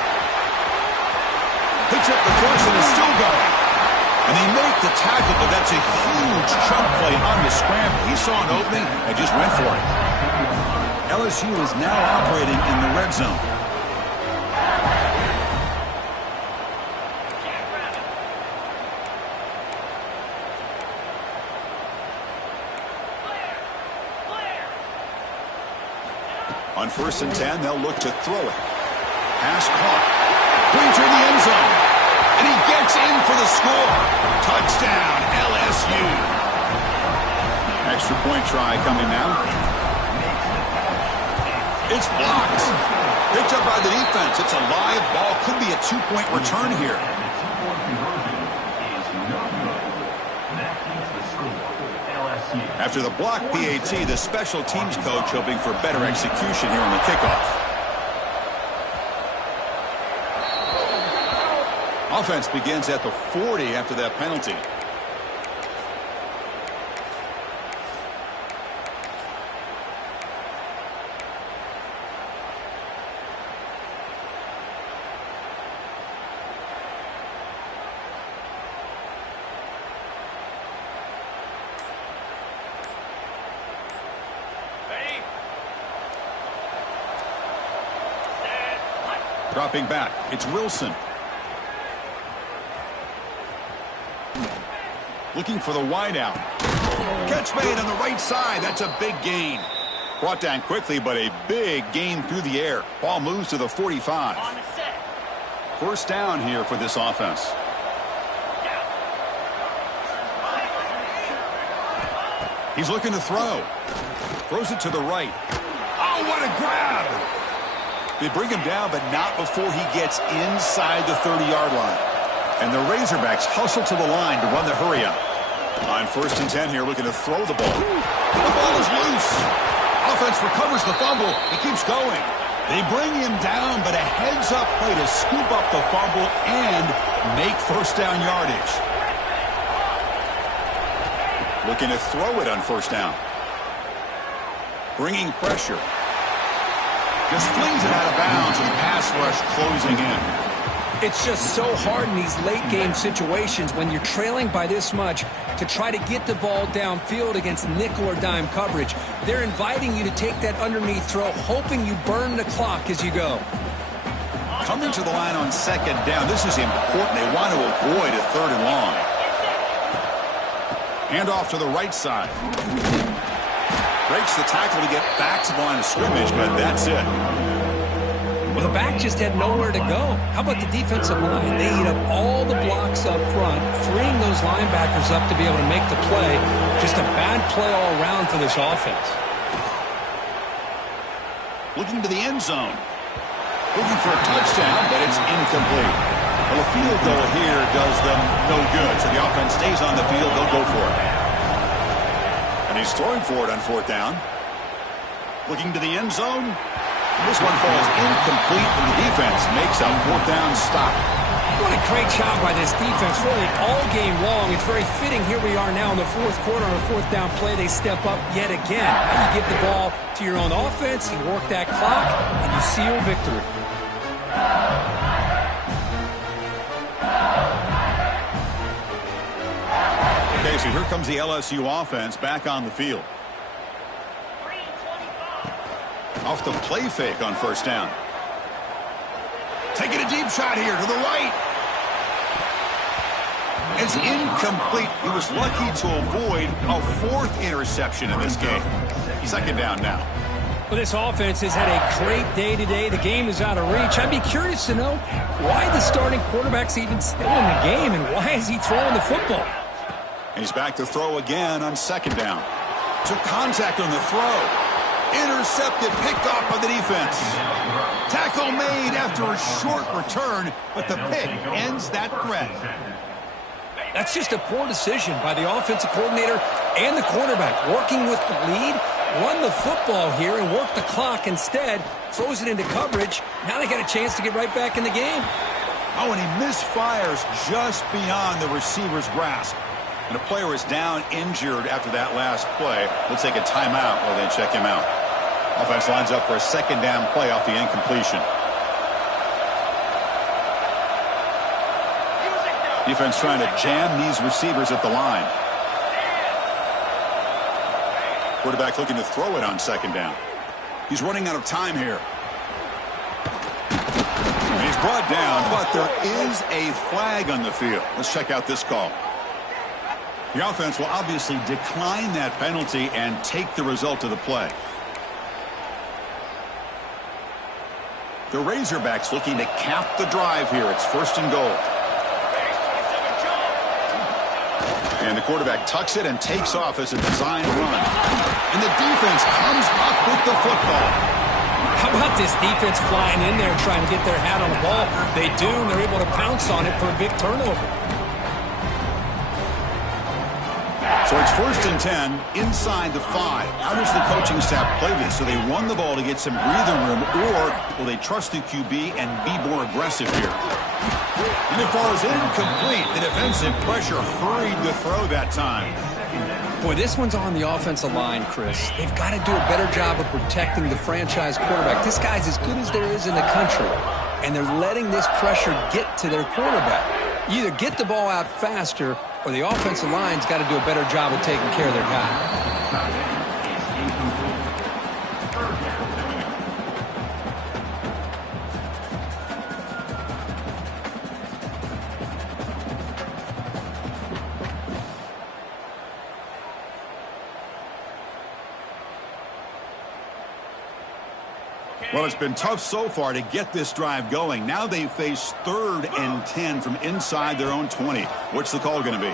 Picks up the first and is still going. And they make the tackle, but that's a huge chunk play on the scramble. He saw an opening and just went for it. LSU is now operating in the red zone. On 1st and 10, they'll look to throw it. Pass caught. Brings her in the end zone. And he gets in for the score. Touchdown, LSU. Extra point try coming now. It's blocked. Picked up by the defense. It's a live ball. Could be a two-point return here. That keeps the score. LSU After the block PAT, the special teams coach hoping for better execution here on the kickoff. Offense begins at the 40 after that penalty. Dropping back, it's Wilson. Looking for the wideout. Catch made on the right side. That's a big gain. Brought down quickly, but a big gain through the air. Ball moves to the 45. First down here for this offense. He's looking to throw. Throws it to the right. Oh, what a grab! They bring him down, but not before he gets inside the 30-yard line. And the Razorbacks hustle to the line to run the hurry-up. On 1st and 10 here, looking to throw the ball. The ball is loose. Offense recovers the fumble. He keeps going. They bring him down, but a heads-up play to scoop up the fumble and make first down yardage. Looking to throw it on 1st down. Bringing pressure. Just flings it out of bounds, and the pass rush closing in. It's just so hard in these late-game situations when you're trailing by this much to try to get the ball downfield against nickel or dime coverage. They're inviting you to take that underneath throw, hoping you burn the clock as you go. Coming to the line on 2nd down. This is important. They want to avoid a 3rd and long. Hand off to the right side. Breaks the tackle to get back to the line of scrimmage, but that's it. Well, the back just had nowhere to go. How about the defensive line? They eat up all the blocks up front, freeing those linebackers up to be able to make the play. Just a bad play all around for this offense. Looking to the end zone. Looking for a touchdown, but it's incomplete. Well, a field goal here does them no good, so the offense stays on the field. They'll go for it. And he's throwing for it on 4th down. Looking to the end zone. This one falls incomplete, and the defense makes a 4th down stop. What a great job by this defense, really all game long. It's very fitting. Here we are now in the 4th quarter on a 4th down play. They step up yet again. Now you give the ball to your own offense, you work that clock, and you seal victory. Okay, so here comes the LSU offense back on the field. Off the play fake on 1st down. Taking a deep shot here to the right. It's incomplete. He was lucky to avoid a 4th interception in this game. 2nd down now. Well, this offense has had a great day today. The game is out of reach. I'd be curious to know why the starting quarterback's even still in the game and why is he throwing the football? And he's back to throw again on 2nd down. Took contact on the throw. Intercepted, picked off by the defense. Tackle made after a short return, but the pick ends that threat. That's just a poor decision by the offensive coordinator and the quarterback. Working with the lead, run the football here and work the clock instead. Throws it into coverage. Now they got a chance to get right back in the game. Oh, and he misfires just beyond the receiver's grasp. And a player is down injured after that last play. We'll take a timeout while they check him out. Offense lines up for a 2nd down play off the incompletion. Defense trying to jam these receivers at the line. Quarterback looking to throw it on 2nd down. He's running out of time here. And he's brought down, but there is a flag on the field. Let's check out this call. The offense will obviously decline that penalty and take the result of the play. The Razorbacks looking to cap the drive here. It's 1st and goal. And the quarterback tucks it and takes off as a design run. And the defense comes up with the football. How about this defense flying in there trying to get their hat on the ball? They do, and they're able to pounce on it for a big turnover. So it's 1st and 10 inside the 5. How does the coaching staff play this? So they run the ball to get some breathing room, or will they trust the QB and be more aggressive here? And it falls incomplete. The defensive pressure hurried the throw that time. Boy, this one's on the offensive line, Chris. They've got to do a better job of protecting the franchise quarterback. This guy's as good as there is in the country, and they're letting this pressure get to their quarterback. You either get the ball out faster, or the offensive line's got to do a better job of taking care of their guy. Well, it's been tough so far to get this drive going. Now they face 3rd and 10 from inside their own 20. What's the call going to be?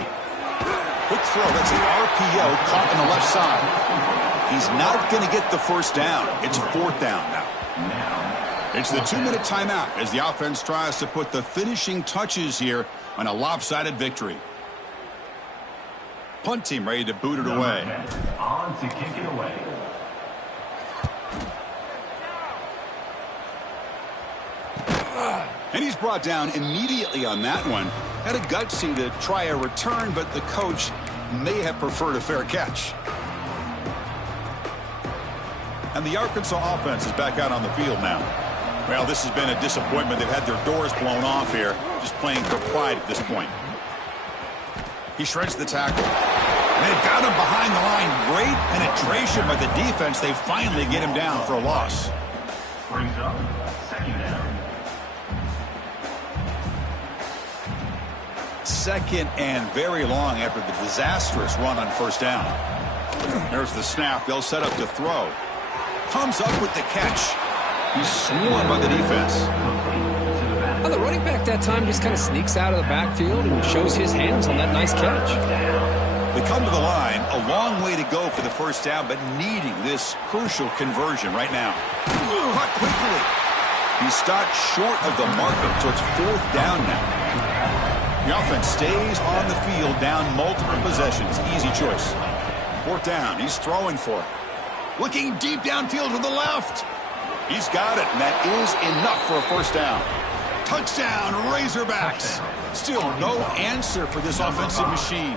Quick throw. That's an RPO caught on the left side. He's not going to get the first down. It's 4th down now. It's the 2-minute timeout as the offense tries to put the finishing touches here on a lopsided victory. Punt team ready to boot it away. On to kick it away. And he's brought down immediately on that one. Had a gutsy to try a return, but the coach may have preferred a fair catch. And the Arkansas offense is back out on the field now. Well, this has been a disappointment. They've had their doors blown off here, just playing for pride at this point. He shreds the tackle. And they've got him behind the line. Great penetration by the defense. They finally get him down for a loss. Brings up 2nd down. 2nd and very long after the disastrous run on 1st down. There's the snap. They'll set up to throw. Comes up with the catch. He's swarmed by the defense. Well, the running back that time just kind of sneaks out of the backfield and shows his hands on that nice catch. They come to the line. A long way to go for the 1st down, but needing this crucial conversion right now. Caught quickly. He's stopped short of the marker, so it's 4th down now. The offense stays on the field down multiple possessions. Easy choice. 4th down. He's throwing for it. Looking deep downfield to the left. He's got it, and that is enough for a 1st down. Touchdown, Razorbacks. Still no answer for this offensive machine.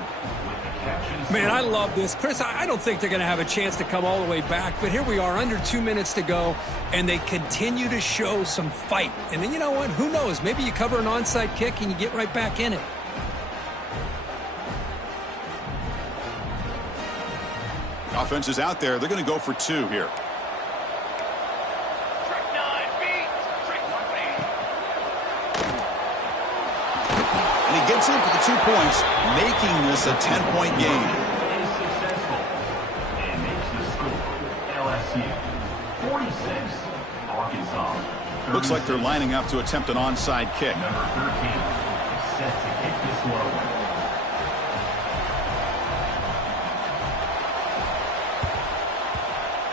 Man, I love this. Chris, I don't think they're going to have a chance to come all the way back, but here we are, under 2 minutes to go, and they continue to show some fight. And then you know what? Who knows? Maybe you cover an onside kick and you get right back in it. Offense is out there. They're going to go for 2 here. And he gets in for the 2 points, making this a 10-point game. Is successful and makes the score. LSU 46, Arkansas. Looks like they're lining up to attempt an onside kick. Number 13 set to kick this one away.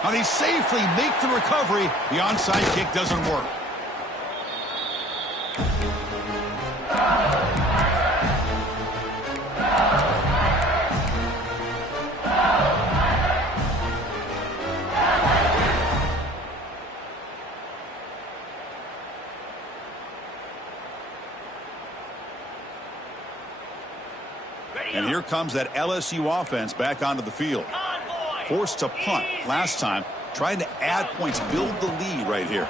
Now they safely make the recovery. The onside kick doesn't work. And here comes that LSU offense back onto the field. Forced to punt last time, trying to add points, build the lead right here.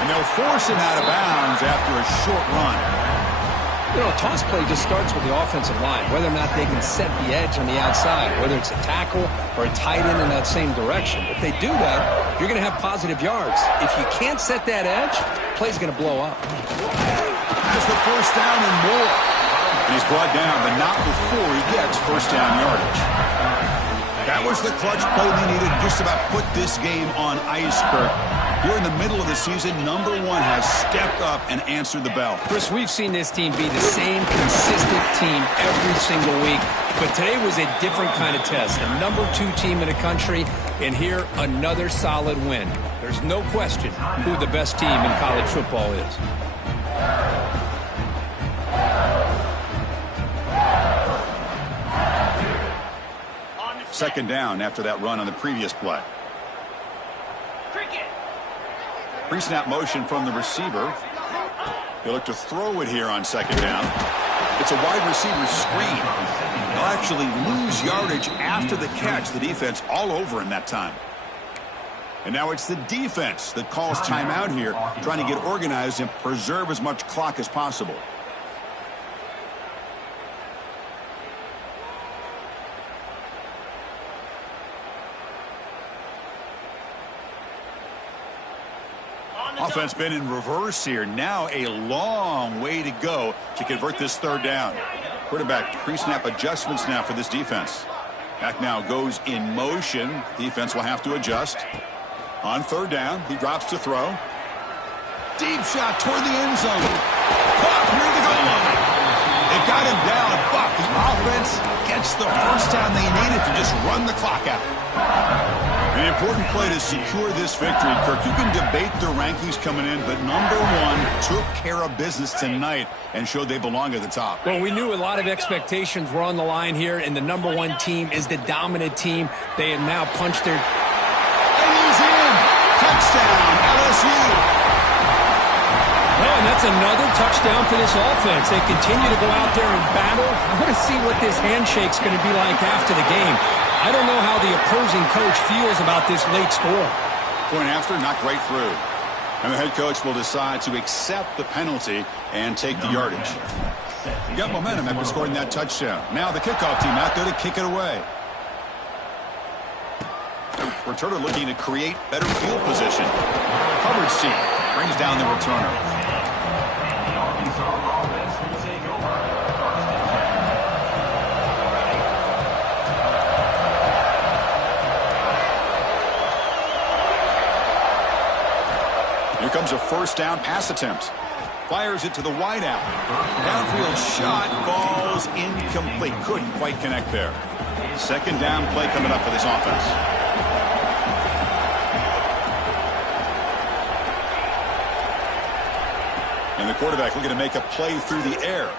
And they'll force him out of bounds after a short run. You know, a toss play just starts with the offensive line, whether or not they can set the edge on the outside, whether it's a tackle or a tight end in that same direction. If they do that, you're going to have positive yards. If you can't set that edge, play's going to blow up. Has the first down and more. And he's brought down, but not before he gets first down yardage. That was the clutch play they needed to just about put this game on ice, Kurt. Here in the middle of the season, number 1 has stepped up and answered the bell. Chris, we've seen this team be the same consistent team every single week, but today was a different kind of test. The number 2 team in the country, and here another solid win. There's no question who the best team in college football is. Second down after that run on the previous play. Pre-snap motion from the receiver. He'll look to throw it here on second down. It's a wide receiver screen. They'll actually lose yardage after the catch. The defense all over him that time. And now it's the defense that calls timeout here, trying to get organized and preserve as much clock as possible. Offense been in reverse here. Now a long way to go to convert this third down. Quarterback pre-snap adjustments now for this defense. Back now goes in motion. Defense will have to adjust. On third down, he drops to throw. Deep shot toward the end zone. Caught near the goal line. They got him down, but the offense gets the first down they needed to just run the clock out. An important play to secure this victory, Kirk. You can debate the rankings coming in, but number one took care of business tonight and showed they belong at the top. Well, we knew a lot of expectations were on the line here, and the number one team is the dominant team. They have now punched their... He's in. Touchdown, LSU. Oh, and that's another touchdown for this offense. They continue to go out there and battle. I want to see what this handshake's going to be like after the game. I don't know how the opposing coach feels about this late score. Point after, knocked right through. And the head coach will decide to accept the penalty and take the yardage. Got momentum after scoring that touchdown. Now the kickoff team out there to kick it away. Returner looking to create better field position. Coverage team brings down the returner. Here comes a first down pass attempt. Fires it to the wideout. Downfield shot falls incomplete. Couldn't quite connect there. Second down play coming up for this offense. And the quarterback looking to make a play through the air.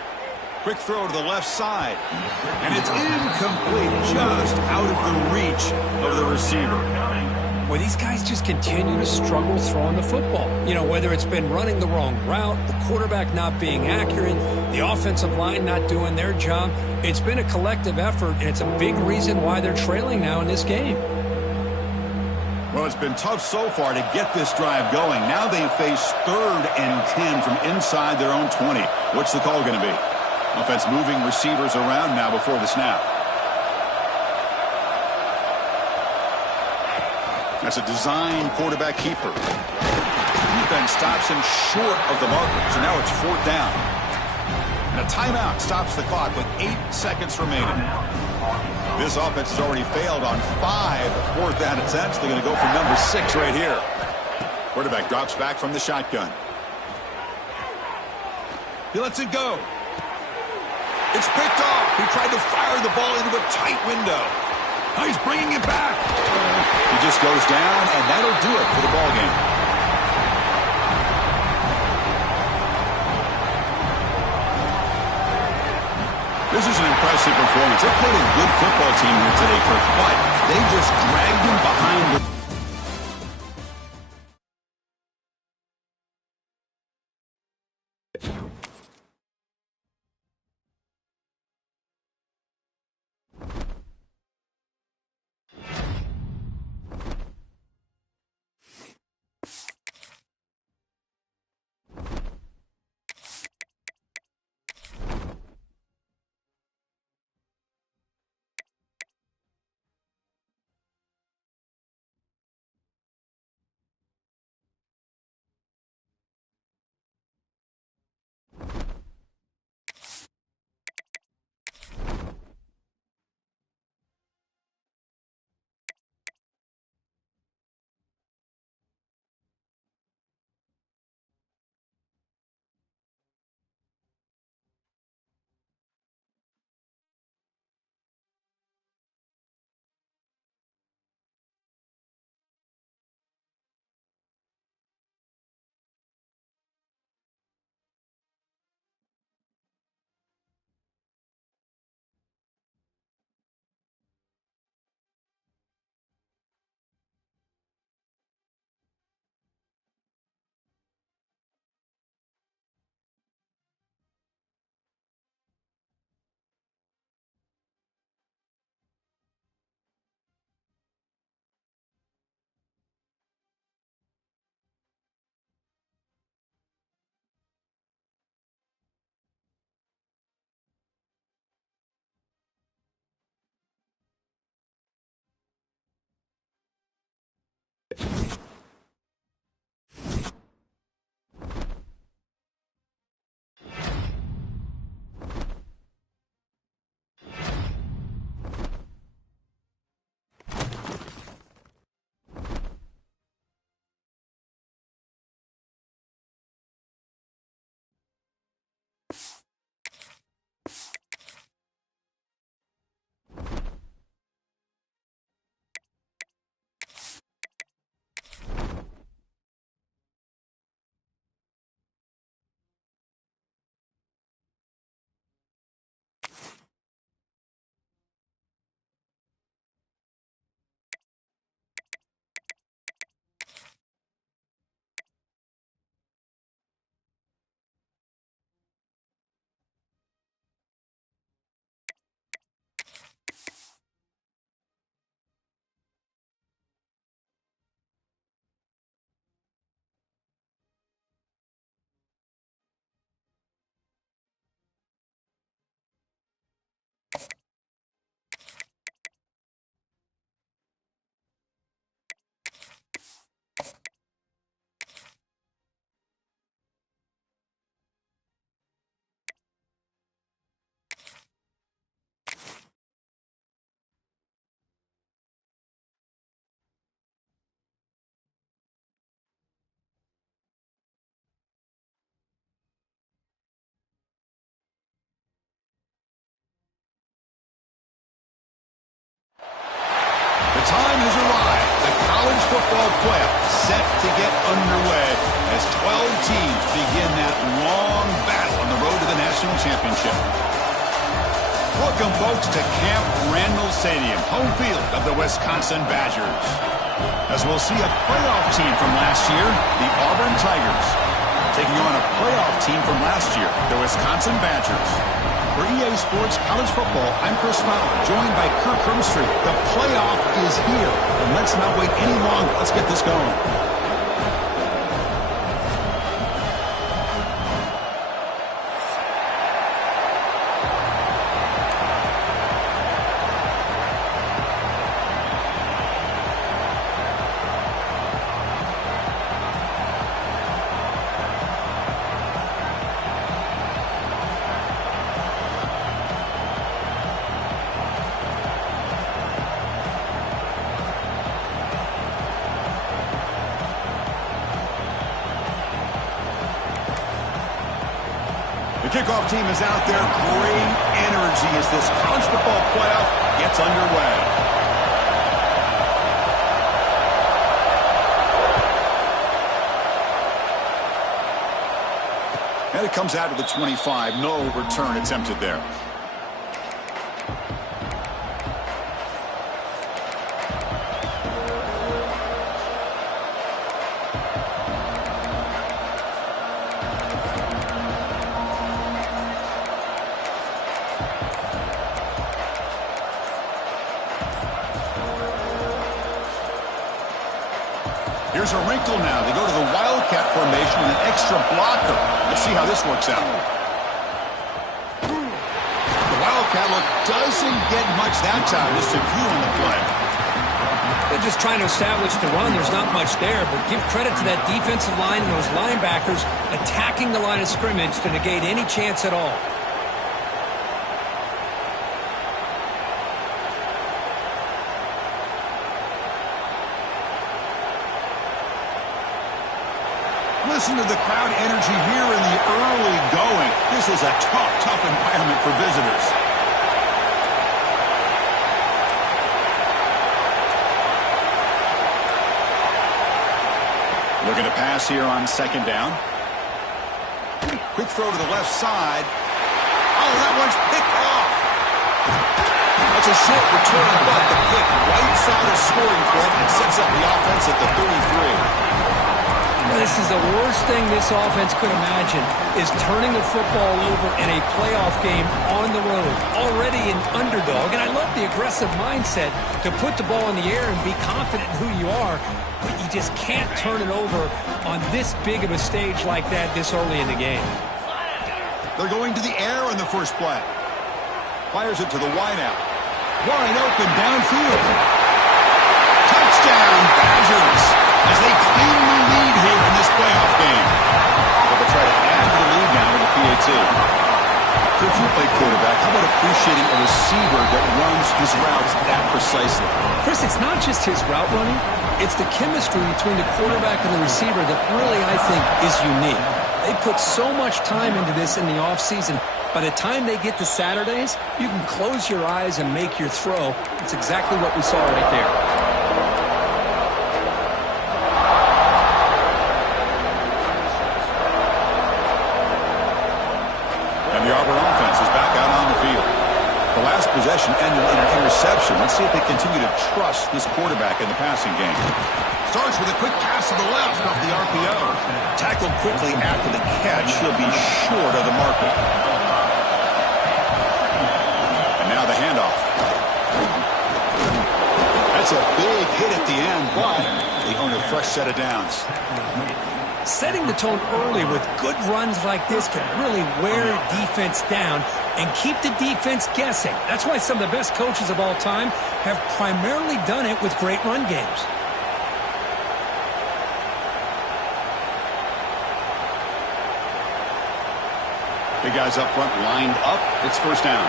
Quick throw to the left side. And it's incomplete, just out of the reach of the receiver. Well, these guys just continue to struggle throwing the football. You know, whether it's been running the wrong route, the quarterback not being accurate, the offensive line not doing their job. It's been a collective effort, and it's a big reason why they're trailing now in this game. Well, it's been tough so far to get this drive going. Now they face 3rd and 10 from inside their own 20. What's the call going to be? Offense moving receivers around now before the snap. That's a design quarterback keeper. Defense stops him short of the marker, so now it's 4th down. And a timeout stops the clock with 8 seconds remaining. This offense has already failed on 5 4th down attempts. They're going to go for number 6 right here. Quarterback drops back from the shotgun. He lets it go. It's picked off. He tried to fire the ball into a tight window. Now he's bringing it back. He just goes down, and that'll do it for the ball game. This is an impressive performance. They played a good football team here today, Kirk, but they just dragged him behind the The time has arrived. The college football playoff set to get underway as 12 teams begin that long battle on the road to the national championship. Welcome, folks, to Camp Randall Stadium, home field of the Wisconsin Badgers. As we'll see a playoff team from last year, the Auburn Tigers, taking on a playoff team from last year, the Wisconsin Badgers. For EA Sports College Football, I'm Chris Fowler, joined by Kirk Hermstreet. The playoff is here, and let's not wait any longer. Let's get this going. The kickoff team is out there. Great energy as this college football playoff gets underway. And it comes out to the 25. No return attempted there. Here's a wrinkle now. They go to the Wildcat formation with an extra blocker. Let's see how this works out. The Wildcat look doesn't get much that time. Just a few on the play. They're just trying to establish the run. There's not much there, but give credit to that defensive line and those linebackers attacking the line of scrimmage to negate any chance at all. Listen to the crowd energy here in the early going. This is a tough environment for visitors. Looking to pass here on second down. Quick throw to the left side. Oh, that one's picked off. That's a short return, but the pick right side of scoring front and sets up the offense at the 33. This is the worst thing this offense could imagine, is turning the football over in a playoff game on the road. Already an underdog, and I love the aggressive mindset to put the ball in the air and be confident in who you are, but you just can't turn it over on this big of a stage like that this early in the game. They're going to the air on the first play. Fires it to the wideout. Wide open downfield. Touchdown, Badgers. as they claim the lead here in this playoff game. They'll try to add to the lead now with the PAT. If you play quarterback, how about appreciating a receiver that runs his routes that precisely? Chris, it's not just his route running. It's the chemistry between the quarterback and the receiver that really, I think, is unique. They put so much time into this in the offseason. By the time they get to Saturdays, you can close your eyes and make your throw. It's exactly what we saw right there. And the Auburn offense is back out on the field. The last possession ended in an interception. Let's see if they continue to trust this quarterback in the passing game. Starts with a quick pass to the left off the RPO. Tackled quickly after the catch. He'll be short of the marker. And now the handoff. That's a big hit at the end, but they own a fresh set of downs. Setting the tone early with good runs like this can really wear defense down and keep the defense guessing. That's why some of the best coaches of all time have primarily done it with great run games. Big guys up front lined up. It's first down.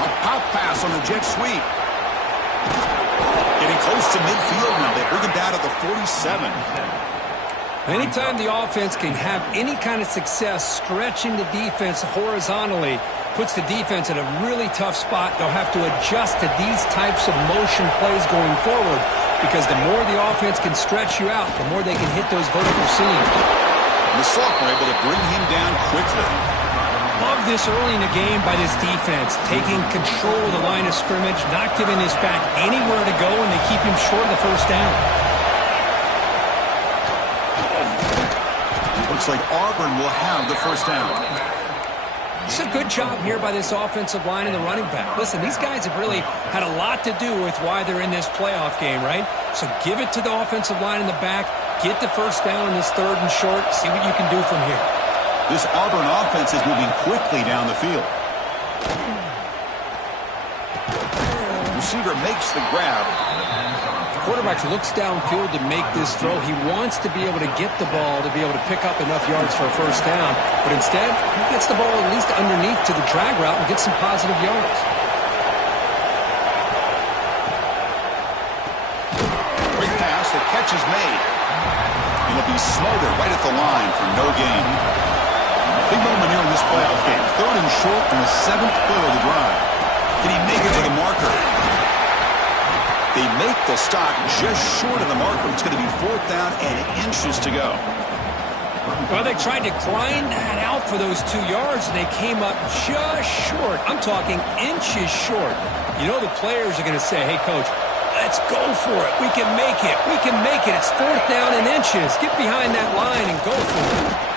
A pop pass on the jet sweep. Getting close to midfield now. They bring him down to the 47. Anytime the offense can have any kind of success stretching the defense horizontally, puts the defense in a really tough spot. They'll have to adjust to these types of motion plays going forward because the more the offense can stretch you out, the more they can hit those vertical seams. The sophomore able to bring him down quickly. Love this early in the game by this defense, taking control of the line of scrimmage, not giving this back anywhere to go, and they keep him short of the first down. Looks like Auburn will have the first down. It's a good job here by this offensive line and the running back. Listen, these guys have really had a lot to do with why they're in this playoff game, right? So give it to the offensive line in the back, get the first down in this third and short, see what you can do from here. This Auburn offense is moving quickly down the field. Receiver makes the grab. Quarterback looks downfield to make this throw. He wants to be able to get the ball to be able to pick up enough yards for a first down. But instead, he gets the ball at least underneath to the drag route and gets some positive yards. Quick pass, the catch is made. And it'll be smothered right at the line for no gain. Big moment here in this playoff game. Third and short on the 7th play of the drive. Can he make it to the marker? They make the stop just short of the marker. It's going to be fourth down and inches to go. Well, they tried to grind that out for those 2 yards, and they came up just short. I'm talking inches short. You know the players are going to say, hey, Coach, let's go for it. We can make it. We can make it. It's fourth down and inches. Get behind that line and go for it.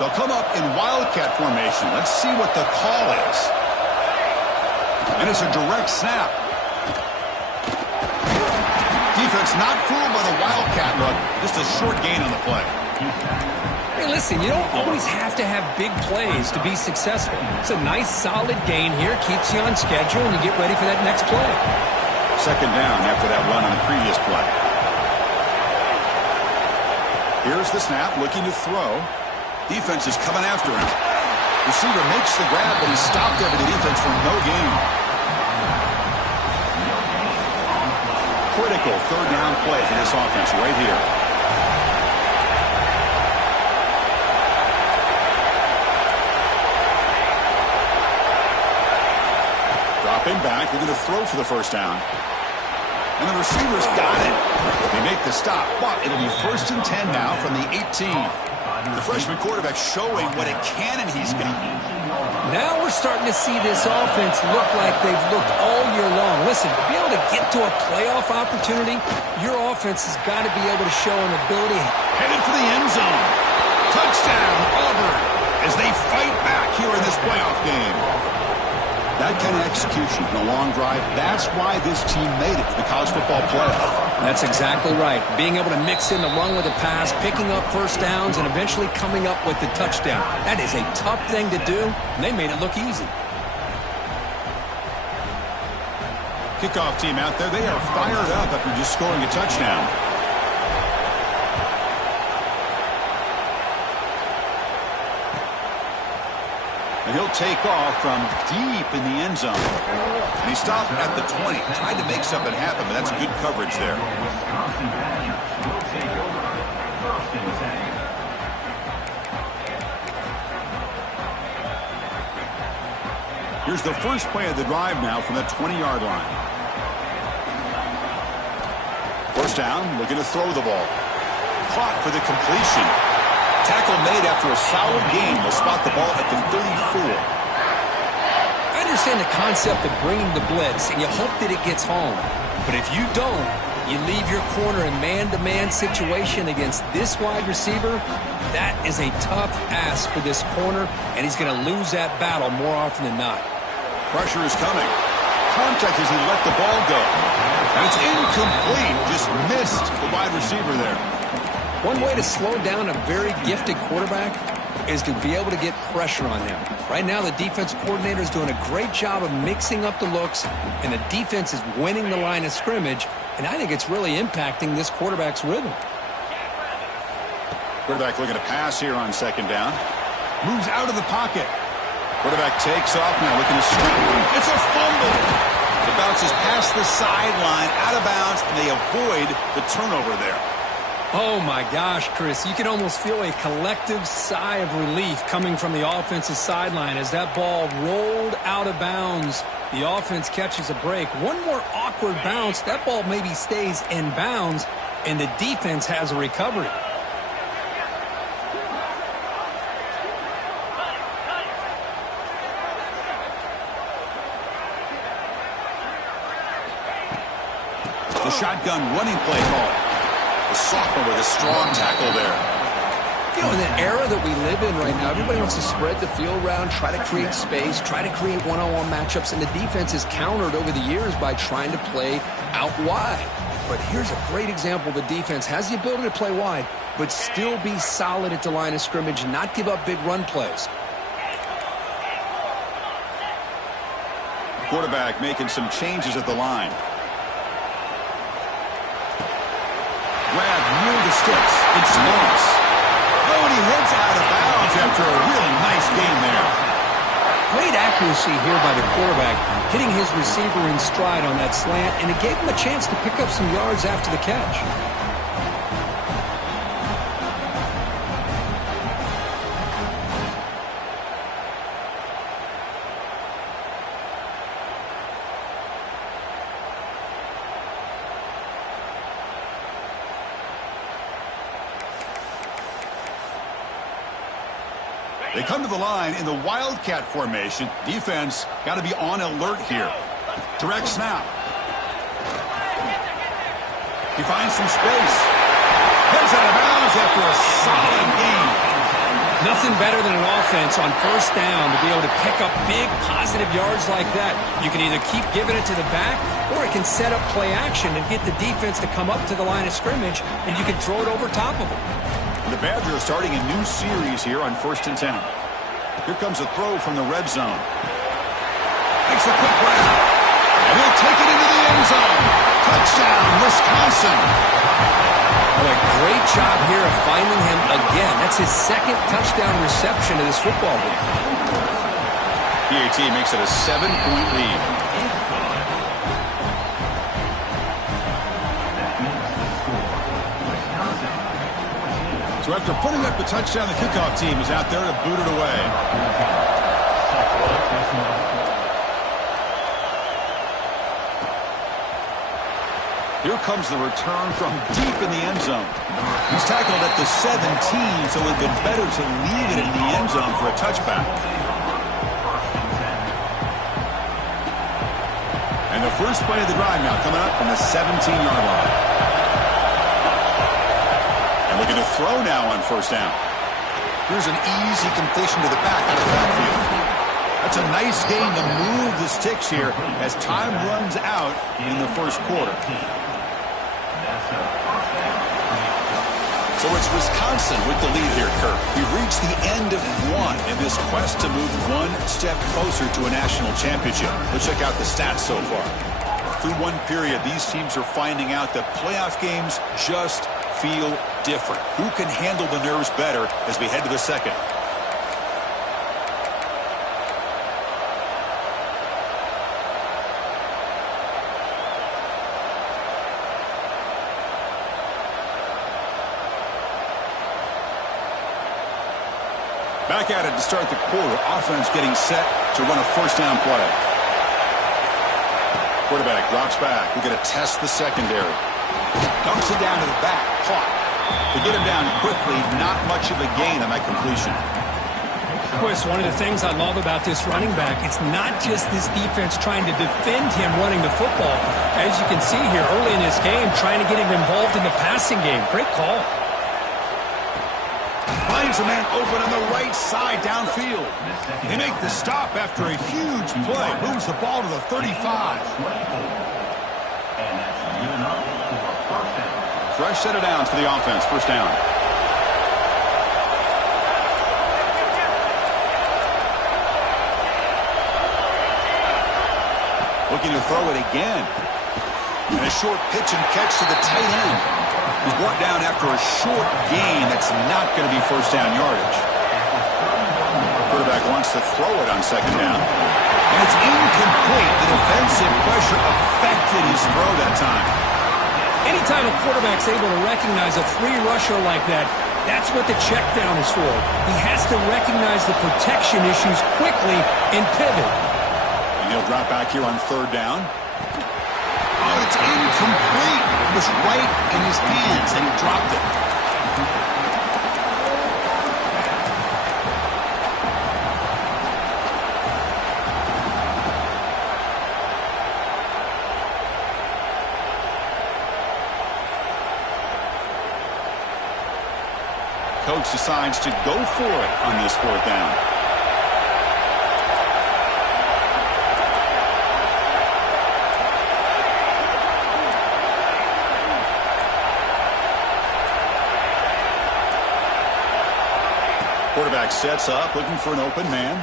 They'll come up in wildcat formation. Let's see what the call is. And it's a direct snap. Defense not fooled by the wildcat look. Just a short gain on the play. Hey, listen, you don't always have to have big plays to be successful. It's a nice, solid gain here. Keeps you on schedule, and you get ready for that next play. Second down after that run on the previous play. Here's the snap, looking to throw. Defense is coming after him. Receiver makes the grab, but he's stopped there by the defense for no gain. Critical third down play for this offense right here. Dropping back, they're going to throw for the first down. And the receiver's got it. They make the stop, but it'll be 1st and 10 now from the 18. The freshman quarterback showing what a cannon he's got. Now we're starting to see this offense look like they've looked all year long. Listen, to be able to get to a playoff opportunity, your offense has got to be able to show an ability. Headed for the end zone. Touchdown, Auburn, as they fight back here in this playoff game. That kind of execution in a long drive, that's why this team made it to the college football playoff. That's exactly right. Being able to mix in the run with the pass, picking up first downs, and eventually coming up with the touchdown. That is a tough thing to do, and they made it look easy. Kickoff team out there, they are fired up after just scoring a touchdown. And he'll take off from deep in the end zone. And he stopped at the 20. Tried to make something happen, but that's good coverage there. Here's the first play of the drive now from that 20-yard line. First down, looking to throw the ball. Caught for the completion. Tackle made after a solid game. They'll spot the ball at the 34. I understand the concept of bringing the blitz, and you hope that it gets home. But if you don't, you leave your corner in man-to-man situation against this wide receiver. That is a tough ask for this corner, and he's going to lose that battle more often than not. Pressure is coming. Contact as he let the ball go. And it's incomplete. Just missed the wide receiver there. One way to slow down a very gifted quarterback is to be able to get pressure on him. Right now, the defense coordinator is doing a great job of mixing up the looks, and the defense is winning the line of scrimmage, and I think it's really impacting this quarterback's rhythm. Quarterback looking to pass here on second down. Moves out of the pocket. Quarterback takes off now, looking to scramble. It's a fumble. It bounces past the sideline, out of bounds, and they avoid the turnover there. Oh, my gosh, Chris. You can almost feel a collective sigh of relief coming from the offensive sideline as that ball rolled out of bounds. The offense catches a break. One more awkward bounce. That ball maybe stays in bounds, and the defense has a recovery. The shotgun running play call. The sophomore with a strong tackle there. You know, in the era that we live in right now, everybody wants to spread the field around, try to create space, try to create one-on-one matchups, and the defense is countered over the years by trying to play out wide. But here's a great example. The defense has the ability to play wide, but still be solid at the line of scrimmage and not give up big run plays. Quarterback making some changes at the line. Grab near the sticks. It's lost. Oh, and he heads out of bounds after a really nice game there. Great accuracy here by the quarterback, hitting his receiver in stride on that slant, and it gave him a chance to pick up some yards after the catch. They come to the line in the Wildcat formation. Defense got to be on alert here. Direct snap. He finds some space. Heads out of bounds after a solid game. Nothing better than an offense on first down to be able to pick up big positive yards like that. You can either keep giving it to the back, or it can set up play action and get the defense to come up to the line of scrimmage, and you can throw it over top of them. The Badgers are starting a new series here on 1st and 10. Here comes a throw from the red zone. Makes a quick grab. And he'll take it into the end zone. Touchdown, Wisconsin. Well, a great job here of finding him again. That's his second touchdown reception of this football game. PAT makes it a 7-point lead. So after putting up the touchdown, the kickoff team is out there to boot it away. Here comes the return from deep in the end zone. He's tackled at the 17, so it would have been better to leave it in the end zone for a touchback. And the first play of the drive now coming up from the 17-yard line. And looking to throw now on first down. Here's an easy completion to the back out of the backfield. That's a nice gain to move the sticks here as time runs out in the first quarter. So it's Wisconsin with the lead here, Kirk. We've reached the end of one in this quest to move one step closer to a national championship. Let's check out the stats so far. Through one period, these teams are finding out that playoff games just feel different. Who can handle the nerves better as we head to the second? Back at it to start the quarter. Offense getting set to run a first down play. Quarterback drops back. We're going to test the secondary. Dumps it down to the back. Caught. To get him down quickly, not much of a gain on that completion. Chris, one of the things I love about this running back, it's not just this defense trying to defend him running the football. As you can see here early in this game, trying to get him involved in the passing game. Great call. Finds a man open on the right side downfield. They make the stop after a huge play. Moves the ball to the 35. Fresh set of downs for the offense. First down. Looking to throw it again. And a short pitch and catch to the tight end. He's brought down after a short gain. That's not going to be first down yardage. Quarterback wants to throw it on second down. And it's incomplete. The defensive pressure affected his throw that time. Anytime a quarterback's able to recognize a free rusher like that, that's what the check down is for. He has to recognize the protection issues quickly and pivot. And he'll drop back here on third down. Oh, it's incomplete. It was right in his hands, and he dropped it. Coach decides to go for it on this fourth down. Quarterback sets up, looking for an open man.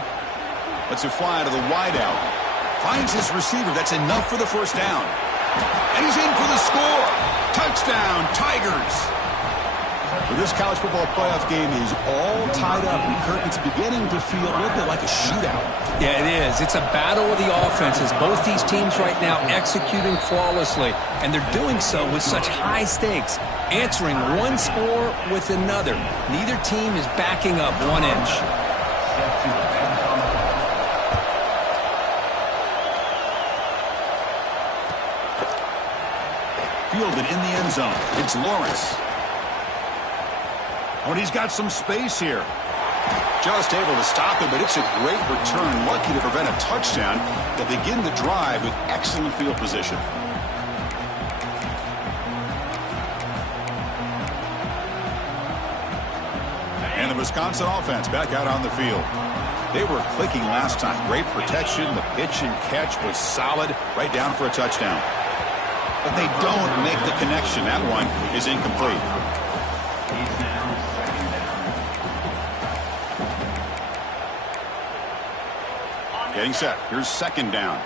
Lets it fly to the wideout. Finds his receiver. That's enough for the first down. And he's in for the score. Touchdown, Tigers. Well, this college football playoff game is all tied up. And Kirk, it's beginning to feel a little bit like a shootout. Yeah, it is. It's a battle of the offenses. Both these teams right now executing flawlessly. And they're doing so with such high stakes. Answering one score with another. Neither team is backing up 1 inch. Fielded in the end zone. It's Lawrence. Oh, and he's got some space here. Just able to stop him, but it's a great return. Lucky to prevent a touchdown. They'll begin the drive with excellent field position. And the Wisconsin offense back out on the field. They were clicking last time. Great protection. The pitch and catch was solid. Right down for a touchdown. But they don't make the connection. That one is incomplete. Getting set. Here's second down.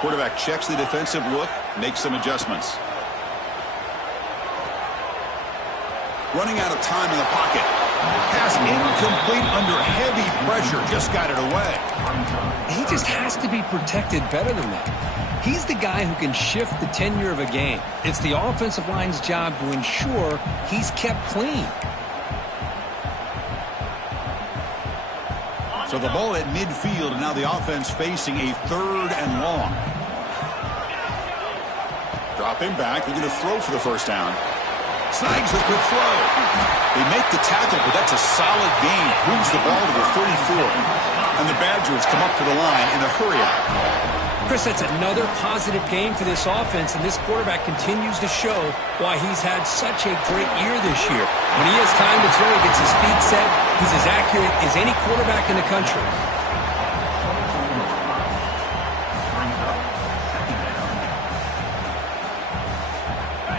Quarterback checks the defensive look, makes some adjustments. Running out of time in the pocket. Pass incomplete under heavy pressure. Just got it away. He just has to be protected better than that. He's the guy who can shift the tenure of a game. It's the offensive line's job to ensure he's kept clean. So the ball at midfield, and now the offense facing a 3rd and long. Dropping back, they're going to throw for the first down. Snags the quick throw. They make the tackle, but that's a solid gain. Moves the ball to the 34. And the Badgers come up to the line in a hurry-up. Chris, that's another positive game for this offense, and this quarterback continues to show why he's had such a great year this year. When he has time to throw, he gets his feet set. He's as accurate as any quarterback in the country.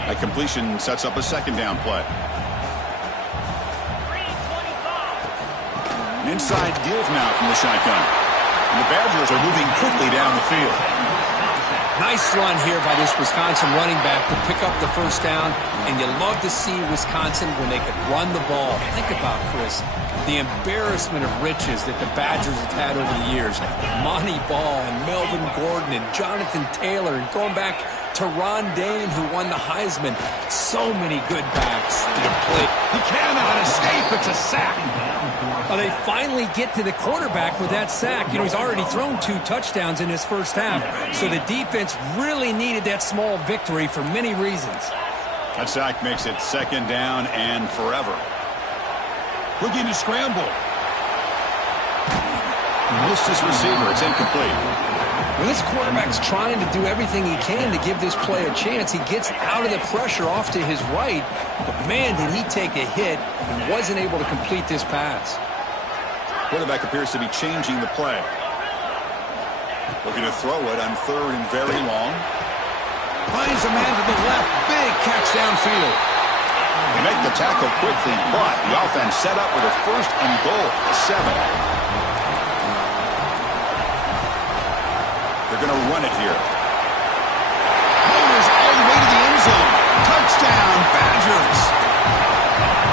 That completion sets up a 2nd down play. An inside give now from the shotgun. And the Badgers are moving quickly down the field. Nice run here by this Wisconsin running back to pick up the first down, and you love to see Wisconsin when they could run the ball. Think about, Chris, the embarrassment of riches that the Badgers have had over the years. Monty Ball and Melvin Gordon and Jonathan Taylor, and going back to Ron Dane, who won the Heisman. So many good backs that have played. He cannot escape. It's a sack. Well, they finally get to the quarterback with that sack. You know, he's already thrown 2 touchdowns in his first half, so the defense really needed that small victory for many reasons. That sack makes it 2nd down and forever. Looking to scramble. Missed his receiver. It's incomplete. When this quarterback's trying to do everything he can to give this play a chance, he gets out of the pressure off to his right. But, man, did he take a hit and wasn't able to complete this pass. Quarterback appears to be changing the play. Looking to throw it on 3rd and very long. Finds a man to the left. Big catch downfield. They make the tackle quickly, but the offense set up with a 1st and goal, 7. They're going to run it here. Motors all the way to the end zone. Touchdown, Badgers.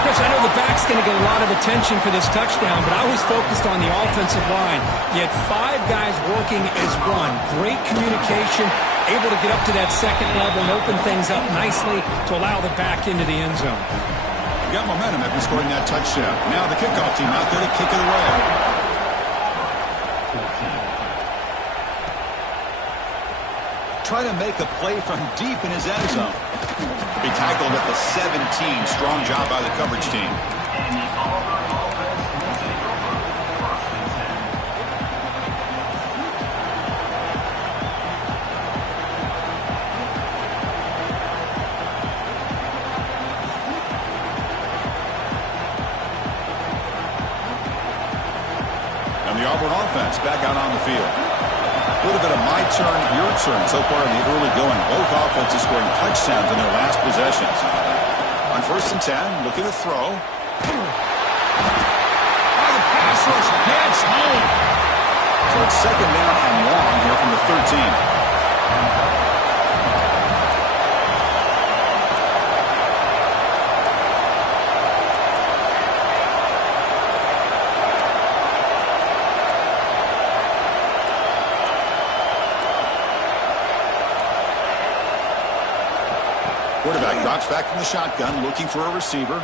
Chris, I know the back's going to get a lot of attention for this touchdown, but I was focused on the offensive line. You had 5 guys working as one. Great communication, able to get up to that 2nd level and open things up nicely to allow the back into the end zone. Got momentum after scoring that touchdown. Now the kickoff team out there to kick it away. Trying to make a play from deep in his end zone. Be tackled at the 17. Strong job by the coverage team. And the Auburn offense back out on the field. A little bit of my turn, your turn so far in the early going. Both offenses scoring touchdowns in their last possessions. On 1st and 10, looking to throw. The pass rush gets home. So it's 2nd down and long here from the 13. Quarterback drops back from the shotgun, looking for a receiver.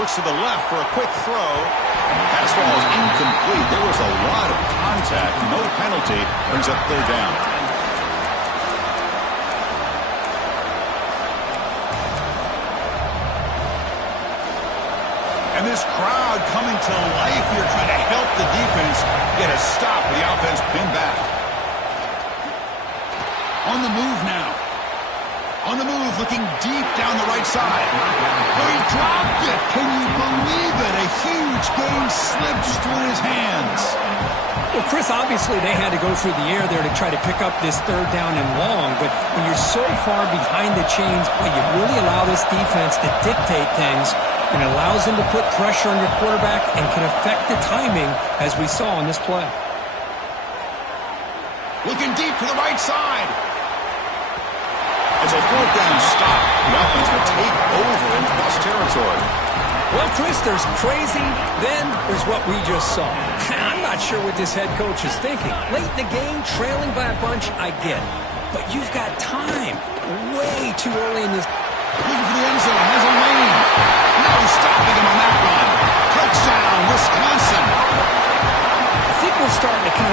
Looks to the left for a quick throw. Pass ball is incomplete. There was a lot of contact. No penalty. Brings up 3rd down. And this crowd coming to life here, trying to help the defense get a stop with the offense pinned back. On the move now. On the move, looking deep down the right side. He dropped it. Can you believe it? A huge gain slips through his hands. Well, Chris, obviously they had to go through the air there to try to pick up this 3rd down and long, but when you're so far behind the chains, boy, you really allow this defense to dictate things, and it allows them to put pressure on your quarterback and can affect the timing, as we saw on this play. Looking deep to the right side. It's a 4th down stop. The offense will take over in plus territory. Well, Chris, there's crazy, then there's what we just saw. I'm not sure what this head coach is thinking. Late in the game, trailing by a bunch, I get. But you've got time. Way too early in this. Looking for the end zone. Has a lane. No stopping him on that run.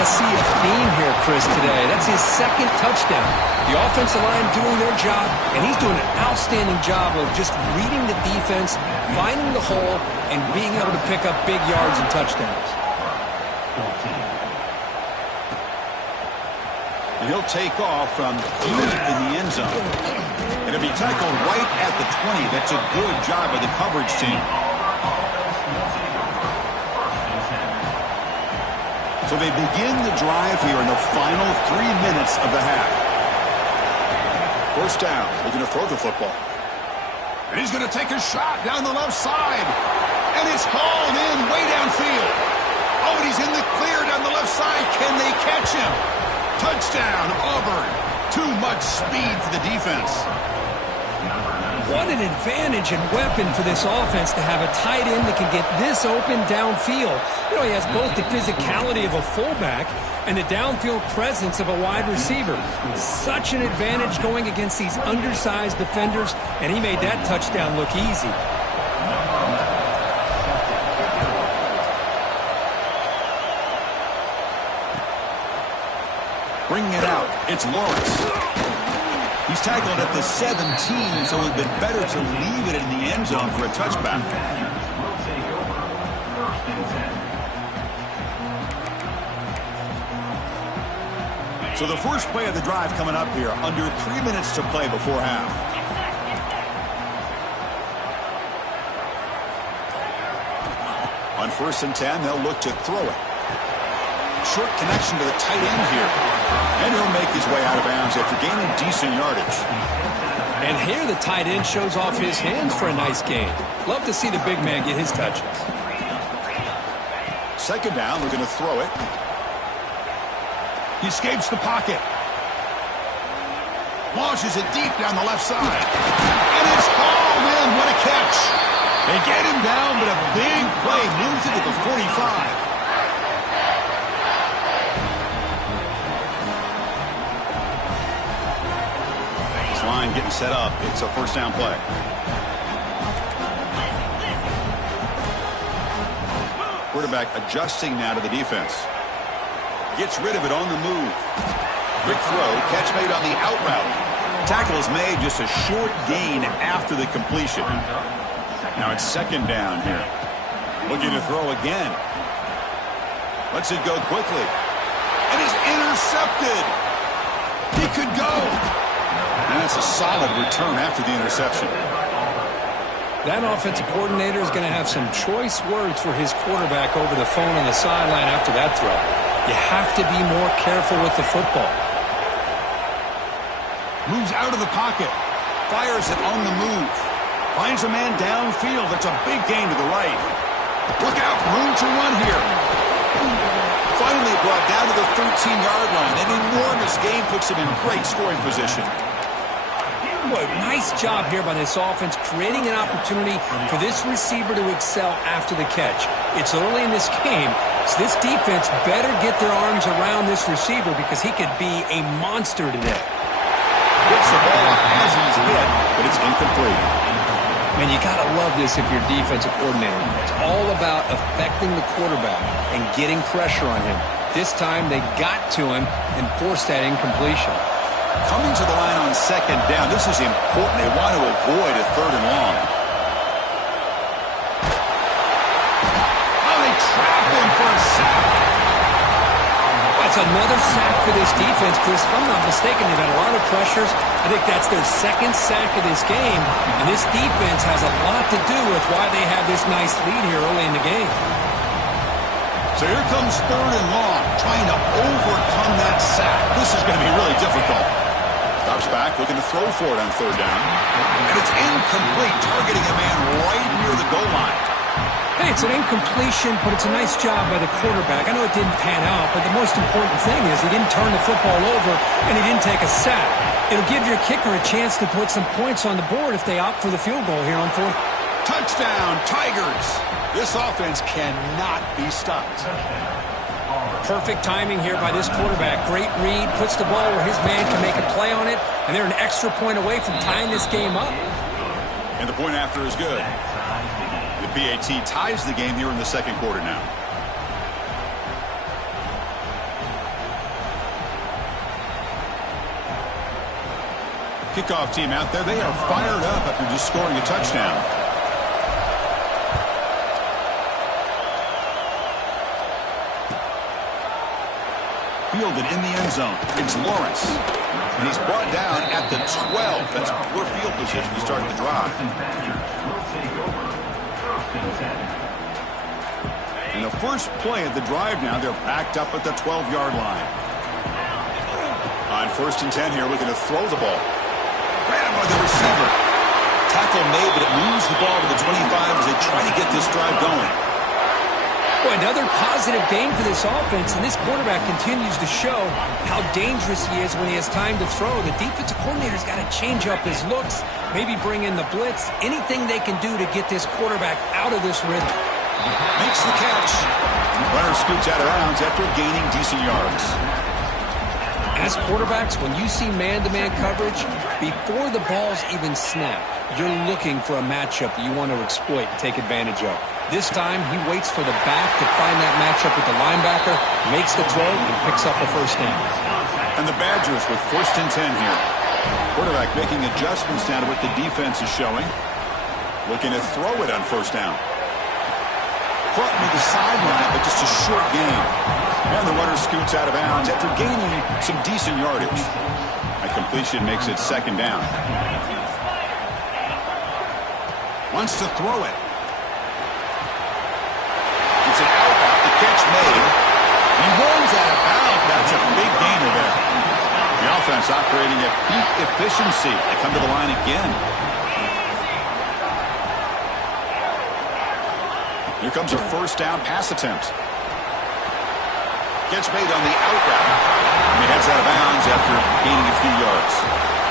see a theme here, Chris, today. That's his second touchdown. The offensive line doing their job, and he's doing an outstanding job of just reading the defense, finding the hole, and being able to pick up big yards and touchdowns. And he'll take off from deep in the end zone. And it'll be tackled right at the 20. That's a good job by the coverage team. So they begin the drive here in the final 3 minutes of the half. First down, looking to throw the football. And he's going to take a shot down the left side. And it's hauled in way downfield. Oh, and he's in the clear down the left side. Can they catch him? Touchdown, Auburn. Too much speed for the defense. What an advantage and weapon for this offense to have a tight end that can get this open downfield. You know, he has both the physicality of a fullback and the downfield presence of a wide receiver. Such an advantage going against these undersized defenders, and he made that touchdown look easy. Bringing it out, it's Lawrence. He's tackled at the 17, so it would have been better to leave it in the end zone for a touchback. So the first play of the drive coming up here, under 3 minutes to play before half. On 1st and 10, they'll look to throw it. Short connection to the tight end here. And he'll make his way out of bounds after gaining decent yardage. And here the tight end shows off his hands for a nice gain. Love to see the big man get his touches. Second down, looking to throw it. He escapes the pocket. Launches it deep down the left side. And it's hauled in. What a catch. They get him down, but a big play moves it to the 45. Line getting set up. It's a first down play. Quarterback adjusting now to the defense. Gets rid of it on the move. Quick throw. Catch made on the out route. Tackle is made, just a short gain after the completion. Now it's second down here. Looking to throw again. Lets it go quickly. And it's intercepted. He could go. And that's a solid return after the interception. That offensive coordinator is going to have some choice words for his quarterback over the phone on the sideline after that throw. You have to be more careful with the football. Moves out of the pocket. Fires it on the move. Finds a man downfield. That's a big gain to the right. Look out. Room to run here. Finally brought down to the 13-yard line. An enormous gain puts him in great scoring position. Boy, nice job here by this offense, creating an opportunity for this receiver to excel after the catch. It's early in this game, so this defense better get their arms around this receiver because he could be a monster today. Gets the ball as he's hit, but it's incomplete. Man, you got to love this if you're a defensive coordinator. It's all about affecting the quarterback and getting pressure on him. This time they got to him and forced that incompletion. Coming to the line on second down, this is important. They want to avoid a third and long. Oh, they trap him for a sack. That's another sack for this defense, Chris. If I'm not mistaken, they've had a lot of pressures. I think that's their second sack of this game. And this defense has a lot to do with why they have this nice lead here early in the game. So here comes third and long, trying to overcome that sack. This is going to be really difficult. Stops back, looking to throw for it on third down. And it's incomplete, targeting a man right near the goal line. Hey, it's an incompletion, but it's a nice job by the quarterback. I know it didn't pan out, but the most important thing is he didn't turn the football over and he didn't take a sack. It'll give your kicker a chance to put some points on the board if they opt for the field goal here on fourth. Touchdown, Tigers. This offense cannot be stopped. Perfect timing here by this quarterback. Great read, puts the ball where his man can make a play on it, and they're an extra point away from tying this game up. And the point after is good. The PAT ties the game here in the second quarter now. Kickoff team out there, they are fired up after just scoring a touchdown. Fielded in the end zone. It's Lawrence. And he's brought down at the 12. That's poor field position to start the drive. And the first play of the drive now, they're backed up at the 12-yard line. On 1st and 10 here, looking to throw the ball. Ran by the receiver. Tackle made, but it moves the ball to the 25 as they try to get this drive going. Boy, another positive game for this offense, and this quarterback continues to show how dangerous he is when he has time to throw. The defensive coordinator's got to change up his looks, maybe bring in the blitz, anything they can do to get this quarterback out of this rhythm. Makes the catch. Runner scoots out of bounds after gaining decent yards. As quarterbacks, when you see man-to-man coverage, before the balls even snap, you're looking for a matchup that you want to exploit and take advantage of. This time, he waits for the back to find that matchup with the linebacker, makes the throw, and picks up a first down. And the Badgers with 1st and 10 here. Quarterback making adjustments now to what the defense is showing. Looking to throw it on 1st down. Front to the sideline, but just a short gain. And the runner scoots out of bounds after gaining some decent yardage. A completion makes it 2nd down. Wants to throw it. It's an out. The catch made. He runs out of bounds. That's a big gainer there. The offense operating at peak efficiency. They come to the line again. Here comes a 1st down pass attempt. Catch made on the out route. And he heads out of bounds after gaining a few yards.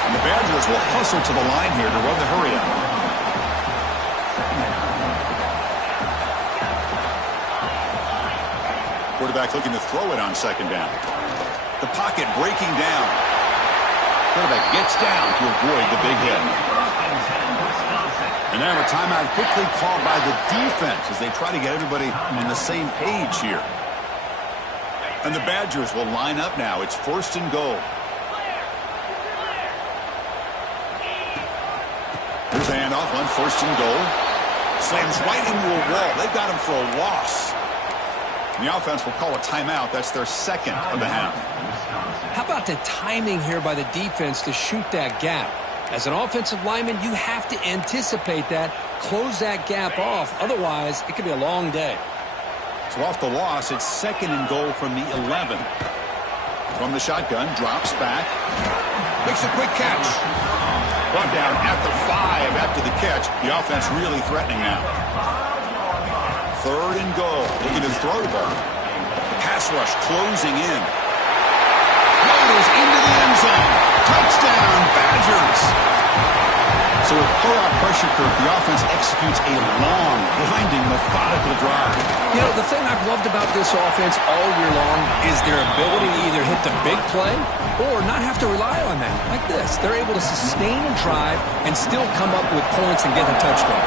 And the Badgers will hustle to the line here to run the hurry up. Quarterback looking to throw it on 2nd down. The pocket breaking down. Quarterback gets down to avoid the big hit. And now a timeout quickly called by the defense as they try to get everybody on the same page here. And the Badgers will line up now. It's 1st and goal. Here's a handoff on 1st and goal. Slams right into a wall. They've got him for a loss. And the offense will call a timeout. That's their 2nd of the half. How about the timing here by the defense to shoot that gap? As an offensive lineman, you have to anticipate that, close that gap off. Otherwise, it could be a long day. So off the loss, it's 2nd and goal from the 11. From the shotgun, drops back. Makes a quick catch. Brought down at the 5 after the catch. The offense really threatening now. 3rd and goal. Looking to throw the ball. Pass rush closing in. Goes into the end zone. Touchdown, Badgers. So with pull-out pressure curve, the offense executes a long, winding, methodical drive. You know, the thing I've loved about this offense all year long is their ability to either hit the big play or not have to rely on that. Like this. They're able to sustain a drive and still come up with points and get a touchdown.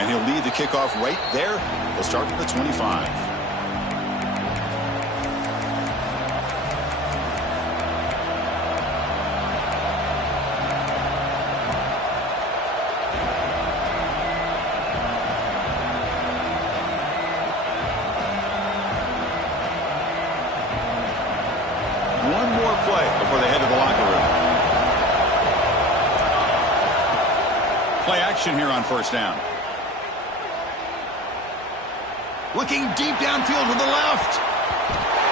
And he'll lead the kickoff right there. They'll start from the 25. One more play before they head to the locker room. Play action here on 1st down. Looking deep downfield to the left.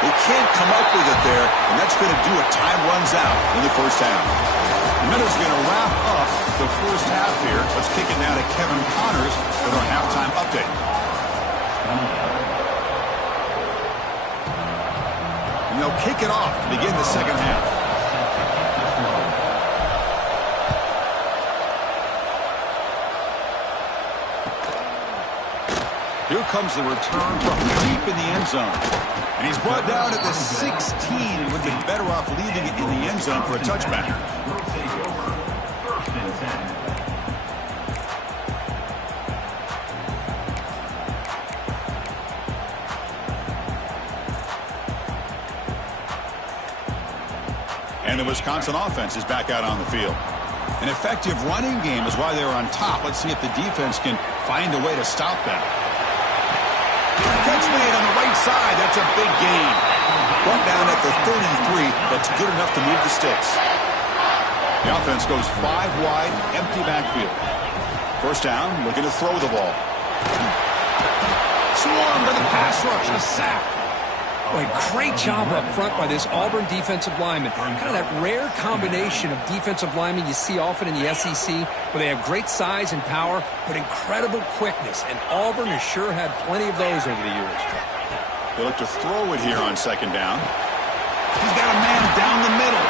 They can't come up with it there, and that's going to do it. Time runs out in the 1st half. The Minnows going to wrap up the 1st half here. Let's kick it now to Kevin Connors with our halftime update. And they'll kick it off to begin the 2nd half. Here comes the return from deep in the end zone. And he's brought down at the 16. Would be better off leaving it in the end zone for a touchback. And the Wisconsin offense is back out on the field. An effective running game is why they're on top. Let's see if the defense can find a way to stop that. Catch made on the right side. That's a big gain. Brought down at the 33. That's good enough to move the sticks. The offense goes 5 wide, empty backfield. First down, looking to throw the ball. Swarm to the pass rush, a sack. Boy, great job up front by this Auburn defensive lineman. Kind of that rare combination of defensive linemen you see often in the SEC, where they have great size and power, but incredible quickness. And Auburn has sure had plenty of those over the years. They look to throw it here on second down. He's got a man down the middle.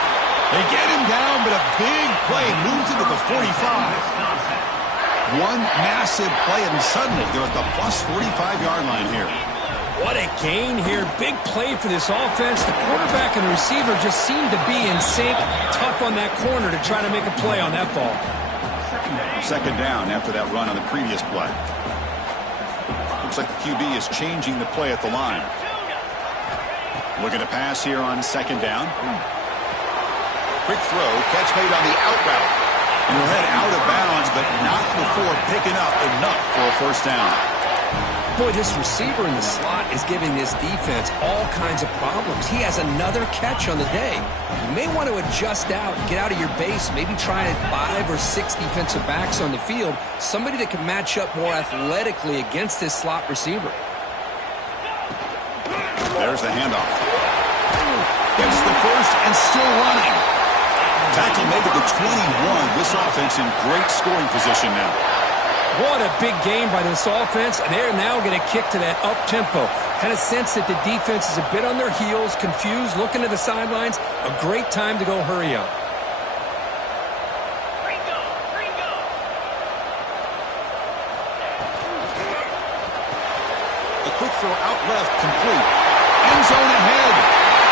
They get him down, but a big play moves it to the 45. One massive play, and suddenly they're at the plus 45-yard line here. What a gain here. Big play for this offense. The quarterback and the receiver just seem to be in sync. Tough on that corner to try to make a play on that ball. Second down after that run on the previous play. Looks like the QB is changing the play at the line. Looking to pass here on second down. Quick throw, catch made on the out route. And he'll head out of bounds, but not before picking up enough for a first down. Boy, this receiver in the slot is giving this defense all kinds of problems. He has another catch on the day. You may want to adjust out, get out of your base, maybe try 5 or 6 defensive backs on the field, somebody that can match up more athletically against this slot receiver. There's the handoff. Gets the first and still running. Tackle made to the 21. This offense in great scoring position now. What a big game by this offense, and they're now going to kick to that up-tempo. Kind of sense that the defense is a bit on their heels, confused, looking to the sidelines. A great time to go hurry up. A quick throw out left, complete. End zone ahead.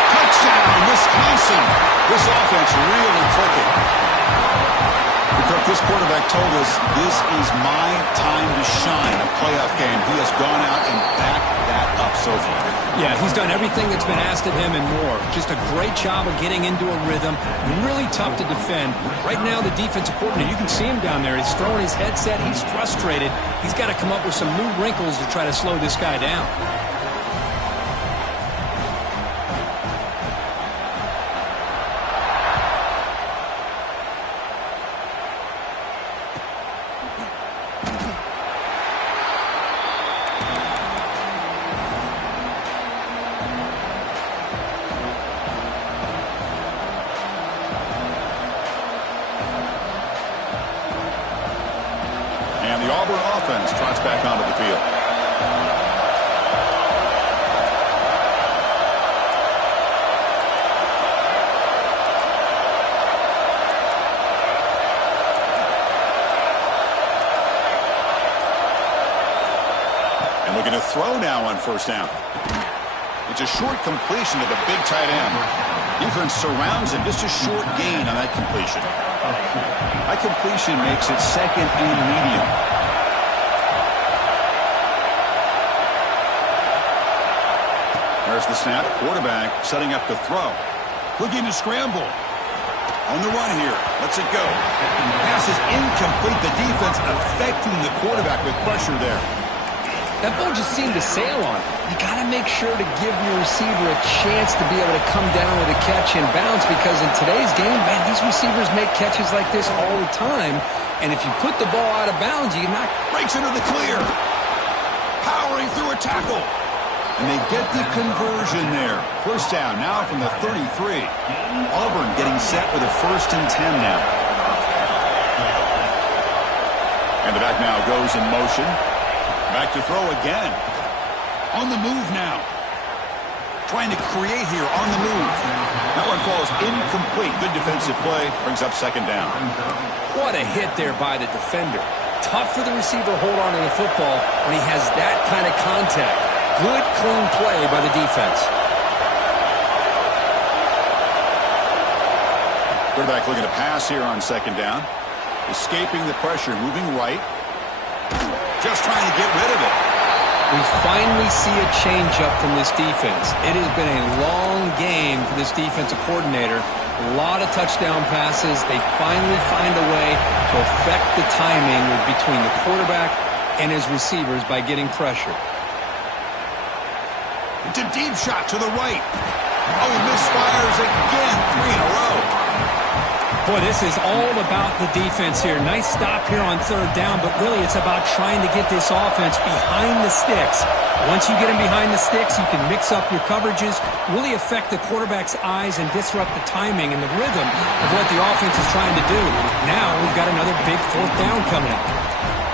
Touchdown, Wisconsin. This offense really clicking. This quarterback told us this is my time to shine, a playoff game. He has gone out and backed that up so far. Yeah, he's done everything that's been asked of him and more. Just a great job of getting into a rhythm. Really tough to defend. Right now, the defensive coordinator, you can see him down there. He's throwing his headset. He's frustrated. He's got to come up with some new wrinkles to try to slow this guy down. Offense trots back onto the field. And looking to throw now on first down. It's a short completion to the big tight end. Defense surrounds him. Just a short gain on that completion. That completion makes it second and medium. There's the snap. Quarterback setting up to throw. Looking to scramble. On the run here. Lets it go. Pass is incomplete. The defense affecting the quarterback with pressure there. That ball just seemed to sail on. You got to make sure to give your receiver a chance to be able to come down with a catch and bounce, because in today's game, man, these receivers make catches like this all the time. And if you put the ball out of bounds, you knock. Breaks into the clear. Powering through a tackle. And they get the conversion there. First down now from the 33. Auburn getting set with a 1st and 10 now. And the back now goes in motion. Back to throw again. On the move now. Trying to create here on the move. That one falls incomplete. Good defensive play. Brings up second down. What a hit there by the defender. Tough for the receiver to hold on to the football when he has that kind of contact. Good, clean play by the defense. Quarterback looking to pass here on second down. Escaping the pressure, moving right. Just trying to get rid of it. We finally see a change-up from this defense. It has been a long game for this defensive coordinator. A lot of touchdown passes. They finally find a way to affect the timing between the quarterback and his receivers by getting pressure. It's a deep shot to the right. Oh, misfires again. 3 in a row. Boy, this is all about the defense here. Nice stop here on third down, but really it's about trying to get this offense behind the sticks. Once you get them behind the sticks, you can mix up your coverages, really affect the quarterback's eyes and disrupt the timing and the rhythm of what the offense is trying to do. Now we've got another big fourth down coming up.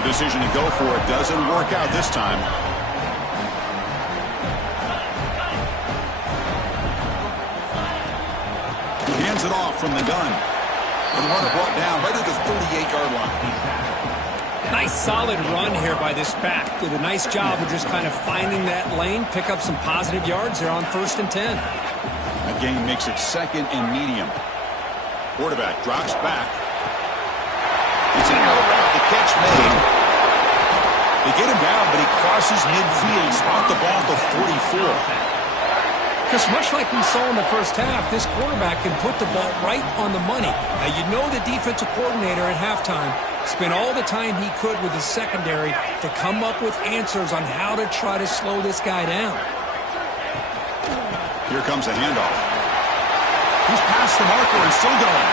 The decision to go for it doesn't work out this time. He hands it off from the gun. And runner brought down right at the 38-yard line. Nice solid run here by this back. Did a nice job of just kind of finding that lane, pick up some positive yards there on 1st and 10. That game makes it 2nd and medium. Quarterback drops back. It's another route. The catch made. They get him down, but he crosses midfield. Spot the ball at the 44. Because much like we saw in the first half, this quarterback can put the ball right on the money. Now, you know the defensive coordinator at halftime spent all the time he could with his secondary to come up with answers on how to try to slow this guy down. Here comes a handoff. He's past the marker and still going.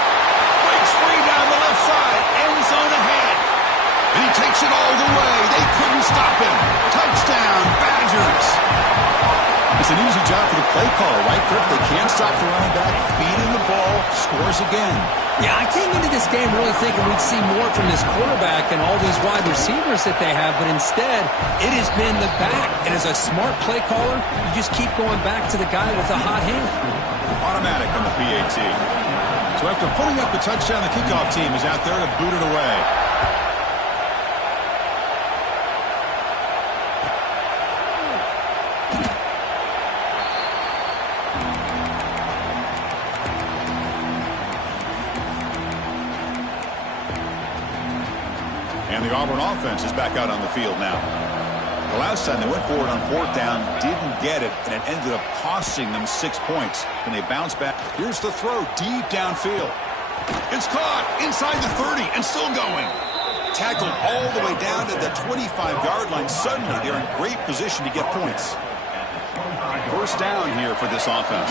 Breaks free down the left side. End zone ahead. And he takes it all the way. They couldn't stop him. Touchdown, Badgers. It's an easy job for the play caller, right, Kirk? They can't stop the running back, feeding the ball, scores again. Yeah, I came into this game really thinking we'd see more from this quarterback and all these wide receivers that they have, but instead, it has been the back. And as a smart play caller, you just keep going back to the guy with the hot hand. Automatic on the PAT. So after pulling up the touchdown, the kickoff team is out there to boot it away. And the Auburn offense is back out on the field now. The last time they went forward on 4th down, didn't get it, and it ended up costing them 6 points. When they bounce back, here's the throw deep downfield. It's caught inside the 30 and still going. Tackled all the way down to the 25-yard line. Suddenly, they're in great position to get points. 1st down here for this offense.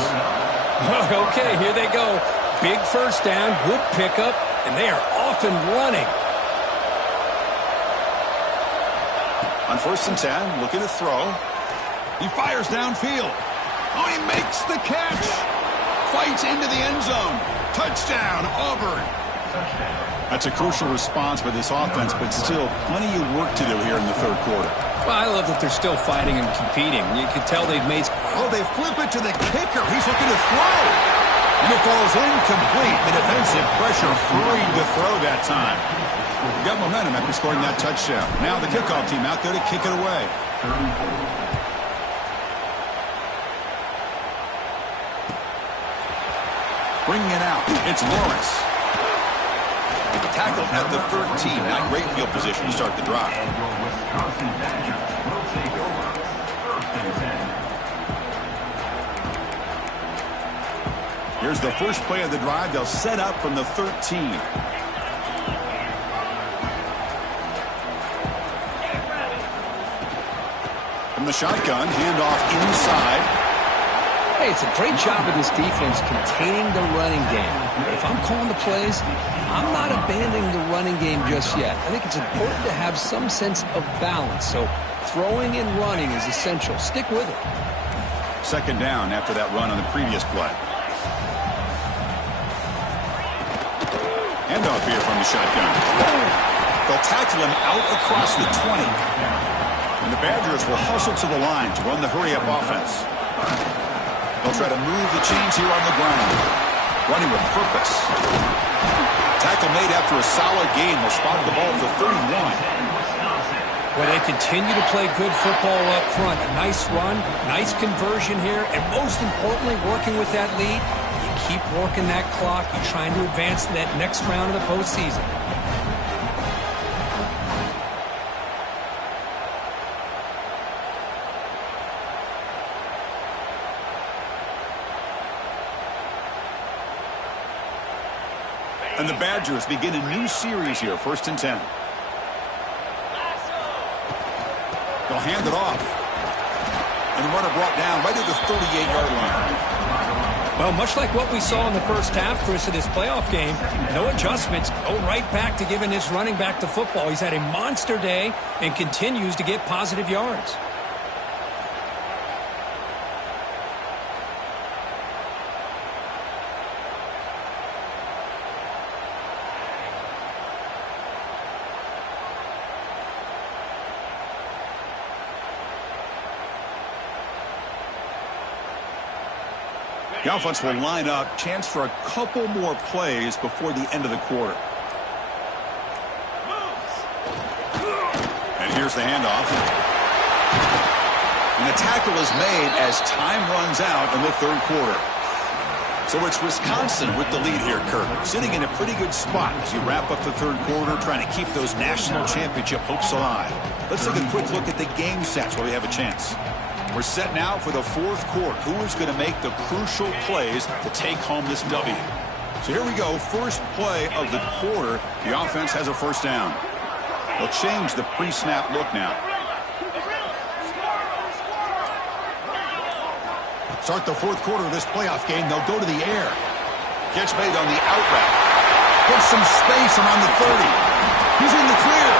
Okay, here they go. Big 1st down, good pickup, and they are off and running. On 1st and 10, looking to throw. He fires downfield. Oh, he makes the catch. Fights into the end zone. Touchdown, Auburn. That's a crucial response by this offense, but still plenty of work to do here in the 3rd quarter. Well, I love that they're still fighting and competing. You can tell they've made... Oh, they flip it to the kicker. He's looking to throw. And it falls incomplete. The defensive pressure hurried the throw that time. Got momentum after scoring that touchdown. Now the kickoff team out there to kick it away. Bringing it out. It's Lawrence. Tackled at the 13. Not great field position to start the drive. Here's the first play of the drive. They'll set up from the 13. From the shotgun, handoff inside. Hey, it's a great job of this defense containing the running game. But if I'm calling the plays, I'm not abandoning the running game just yet. I think it's important to have some sense of balance. So throwing and running is essential. Stick with it. 2nd down after that run on the previous play. Handoff here from the shotgun. They'll tackle him out across the 20. And the Badgers will hustle to the line to run the hurry-up offense. They'll try to move the chains here on the ground. Running with purpose. Tackle made after a solid game. They'll spot the ball at the 31. Well, they continue to play good football up front. A nice run, nice conversion here, and most importantly, working with that lead. You keep working that clock. You're trying to advance to that next round of the postseason. And the Badgers begin a new series here, 1st and 10. They'll hand it off. And the runner brought down right at the 38-yard line. Well, much like what we saw in the first half, Chris, of this playoff game, no adjustments. Go right back to giving this running back the football. He's had a monster day and continues to get positive yards. The offense will line up. Chance for a couple more plays before the end of the quarter. And here's the handoff. And the tackle is made as time runs out in the 3rd quarter. So it's Wisconsin with the lead here, Kirk. Sitting in a pretty good spot as you wrap up the 3rd quarter, trying to keep those national championship hopes alive. Let's take a quick look at the game stats while we have a chance. We're set now for the 4th quarter. Who is going to make the crucial plays to take home this W? So here we go. First play of the quarter. The offense has a 1st down. They'll change the pre-snap look now. Start the 4th quarter of this playoff game. They'll go to the air. Catch made on the out route. Puts some space around the 30. He's in the clear.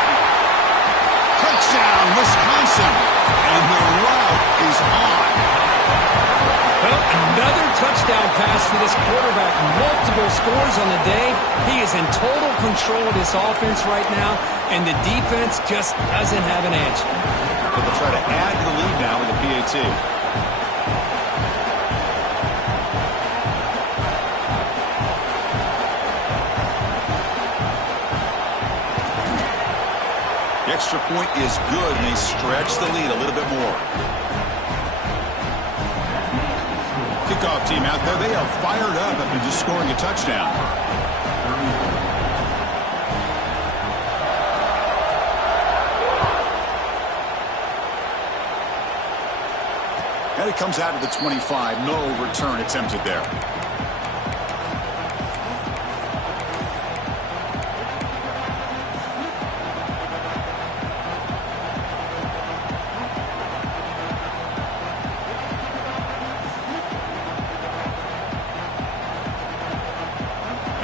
Touchdown, Wisconsin. And the route is on. Well, another touchdown pass for this quarterback. Multiple scores on the day. He is in total control of this offense right now, and the defense just doesn't have an answer. But they'll try to add to the lead now with a PAT. The extra point is good, and they stretch the lead a little bit more. Kickoff team out there, they are fired up after just scoring a touchdown. And it comes out of the 25. No return attempted there.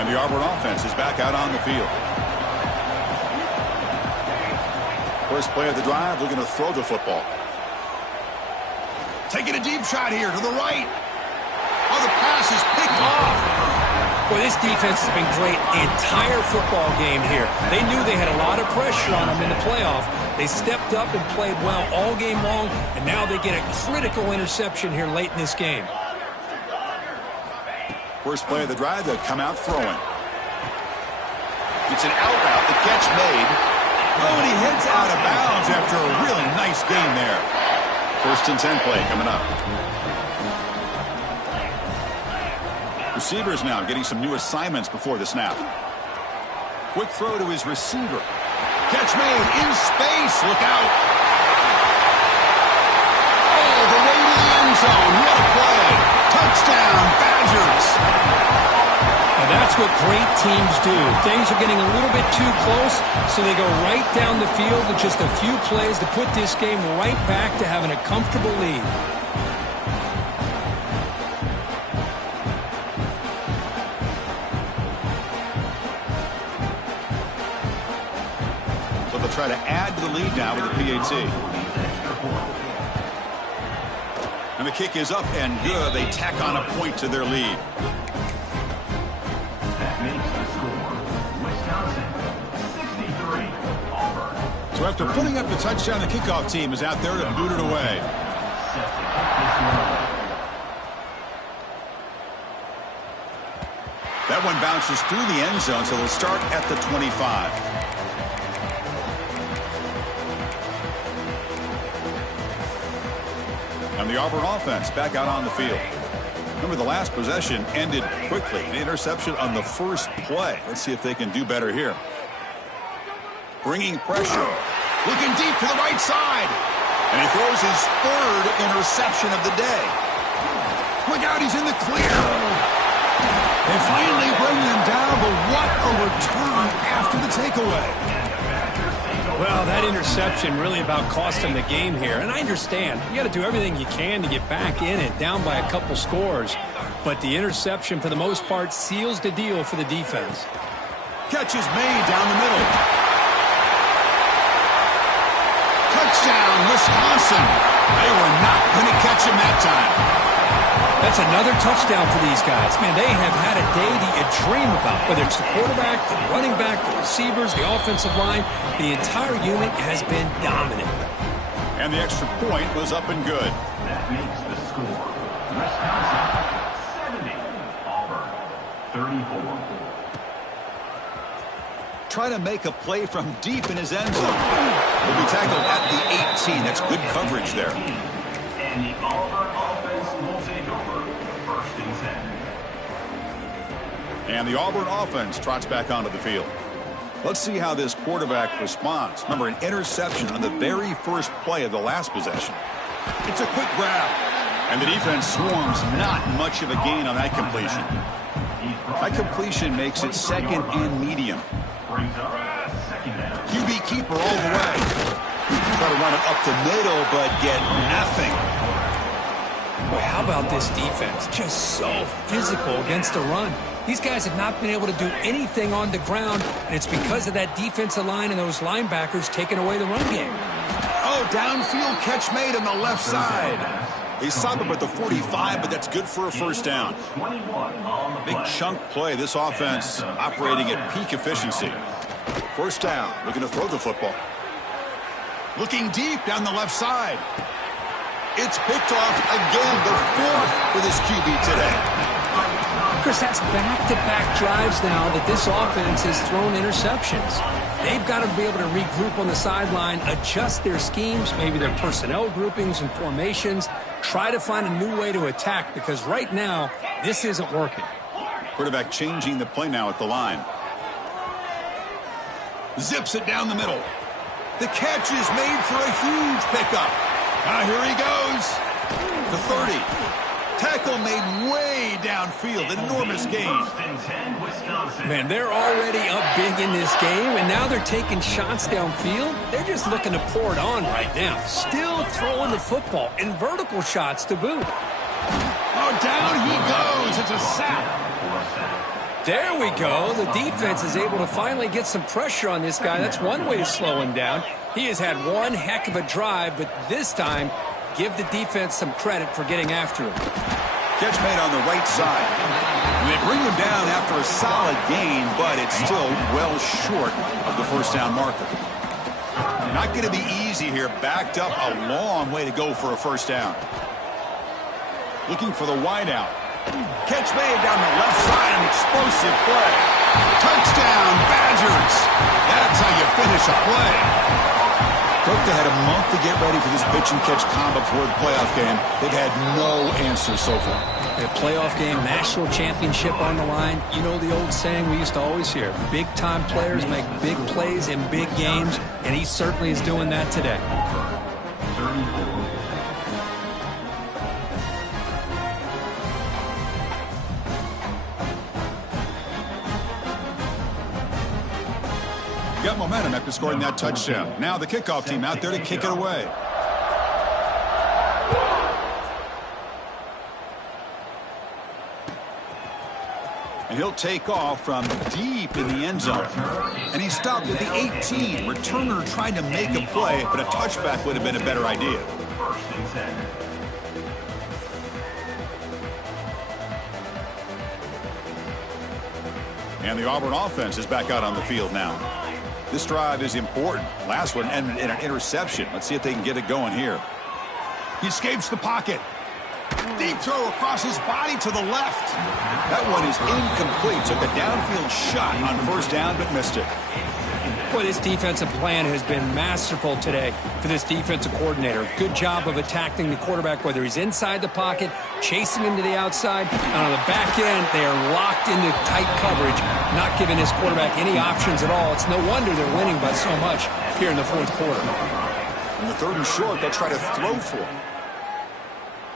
The Auburn offense is back out on the field. First play of the drive, they're going to throw the football. Taking a deep shot here to the right. Oh, the pass is picked off. Well, this defense has been great the entire football game here. They knew they had a lot of pressure on them in the playoff. They stepped up and played well all game long, and now they get a critical interception here late in this game. First play of the drive, they'll come out throwing. It's an out route, the catch made. Oh, and he heads out of bounds after a really nice game there. 1st and 10 play coming up. Receivers now getting some new assignments before the snap. Quick throw to his receiver. Catch made in space. Look out. Oh, the way to the end zone. What a play. Touchdown, Badgers. And that's what great teams do. Things are getting a little bit too close, so they go right down the field with just a few plays to put this game right back to having a comfortable lead. So they'll try to add to the lead now with the PAT. And the kick is up and good. They tack on a point to their lead. That makes the score Wisconsin 63, Auburn. So after putting up the touchdown, the kickoff team is out there to boot it away. That one bounces through the end zone, so they'll start at the 25. And the Auburn offense back out on the field. Remember, the last possession ended quickly. An interception on the first play. Let's see if they can do better here. Bringing pressure. Looking deep to the right side. And he throws his 3rd interception of the day. Look out, he's in the clear. They finally bring them down, but what a return after the takeaway. Well, that interception really about cost him the game here. And I understand. You got to do everything you can to get back in it, down by a couple scores. But the interception, for the most part, seals the deal for the defense. Catch is made down the middle. Touchdown, Wisconsin. They were not going to catch him that time. That's another touchdown for these guys. Man, they have had a day that you dream about, whether it's the quarterback, the running back, the receivers, the offensive line. The entire unit has been dominant. And the extra point was up and good. That makes the score. Wisconsin 70, Auburn 34. Try to make a play from deep in his end zone. He'll be tackled at the 18. That's good coverage there. And the Auburn offense will take over first and 10. And the Auburn offense trots back onto the field. Let's see how this quarterback responds. Remember, an interception on the very first play of the last possession. It's a quick grab. And the defense swarms not much of a gain on that completion. That completion makes it second and medium. QB keeper all the way. Try to run it up the middle, but get nothing. Boy, how about this defense? Just so physical against the run. These guys have not been able to do anything on the ground, and it's because of that defensive line and those linebackers taking away the run game. Oh, downfield catch made on the left side. He stopped him at the 45, but that's good for a first down. Big chunk play. This offense operating at peak efficiency. First down, looking to throw the football. Looking deep down the left side. It's picked off again, the fourth for this QB today. Chris, that's back-to-back drives now that this offense has thrown interceptions. They've got to be able to regroup on the sideline, adjust their schemes, maybe their personnel groupings and formations, try to find a new way to attack, because right now, this isn't working. Quarterback changing the play now at the line. Zips it down the middle. The catch is made for a huge pickup. Here he goes. The 30. Tackle made way downfield. An enormous gain. Man, they're already up big in this game, and now they're taking shots downfield. They're just looking to pour it on right now. Still throwing the football, and vertical shots to boot. Oh, down he goes. It's a sack. There we go. The defense is able to finally get some pressure on this guy. That's one way to slow him down. He has had one heck of a drive, but this time, give the defense some credit for getting after him. Catch made on the right side. They bring him down after a solid gain, but it's still well short of the first down marker. Not going to be easy here. Backed up a long way to go for a first down. Looking for the wideout. Catch made down the left side, an explosive play. Touchdown, Badgers. That's how you finish a play. Coach, they had a month to get ready for this pitch and catch combo before the playoff game. They've had no answer so far. A playoff game, national championship on the line. You know the old saying we used to always hear, big-time players make big plays in big games, and he certainly is doing that today. Got momentum after scoring that touchdown. Now the kickoff team out there to kick it away. And he'll take off from deep in the end zone. And he stopped at the 18. Returner tried to make a play, but a touchback would have been a better idea. And the Auburn offense is back out on the field now. This drive is important. Last one ended in an interception. Let's see if they can get it going here. He escapes the pocket. Deep throw across his body to the left. That one is incomplete. Took a downfield shot on first down, but missed it. Boy, this defensive plan has been masterful today for this defensive coordinator. Good job of attacking the quarterback, whether he's inside the pocket, chasing him to the outside, and on the back end, they are locked into tight coverage, not giving this quarterback any options at all. It's no wonder they're winning by so much here in the fourth quarter. In the third and short, they'll try to throw for him.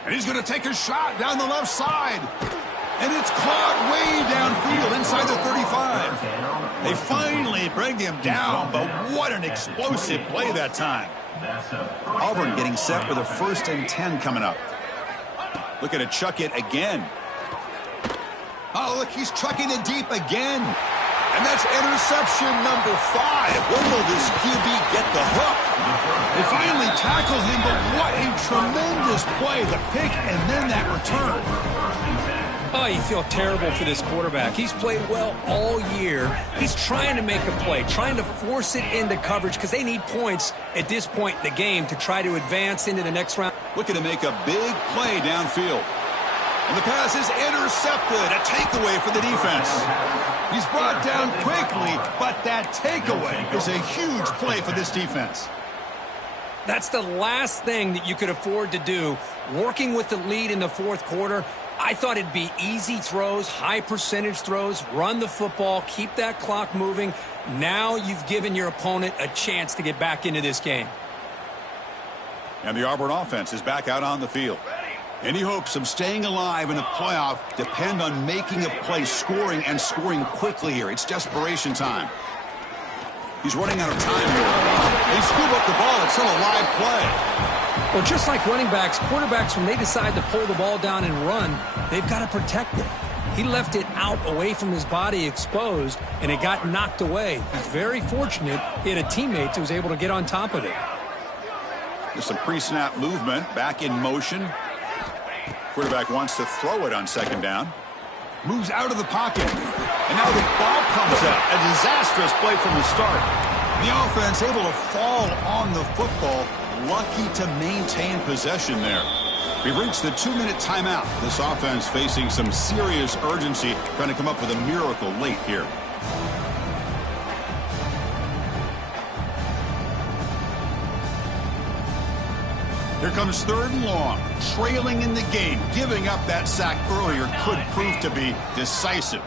And he's going to take a shot down the left side. And it's caught way downfield inside the 35. They finally bring him down, but what an explosive play that time. Auburn getting set for the 1st and 10 coming up. Looking to chuck it again. Oh, look, he's chucking it deep again. And that's interception number 5. When will this QB get the hook? They finally tackle him, but what a tremendous play. The pick and then that return. Oh, you feel terrible for this quarterback. He's played well all year. He's trying to make a play, trying to force it into coverage because they need points at this point in the game to try to advance into the next round. Looking to make a big play downfield. And the pass is intercepted. A takeaway for the defense. He's brought down quickly, but that takeaway is a huge play for this defense. That's the last thing that you could afford to do. Working with the lead in the 4th quarter, I thought it'd be easy throws, high percentage throws, run the football, keep that clock moving. Now you've given your opponent a chance to get back into this game. And the Auburn offense is back out on the field. Any hopes of staying alive in the playoff depend on making a play, scoring, and scoring quickly here. It's desperation time. He's running out of time here. They scoop up the ball. It's still a live play. Well, just like running backs, quarterbacks, when they decide to pull the ball down and run, they've got to protect it. He left it out away from his body exposed, and it got knocked away. He's very fortunate he had a teammate who was able to get on top of it. There's some pre-snap movement, back in motion. Quarterback wants to throw it on 2nd down. Moves out of the pocket. And now the ball comes out. A disastrous play from the start. The offense able to fall on the football. Lucky to maintain possession there. We've reached the 2-minute timeout. This offense facing some serious urgency, trying to come up with a miracle late here. Here comes 3rd and long, trailing in the game. Giving up that sack earlier could prove to be decisive.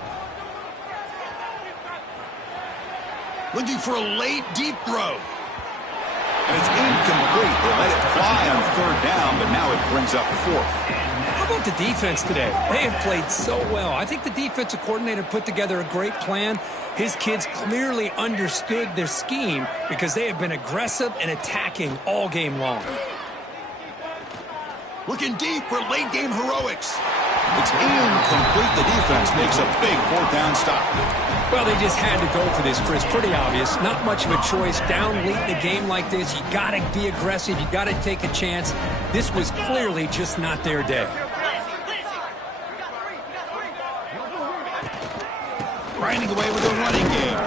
Looking for a late, deep throw. And it's incomplete. They let it fly on 3rd down, but now it brings up 4th. How about the defense today? They have played so well. I think the defensive coordinator put together a great plan. His kids clearly understood their scheme because they have been aggressive and attacking all game long. Looking deep for late-game heroics. It's incomplete. The defense makes a big 4th down stop. Well, they just had to go for this, Chris. Pretty obvious. Not much of a choice. Down late in a game like this, you got to be aggressive. You got to take a chance. This was clearly just not their day. Grinding away with a running game.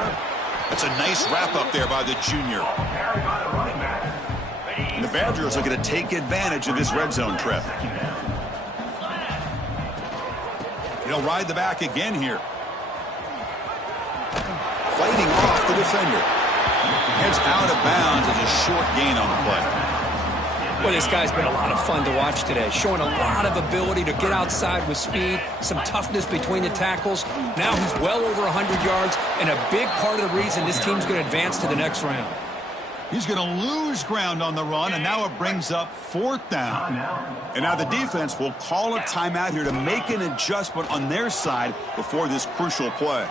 That's a nice wrap-up there by the junior. And the Badgers are going to take advantage of this red zone trip. He'll ride the back again here. Fighting off the defender. Heads out of bounds as a short gain on the play. Well, this guy's been a lot of fun to watch today. Showing a lot of ability to get outside with speed, some toughness between the tackles. Now he's well over 100 yards, and a big part of the reason this team's going to advance to the next round. He's going to lose ground on the run, and now it brings up 4th down. And now the defense will call a timeout here to make an adjustment on their side before this crucial play.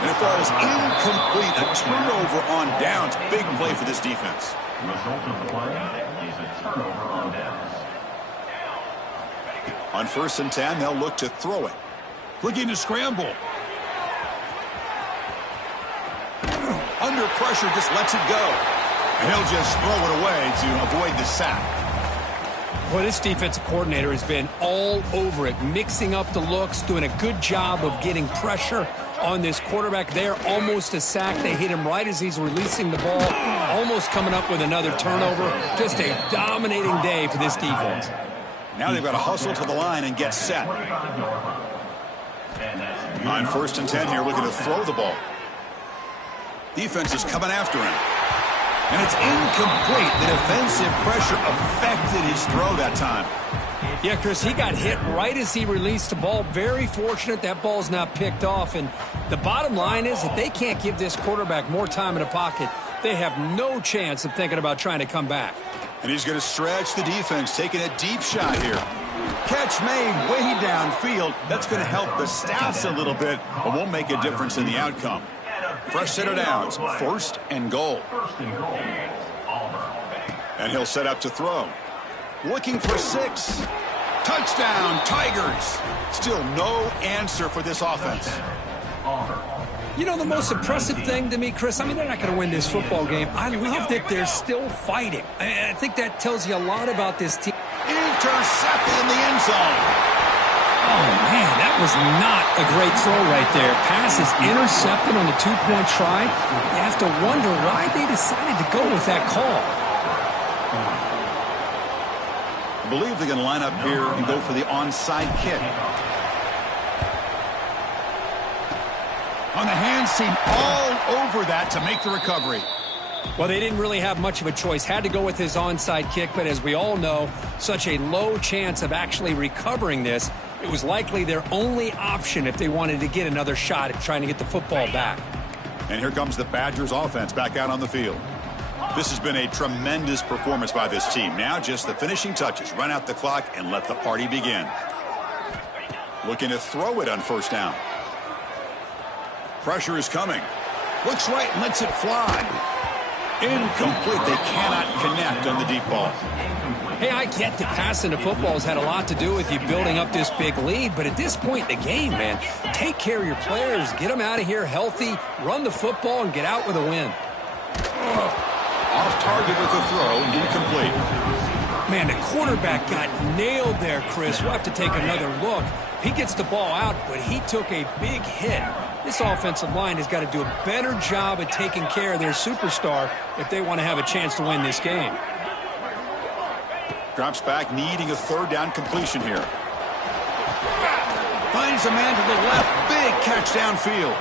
And it falls incomplete. A turnover on downs. Big play for this defense. The result of the play is a turnover on downs. On 1st and 10, they'll look to throw it. Looking to scramble. Under pressure, just lets it go. And he'll just throw it away to avoid the sack. Well, this defensive coordinator has been all over it, mixing up the looks, doing a good job of getting pressure on this quarterback there. Almost a sack. They hit him right as he's releasing the ball, almost coming up with another turnover. Just a dominating day for this defense. Now they've got to hustle to the line and get set. On 1st and 10 here, looking to throw the ball. Defense is coming after him. And it's incomplete. The defensive pressure affected his throw that time. Yeah, Chris, he got hit right as he released the ball. Very fortunate that ball's not picked off. And the bottom line is that they can't give this quarterback more time in the pocket. They have no chance of thinking about trying to come back. And he's going to stretch the defense, taking a deep shot here. Catch made way downfield. That's going to help the stats a little bit, but won't make a difference in the outcome. Fresh set of downs, 1st and goal. And he'll set up to throw. Looking for 6. Touchdown, Tigers. Still no answer for this offense. You know, the most impressive thing to me, Chris, I mean, they're not going to win this football game. I love that they're still fighting. I think that tells you a lot about this team. Intercepted in the end zone. Oh, man, that was not a great throw right there. Pass is intercepted on the 2-point try. You have to wonder why they decided to go with that call. I believe they're going to line up here and go for the onside kick. On the hands team, all over that to make the recovery. Well, they didn't really have much of a choice. Had to go with his onside kick, but as we all know, such a low chance of actually recovering this. It was likely their only option if they wanted to get another shot at trying to get the football back. And here comes the Badgers offense back out on the field. This has been a tremendous performance by this team. Now just the finishing touches. Run out the clock and let the party begin. Looking to throw it on 1st down. Pressure is coming. Looks right and lets it fly. Incomplete. They cannot connect on the deep ball. Hey, I get that passing the football has had a lot to do with you building up this big lead, but at this point in the game, man, take care of your players, get them out of here healthy, run the football, and get out with a win. Off target with a throw, incomplete. Man, the quarterback got nailed there, Chris. We'll have to take another look. He gets the ball out, but he took a big hit. This offensive line has got to do a better job at taking care of their superstar if they want to have a chance to win this game. Drops back, needing a 3rd down completion here. Finds a man to the left. Big catch downfield.